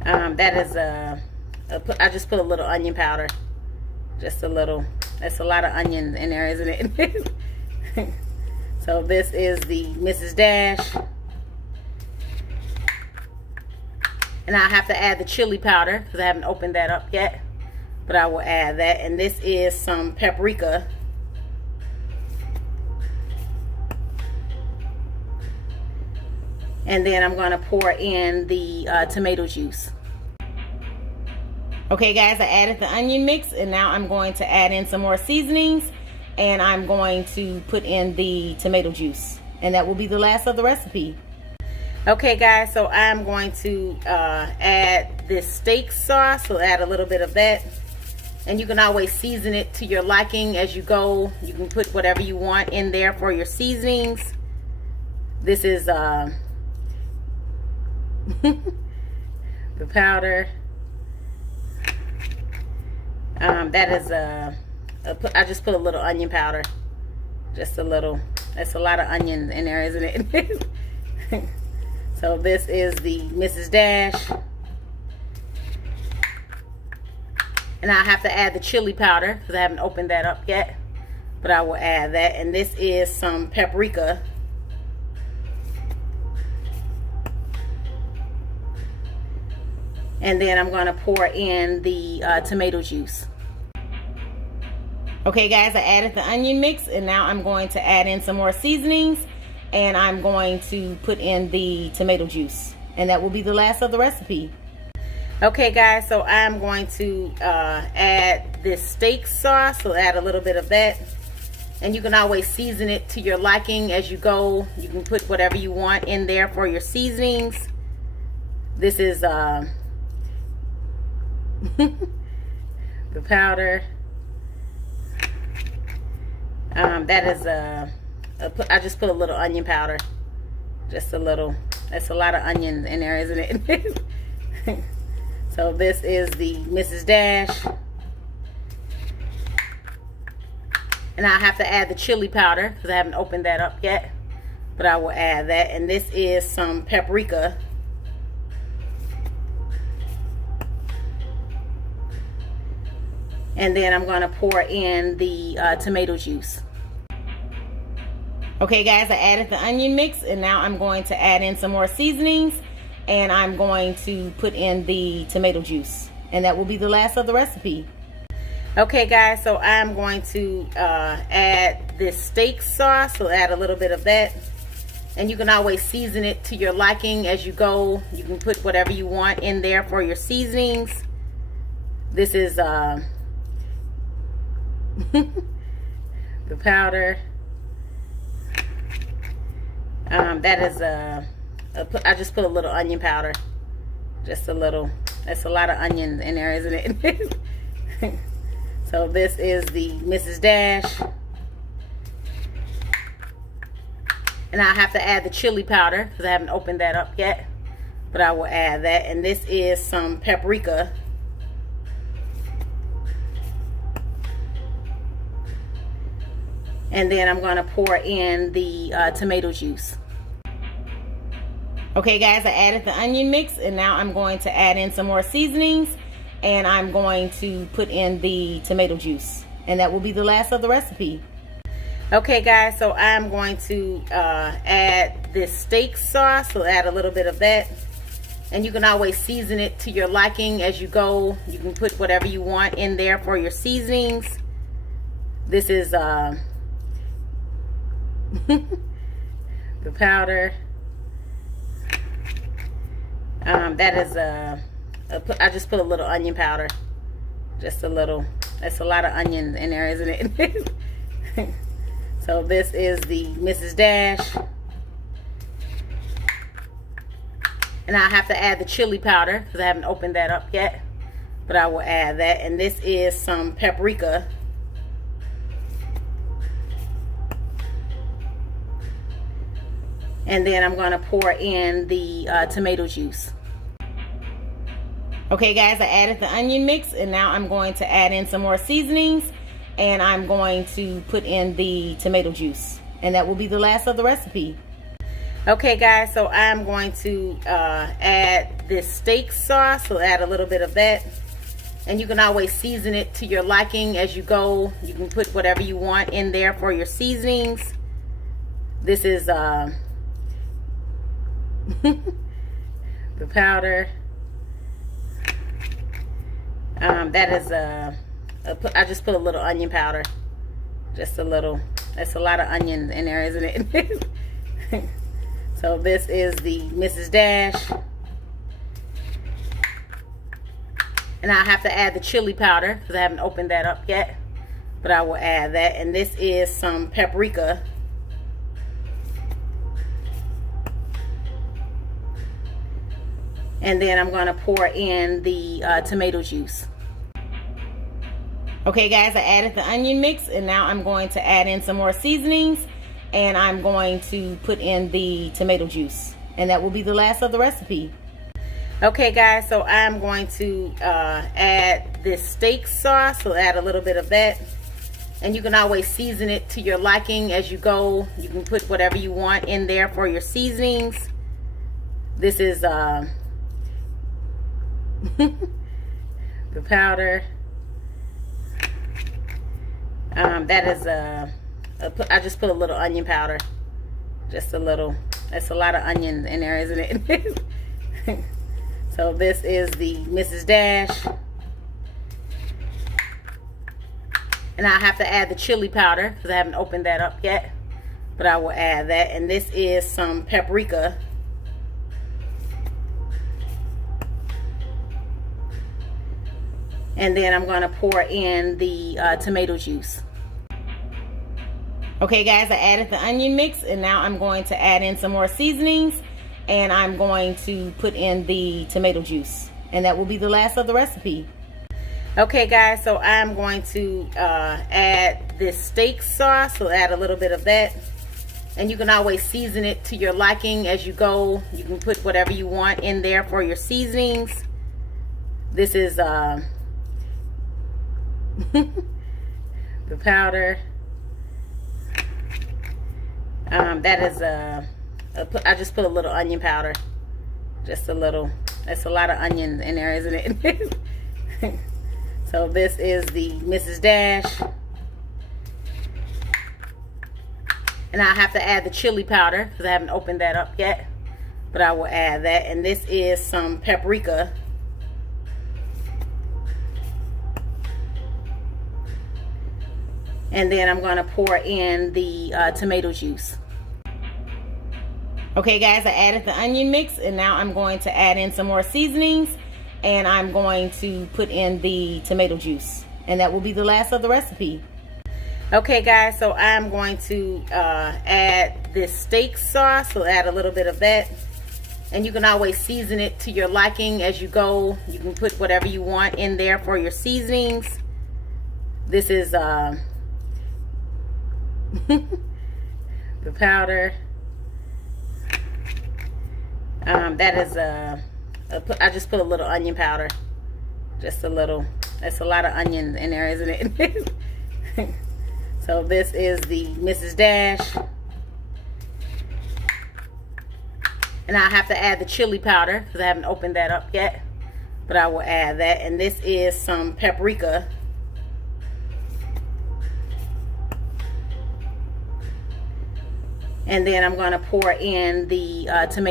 That is I just put a little onion powder, just a little. That's a lot of onions in there, isn't it? So this is the Mrs. Dash, and I have to add the chili powder because I haven't opened that up yet, but I will add that. And this is some paprika. And then I'm going to pour in the tomato juice. Okay guys, I added the onion mix, and now I'm going to add in some more seasonings, and I'm going to put in the tomato juice, and that will be the last of the recipe. Okay guys, so I'm going to add this steak sauce, so add a little bit of that. And you can always season it to your liking as you go. You can put whatever you want in there for your seasonings. This is the powder. That is I just put a little onion powder, just a little. That's a lot of onions in there, isn't it? So this is the Mrs. Dash, and I have to add the chili powder because I haven't opened that up yet, but I will add that. And this is some paprika. And then I'm going to pour in the tomato juice. Okay guys, I added the onion mix, and now I'm going to add in some more seasonings, and I'm going to put in the tomato juice, and that will be the last of the recipe. Okay guys, so I'm going to add this steak sauce, so add a little bit of that. And you can always season it to your liking as you go. You can put whatever you want in there for your seasonings. This is the powder. That is I just put a little onion powder, just a little. That's a lot of onions in there, isn't it? So this is the Mrs. Dash, and I have to add the chili powder because I haven't opened that up yet, but I will add that. And this is some paprika. And then I'm going to pour in the tomato juice. Okay guys, I added the onion mix, and now I'm going to add in some more seasonings, and I'm going to put in the tomato juice, and that will be the last of the recipe. Okay guys, so I'm going to add this steak sauce, so add a little bit of that. And you can always season it to your liking as you go. You can put whatever you want in there for your seasonings. This is the powder. That is I just put a little onion powder, just a little. That's a lot of onions in there, isn't it? So this is the Mrs. Dash, and I have to add the chili powder because I haven't opened that up yet, but I will add that. And this is some paprika. And then I'm going to pour in the tomato juice. Okay guys, I added the onion mix, and now I'm going to add in some more seasonings, and I'm going to put in the tomato juice, and that will be the last of the recipe. Okay guys, so I'm going to add this steak sauce, so add a little bit of that. And you can always season it to your liking as you go. You can put whatever you want in there for your seasonings. This is the powder. That is I just put a little onion powder, just a little. That's a lot of onions in there, isn't it? So this is the Mrs. Dash, and I have to add the chili powder because I haven't opened that up yet, but I will add that. And this is some paprika. And then I'm going to pour in the tomato juice. Okay guys, I added the onion mix, and now I'm going to add in some more seasonings, and I'm going to put in the tomato juice, and that will be the last of the recipe. Okay guys, so I'm going to add this steak sauce. So add a little bit of that, and you can always season it to your liking as you go. You can put whatever you want in there for your seasonings. This is the powder. That is I just put a little onion powder, just a little. That's a lot of onions in there, isn't it? So this is the Mrs. Dash. And I have to add the chili powder because I haven't opened that up yet. But I will add that. And this is some paprika. And then I'm going to pour in the tomato juice. Okay guys, I added the onion mix, and now I'm going to add in some more seasonings. And I'm going to put in the tomato juice, and that will be the last of the recipe. Okay guys, so I'm going to add this steak sauce. So add a little bit of that, and you can always season it to your liking as you go. You can put whatever you want in there for your seasonings. This is the powder. That is I just put a little onion powder, just a little. That's a lot of onions in there, isn't it? So this is the Mrs. Dash. And I have to add the chili powder because I haven't opened that up yet. But I will add that. And this is some paprika. And then I'm going to pour in the tomato juice. Okay guys, I added the onion mix, and now I'm going to add in some more seasonings, and I'm going to put in the tomato juice, and that will be the last of the recipe. Okay guys, so I'm going to add this steak sauce. So add a little bit of that, and you can always season it to your liking as you go. You can put whatever you want in there for your seasonings. This is the powder. That is I just put a little onion powder, just a little. That's a lot of onions in there, isn't it? So this is the Mrs. Dash. And I have to add the chili powder because I haven't opened that up yet. But I will add that. And this is some paprika. And then I'm going to pour in the tomato juice. Okay guys, I added the onion mix, and now I'm going to add in some more seasonings, and I'm going to put in the tomato juice, and that will be the last of the recipe. Okay guys, so I'm going to add this steak sauce. So add a little bit of that, and you can always season it to your liking as you go. You can put whatever you want in there for your seasonings. This is the powder. That is I just put a little onion powder, just a little. That's a lot of onions in there, isn't it? So this is the Mrs. Dash. And I have to add the chili powder because I haven't opened that up yet. But I will add that. And this is some paprika. And then I'm going to pour in the tomato.